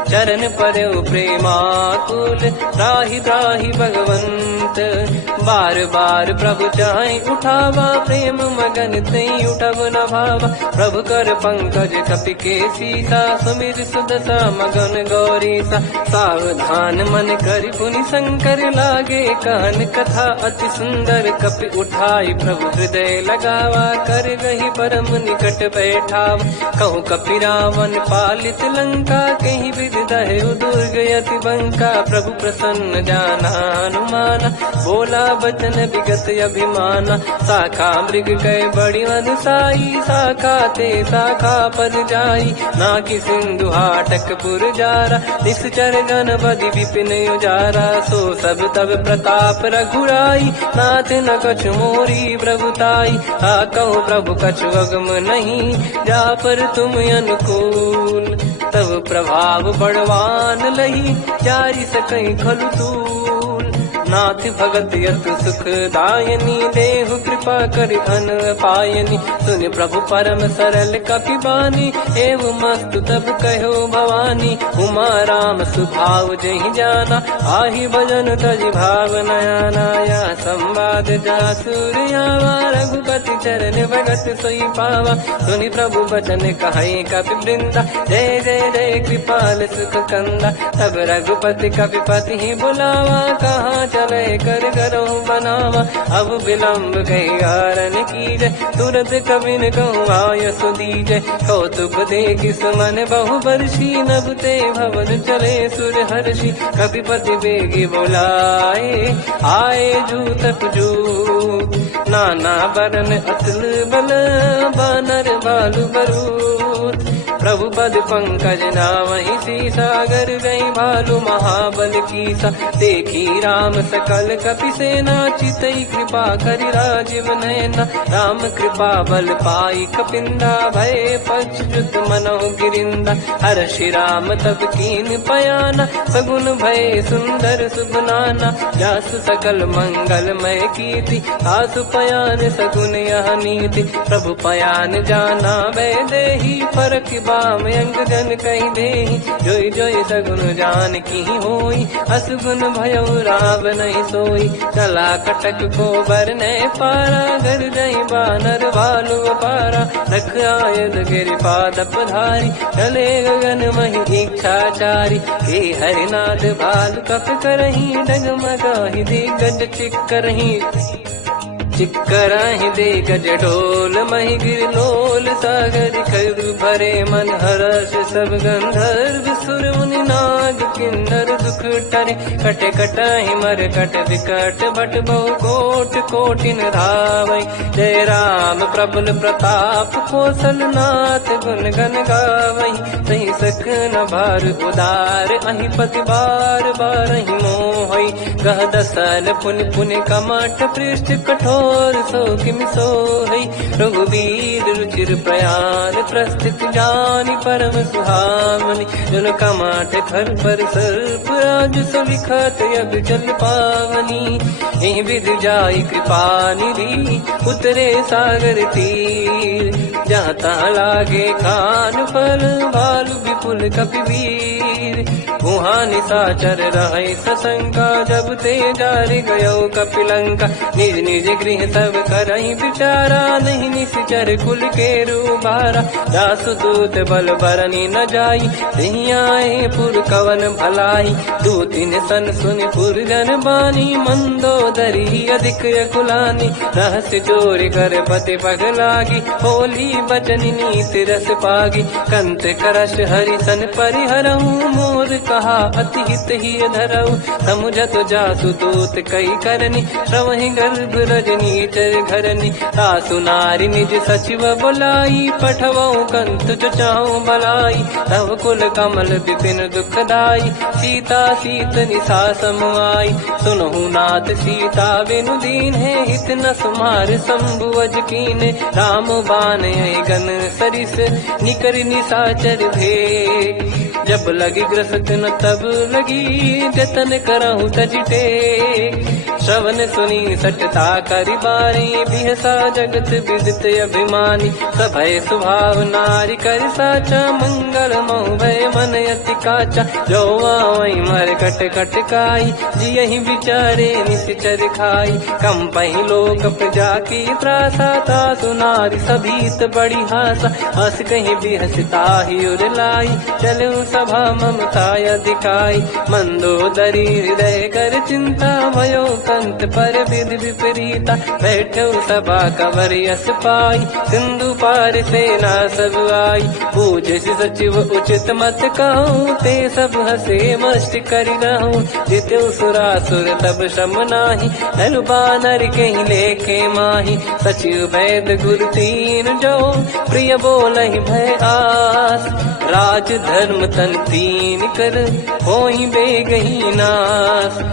चरण परउ प्रेमाकुल, त्राहि त्राहि भगवंत। बार बार प्रभु चाहि उठावा, प्रेम मगन तई उठब न भावा। प्रभु कर पंकज कपि के सीसा, सुमिर सुदशा मगन गौरीसा। सावधान मन करि पुनि शंकर, लागे कान कथा अति सुंदर। कपि उठाई प्रभु हृदय लगावा, कर गही परम निकट बैठावा। कहु कपि रावण पालित लंका, कहीं विधि दहेउ दुर्ग यति बंका। प्रभु प्रसन्न जाना हनुमाना, बोला बचन विगत अभिमाना। शाखा मृग कह बड़ी अनुसाई, शाखा ते शाखा पर जाई। नाकि सिंधु हाटक पुर जारा, निश्चर गण बदि विपिन उजारा। सो सब तब प्रताप रघुराई, नाथ न कछु मोरी प्रभुताई। कहु प्रभु कछु अगम नहीं, जा पर तुम अनुकूल। तब प्रभाव बड़वान लही, जारी सकई खलु तूल। नाथ भगत यत सुख दायनी, देहु कृपा करि अन पायनी। सुनि प्रभु परम सरल कपि बानी, एव मस्तु तब कहो भवानी। उमा राम सुभाव जहि जाना, आहि भजन तजि भाव नया नाया। संवाद जासुर आवा, रघुपति चरण भगत सोई पावा। सुनि प्रभु बचन कहै कपि वृंदा, जय जय जय कृपाल सुख कंदा। तब रघुपति कपिपति ही बुलावा, कहाँ चले कर करो बनावा। अब विलम्ब कहीं कारण कीजय, तुरंत कबिन कहूँ आय सुदीजय। कौतुक देखि सुमन बहु बरसी, नभते भवन चले सुर हर्षि। कपिपति बेगी बुलाए, आए जूतक जू। नाना बरन अतुल बल, बानर बालु बरूद। प्रभु पद पंकज नावहि सीसा, गर गई भालू महाबल कीसा। देखी राम सकल कपि सेना, चितई कृपा करि राजीव नयना। राम कृपा बल पाई कपिंदा, भय पच्युत मनहु गिरिंदा। हर्षि राम तब कीन पयाना, सगुन भय सुंदर सुगुनाना। जासु सकल मंगलमय कीर्ति, आसु पयान सगुन यह नीति। प्रभु पयान जाना वै देहि, फरक बाम अंग जन कहि देहि। जोई जोई सगुन जान की होई, असगुन भयउ राव नहीं सोई। चला कटक को बरने पारा, घर जई बानर भालु पारा। रख आयल गिरि पाद पधारी, चले गगन महि इच्छाचारी। हे हरिनाथ भालु कप करही, डगमगाहि दिग्गज चिक्करही। चिक्कराहि दिग्गज ढोल, महि गिर लोल। सागर खर भरे मन हर्ष, सब गंधर्व सुर मुनि नाग किन्नर दुख टरे। कट कटाहि मरकट विकट, भट बहु कोट कोटिन धावै। जय राम प्रबल प्रताप, कौशल नाथ गुण गन गावै। सही सखन भार उदार, अहि पति बार बारहि मोहै। गह दसल पुनि पुनि कमठ, पृष्ठ कठोर सो किमि सोहै। रघुवीर रुचिर प्रयाण, प्रस्थित जानि परम सुहामनि। जन कमाठ खर पर सर्प, राज सविखत अब चल पावनी। एहि विधि जाई कृपा निधि, उतरे सागर तीर। जहाँ तहाँ लागे खान फल, भालु विपुल कपिवीर। वहाँ निशाचर रहै सशंका, जब ते जारि गयो कपिलंका। निज निज गृह सब करहि विचारा, नहीं निश्चर कुल के रूबारा। जासु दूत बल बरनी न जाई, नहीं आए पुर कवन भलाई। दूतिन सन सुनि पुर जन बानी, मंदोदरी अधिक कुलानी। रहस्य चोरी कर पति पग लागी, होली बचन नीति रस पागी। कंत करश हरि सन परिहरहु, मोर कहा अति हित ही धरऊ। समुझत जासु दूत कई करनी, श्रवहि गर्भ रजनी चर घरनी। तासु नारी निज सचिव बोलाई, पठवऊ कंत जो चाहूं भलाई। तव कुल कमल विपिन दुखदाई, सीता सीत निशा समुआई। सुनहु नाथ सीता बिनु दीन है, हित न सुमार शंभु अज कीने। राम बान गन सरिस, निकर निशाचर भेद। जब लगी ग्रसत न तब लगी, जतन करहु तजिटे। श्रवण सुनी सटता करि बारी, बिहसा जगत विदित अभिमानी। सभय स्वभाव नारी कर साचा, मंगल मोह भय मन अति काचा। जो आवै मर कट कट काई, जियहि विचारे निश्चर खाई। कम पहि लोक प्रजा की त्रासा, तासु नारी सभीत बड़ी हासा। हस कहीं बिहसता ही उर लाई, चलू सभा ममता दिखाई। मंदोदरी हृदय कर चिंता, भयो कंत पर विधि विपरीता। बैठो सभा कवर यस पाई, सिंधु पार सेना सब आई। पूज सचिव उचित मत कहूँ, ते सब हसे मस्त करि रहूं। जित्यु सुरासुर तब श्रम नाही, धनु बानर कहीं लेखे माही। सचिव वैद गुरु तीन जो, प्रिय बोलहि भय आस। राज धर्म तन तीन कर, होई बेगही नास।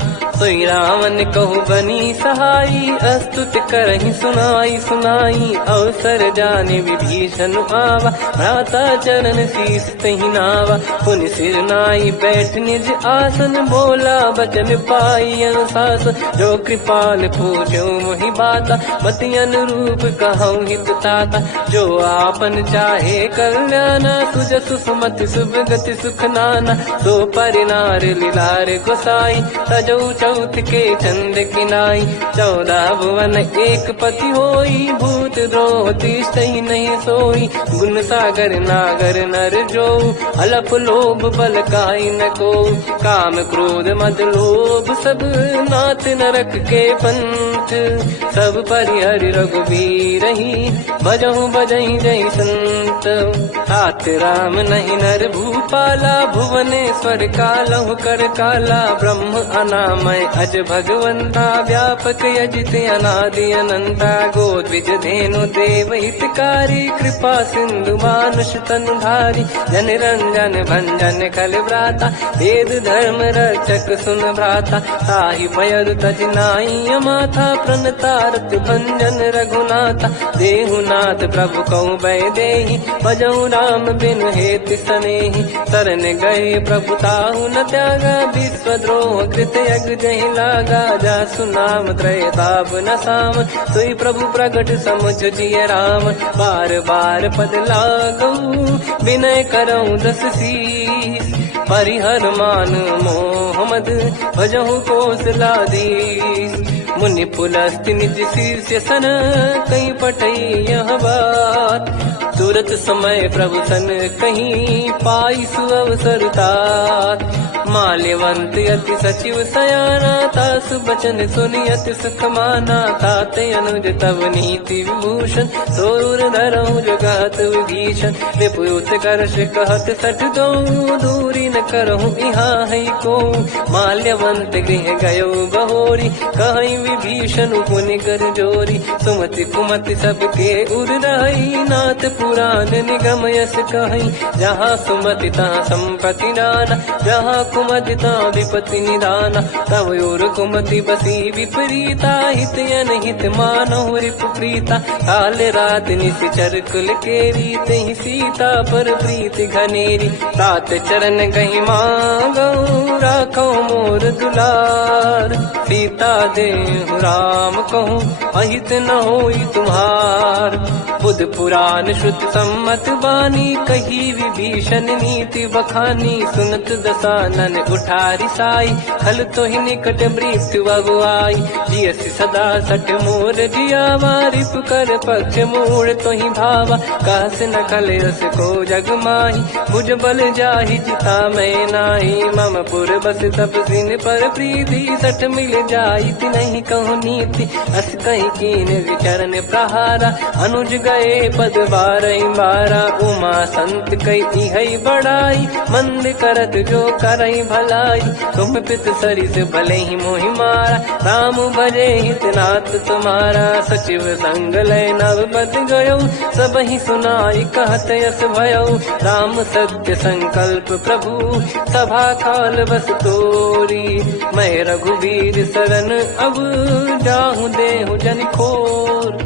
सोई रावण कहु बनी सहाई, अस्तुत करहि सुनाई सुनाई। अवसर जाने विभीषण आवा, भ्राता चरण शीस तहि नावा। पुनि सिर नाई बैठ निज आसन, बोला बचन पाई अनुशासन। जो कृपाल पूछो मोहि बाता, मति अनुरूप कहूँ हित ताता। जो आपन चाहे कल्याणा, सुजसु सुमति शुभ गति सुख नाना। सो परिनार लीलार गोसाई, तजौ चौथ के चंद किनाई। 14 भुवन एक पति होई, भूत द्रोह तिष्ठहि नहीं सोई। गुण सागर नागर नर जो, अलप लोभ बल काई न को। काम क्रोध मद लोभ सब, नाथ नरक के पंथ। सब परिहरि रघुबीर ही, भजहु भजहि जय संत। अंत। तात राम नहीं नर भूपाला, भुवनेश्वर कालहु कर काला। ब्रह्म अनामय अज भगवंता, व्यापक यजित अनादि अनंता। गोद्विज धेनु देव हितकारी, कृपा सिंधु मानुष तनुधारी। जन रंजन भंजन खल व्राता, वेद धर्म रक्षक सुन भ्राता। ताहि भयरु तज नाई माथा, प्रणतारत भंजन रघुनाथा। देहुनाथ प्रभु कहु बै देहि, भजहु राम बिनु हेति सनेहि। शरण गए प्रभु ताहु न त्यागा, विश्वद्रोह कृत यज्ञ जहि लागा। जासु नाम त्रय ताप न साम, सोई प्रभु प्रगट समुझ जिय राम। बार बार पद लागऊ, विनय करऊँ दस शीस। परिहर मान मोह मद, भजहु कौशलाधीश। मुनि पुलस्त्य निज शीर्ष सन, कहीं पटई यह बात। तुरत समय प्रभु सन कहीं, पाई सुअवसर तात। माल्यवंत अति सचिव सयाना, तासु बचन सुनि अति सुख माना। ताते अनुज तव नीति विभूषण, सोर धरहु जगत विभीषण। विपुत करश कहत सठ दो, दूरी न करहु यहाँ है को। माल्यवंत गृह गयो बहोरी, कहीं विभीषण पुनि कर जोरी। सुमति कुमति सबके उर रही, नाथ पुराण निगम यस कहीं। जहाँ सुमति तहाँ संपत्ति नाना, जहाँ कुमति तहाँ विपत्ति निदाना। तव और कुमति बसी विपरीता, हित अनहित मानहु रिपु प्रीता। काल रात निशिचर कुल केरी, तहि सीता पर प्रीति घनेरी। तात चरण गहि मांगऊ, राखो मोर दुलार। सीता देहु राम कहूँ, अहित न होई तुम्हार। बुध पुराण श्रुत सम्मत बानी, कही विभीषण नीति बखानी। सुनत दसानन उठारी साई, खल तो ही निकट मृत्यु अगुआई। जियस सदा सठ मोर जियावा, रिप कर पक्ष मूड़ तो ही भावा। कहस न खल रस को जग माही, भुज बल जाहि जिता मैं नाही। मम पुर बस तब सिन पर प्रीति, सठ मिल जाई नहीं कहूँ नीति। अस कहीं कीन विचरण प्रहारा, अनुज गए पद बारही बारा। उमा संत कई है बड़ाई, मंद करत जो करई भलाई। तुम पित सरिस भले ही मोहि मारा, राम भजे हितनाथ तुम्हारा। सचिव संग लय नव बद गयो, सब ही सुनाई कहत यस भयो। राम सत्य संकल्प प्रभु, सभा काल बस तोरी। मैं रघुवीर शरण अब, जाहु देहु जन खोर।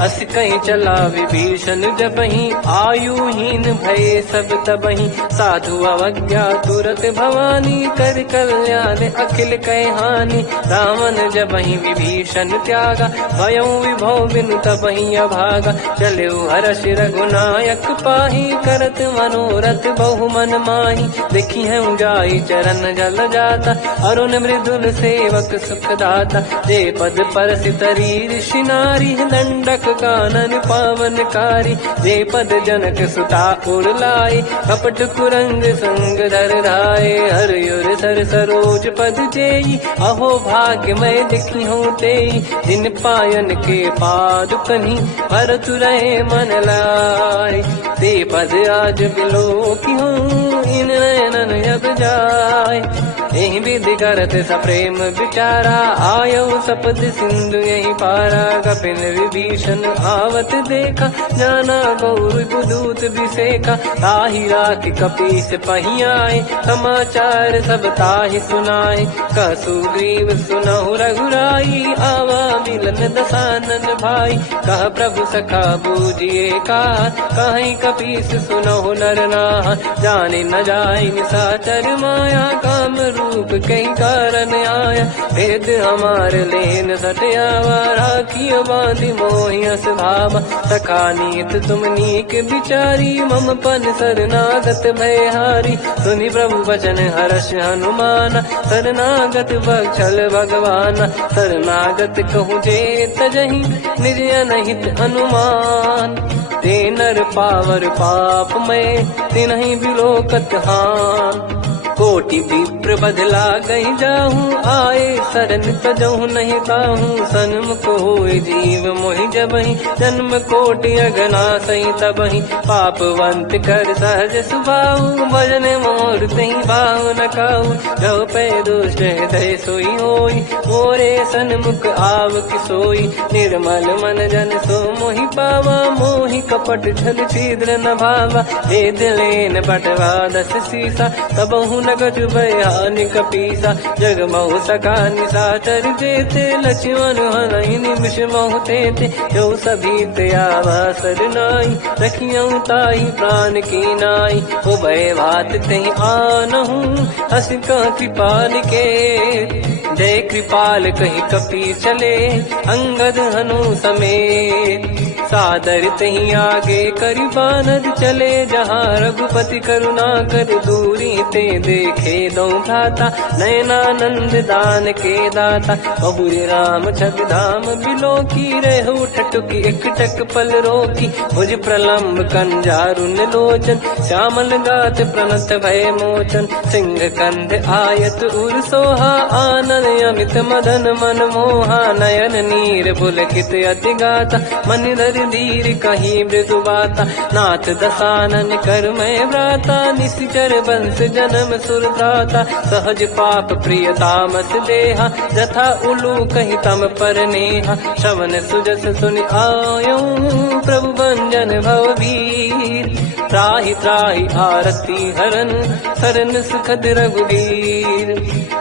अस कहीं चला विभीषण जबहि, आयुहीन भय सब तबहि। साधु अवज्ञा तुरत भवानी, कर कल्याण अखिल कह हानि। रावण जबहि विभीषण त्यागा, भयउ विभव बिनु तबहि अभागा। चलऊ हर्ष रघुनायक पाहि, करत मनोरथ बहु मन माहि। देखी है जाई चरण जल जाता, अरुण मृदुल सेवक सुख दाता। जे पद परस तरी ऋषि नारी, दंडक कानन पावनकारी। जे पद जनक सुता उर लाए, कपट कुरंग संग धर राय। हर युर सर सरोज पद जेई, अहो भाग्य मैं दिखी हूँ तेई। जिन पायन के पाद कहीं, भरत रहे मन लाई। ते पद आज बिलो की हूँ, इन नयनन अब जाय। यही विधि करत सप्रेम विचारा, आयो सपद सिंधु यही पारा। कपिल विभीषण आवत देखा, जाना गौर दूत विसेखा। ताहि राख कपीस पही आए, समाचार सब ताहि सुनाए। कह सुग्रीव सुनहु रघुराई, आवा मिलन दसानन भाई। कह प्रभु सखा बूझिए का, कहीं कपीस सुनहु नर नाहा। जाने न जाय निशाचर माया, काम रूप कई कारण आया। भेद हमार लेन सटयावा, राखियो बांधि मोहियस भावा। सखा नीत तुम नीक विचारी, मम पन शरणागत भयहारी। सुनि प्रभु वचन हर्ष हनुमाना, शरणागत बक्षल भगवाना। शरणागत कहूँ जे तजहि, निज अनहित अनुमान। ते नर पावर पाप में, तिन्हि बिलोकत हान। कोटि विप्र विप्र बदला गई जाहूँ, आए शरण तजहु नहीं ताहूँ। सन्मुख होए जीव मोहि जबहि, जन्म कोटि अगना सही तबहि। पापवंत कर सहज सुभाऊ, भजन मोर तहि भाव न काऊ। जो पै दुष्ट हृदय सोई होई, मोरे सन्मुख आव कि सोई। निर्मल मन जन सो मोहि पावा, मोहि कपट छल छिद्र न भावा। भेद लेन बटवा दस सीसा, तबहु न गजु बयान कपीसा। जग महु सका निशाचर जेते, लक्ष्मण हनहि निमिष महु तेते। जो सभी त्यावा सर नाई, रखियऊ ताहि प्राण की नाई। उभय भात तहि आनहु, हस कृपाल के। जय कृपाल कहि कपी चले, अंगद हनु समेत। सादर तहि आगे करि बानर चले, जहाँ रघुपति करुणा कर दूरी ते देखे दो भ्राता। नयनानंद दान के दाता, बहुरी राम छवि धाम बिलो की। रेहु टटुकी एकटक पल रोकी, भुज प्रलम्ब कंजारुन लोचन। श्यामल गात प्रणत भय मोचन, सिंह कंध आयत उर सोहा। आनन अमित मदन मन मोहा, नयन नीर पुलकित अति गाता। मन धर धीर कहीं मृदु बाता, नाथ दसानन कर मैं व्राता। निश्चर वंश जन्म सुर भ्राता, सहज पाप प्रिय तामस देहा। जथा उलू कहीं तम पर नेहा, श्रवण सुजस सुनि आयो। प्रभु भंजन भववीर, त्राहि त्राहि आरती हरन। शरण सुखद रघुवीर,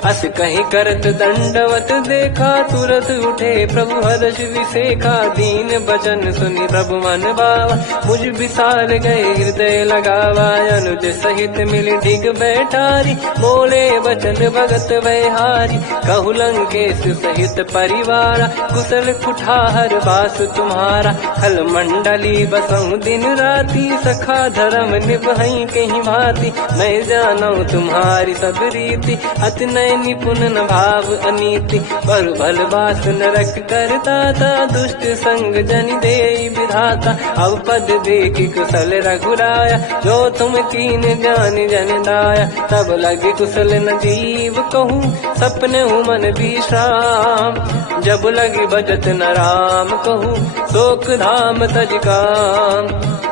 अस कहीं करत दंडवत देखा। तुरत उठे प्रभु हर्ष विसेखा, दीन बचन सुनि प्रभु मन भावा। मुझ विसार गए हृदय लगावा, अनुज सहित मिल डिग बैठारी। बोले वचन भगत वैहारी, कहु लंकेश सहित परिवारा। कुशल कुठार बास तुम्हारा, खल मंडली बसहु दिन राती। सखा धर्म निभई कहीं भांति, मैं जानू तुम्हारी सब रीति। अति नय निपुण न भाव अनीति, पर भल बास नरक करताता। दुष्ट संग जनि देई विधाता, अब पद देखि कुशल रघुराया। जो तुम कीन जान जन दाया, तब लगे कुशल न जीव कहूँ। सपने मन विश्राम, जब लगे बजत न राम कहूँ। शोक धाम तज काम,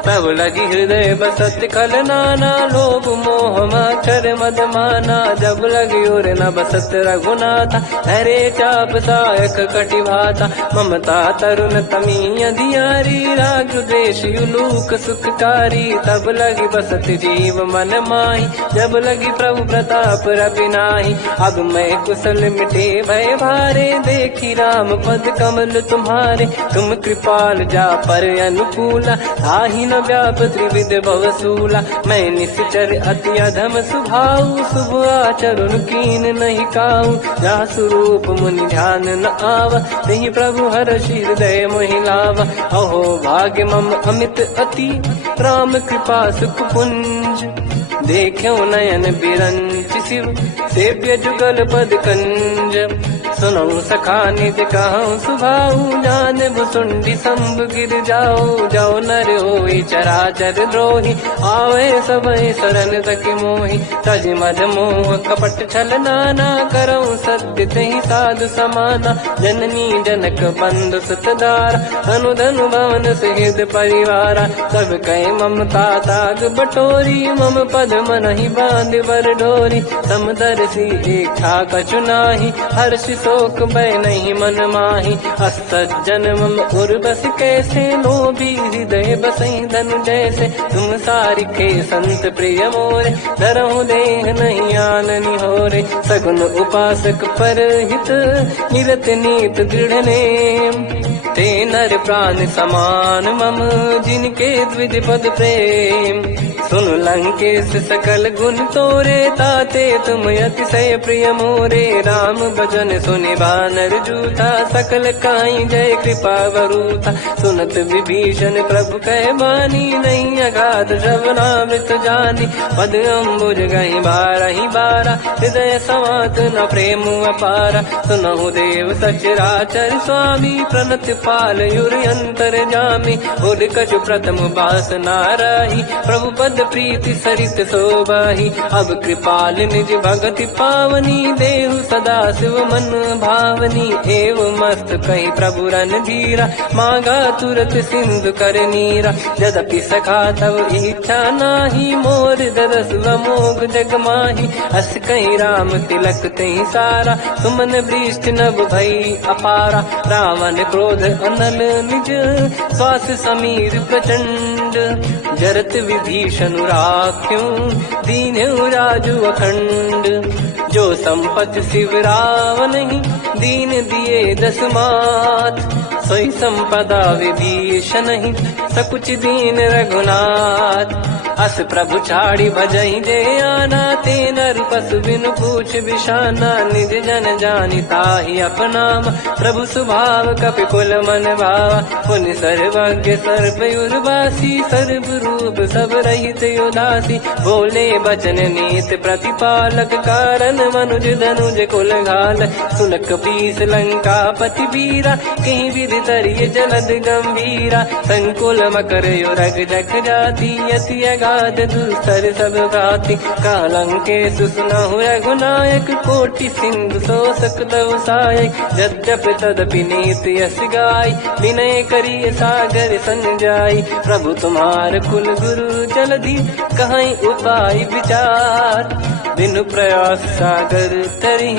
तब लगी हृदय बसत खल नाना। लोभ मोह मच्छर मद माना, जब लगी और न बसत रघुनाथा। हरे चाप सायक कटि भाता, ममता तरुण तमी अधियारी। राग द्वेष उलूक सुखकारी, तब लगी बसत जीव मन माही। जब लगी प्रभु प्रताप रवि नाही, अब मैं कुशल मिटे भय भारे। देखी राम पद कमल तुम्हारे, तुम कृपाल जा पर अनुकूला। ताहि न व्याप त्रिविध भवसूला, मैं निश्चर अति अधम सुभाऊ। शुभ आचरण कीन नहीं काऊ, जा स्वरूप मुनि ध्यान न आवा। नहीं प्रभु हर्षि हृदय मोहि लावा, अहो भाग्य मम अमित अति। राम कृपा सुख पुंज, देख्यो नयन बिरंच शिव। सेव्य जुगल पद कंज, सुनऊ सखा निज कहूँ सुभाऊ। जान भुसुंडी शंभ गिर जाओ, जाओ नर होई चराचर द्रोही। आवे सबय शरण तक मोहि, तज मद मोह कपट छल नाना। करऊँ सत्य तहि साधु समाना, जननी जनक बंधु सुतदारा। धनु धनु भवन सहित परिवारा, सब कहे ममता ताग बटोरी। मम पद मनहि बांध बर डोरी, समदर्शी इच्छा कछु नाही। हर्ष शोक भय नहीं मन माही, असज्जन मम उर बस कैसे। लोभी हृदय बसई धनु जैसे, तुम सारिखे संत प्रिय मोरे। धरहु देह नहीं आननि होरे, सगुन उपासक पर हित। निरत नीत दृढ़ नेम, ते नर प्राण समान मम। जिनके द्विज पद प्रेम, सुन लंकेश सकल गुण तोरे। ताते तुम अतिशय प्रिय मोरे, राम भजन सुनि बानर जूथा। सकल काई जय कृपा वरूथा, सुनत विभीषण प्रभु कह बानी। नहीं अगाध श्रवणामृत जानी, पद अम्बुज गहि बारहि बारा। हृदय समात न प्रेम अपारा, सुनहु देव सचराचर स्वामी। प्रणत कृपाल युर अंतर जामे और कछु प्रथम वासना रही प्रभु पद प्रीति सरित शोभाही अब कृपाल निज भगति पावनी देहु सदा शिव मन भावनी एव मस्त कही प्रभु रन धीरा मांगा तुरत सिंधु कर नीरा यद्यपि सखा तब इच्छा नाही मोर दरस अमोघ जग माही अस कही राम तिलक तही सारा सुमन वृष्टि नभ भई अपारा रावण क्रोध अनल निज श्वास समीर प्रचंड जरत विभीषण राख्यों दीन्यु राजु अखंड जो संपत शिव रावण ही दीन दिए दस मात सोई संपदा विभीषण ही सकुच दीन रघुनाथ अस प्रभु छाड़ी भजई जे आना ते नर पशु बिनु पूछ बिशाना निज जन जानि ताहि अपनाम प्रभु स्वभाव कपि कुल मन भावा पुनि सर्वज्ञ सर्वयुर्वासी सर्व रूप सब रहित उदासी बोले बचन नीत प्रतिपालक कारण मनुज धनुज कुल घाल सुनक पीस लंका पति वीरा कहीं विधि तरिय जलद गंभीरा संकुल मकर युरग जख जाति यति अगाध दुस्तर सब घाति कालंके सुसुनहु रघुनायक कोटि सिंधु शोषक तव सहायक यद्यपि तदपि नीति यस गाय विनय करिय सागर सन जाई प्रभु तुम्हार कुल गुरु जलधि कहीं उपाय विचार बिनु प्रयास सागर तरी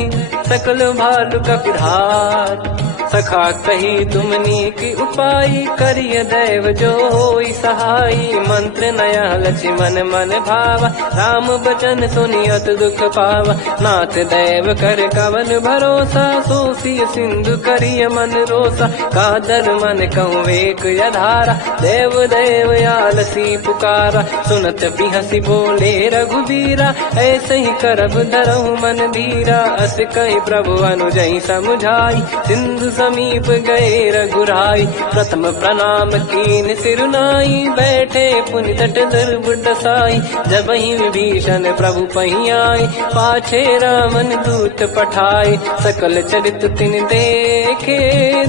सकल भालु कपिधार सखा कही तुमनी की उपाय करिय दैव जो होई सहाई मंत्र नया लक्ष्मण मन भावा राम बचन सुनियत दुख पावा नाथ दैव कर कवन भरोसा सोसिय सिंधु करिय मन रोसा कादर मन कहूँ एक यधारा देव देव आलसी पुकारा सुनत बिहसी बोले रघुबीरा ऐसे ही करब धरहु मन धीरा अस कही प्रभु अनुजई समुझाई सिंधु समीप गए रघुराई प्रथम प्रणाम कीन सिरुनाई बैठे पुनि तट दर्भ डसाई जब ही विभीषण प्रभु पही आए पाछे रावण दूत पठाए सकल चरित तिन देखे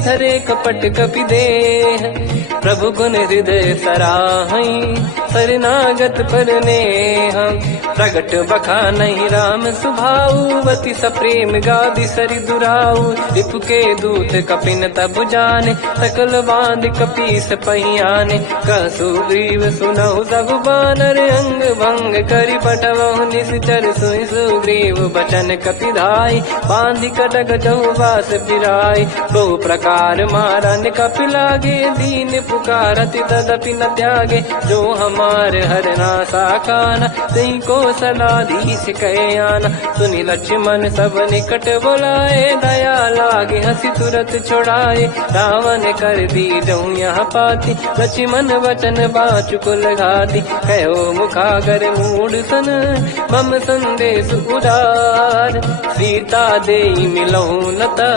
धरे कपट कपि देह प्रभु गुण हृदय सराहई शरणागत पर नेह प्रगट बखा नहीं राम सुभाऊ वति सप्रेम गादि सरि दुराऊ रिपु के दूत कपिन तब जाने सकल बांध कपीस पहियाने कह सुग्रीव सुनहु सब बानर अंग भंग करि पटवहु निश्चर सुनि सुग्रीव बचन कपिधाई बांधि कटक चौबास फिराई बहु प्रकार मारन कपि लागे दीन पुकारत तदपि न त्यागे जो हमार हरना साकाना तई को सलाधीश कहे आना सुनि लक्ष्मण सब निकट बोलाए दया लागे हंसी तुरत छोड़ाए रावण कर दी जाऊं यहाँ पाती लक्ष्मण वचन बाचु कुल घाती कहो मुखागर मूड सन मम संदेश उदार सीता दे मिलहु नता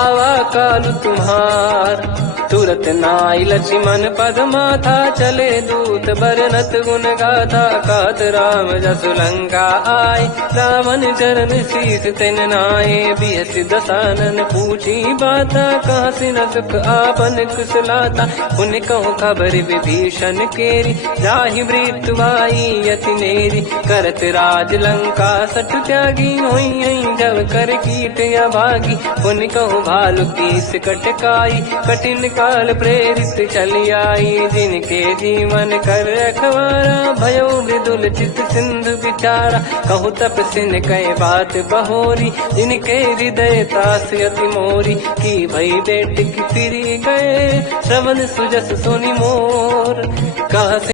आवा काल तुम्हार तुरत नाई लक्ष्मण पद माथा चले दूत बरनत गुण गाथा कात राम जसु लंका आए रावण चरण शीस तिन नाये बिहस दसानन पूछी बाता कहाँ से न सुख आपन कुशलाता उन कहूँ खबर विभीषण केरी जाहि मृत्यु आई यति नेरी करत राज लंका सठ त्यागी हुई जब कर कीट अभागी उन कहूँ भालु कीस कटकाई कठिन काल प्रेरित चली आई जिनके जीवन कर रखवारा भयो मृदुल चित सिंधु बिचारा कहूँ तप सिन कई बात बहोरी जिनके हृदय तास अति मोरी की भई बेट की फिरी गए श्रवण सुजस सुनि मोर कहा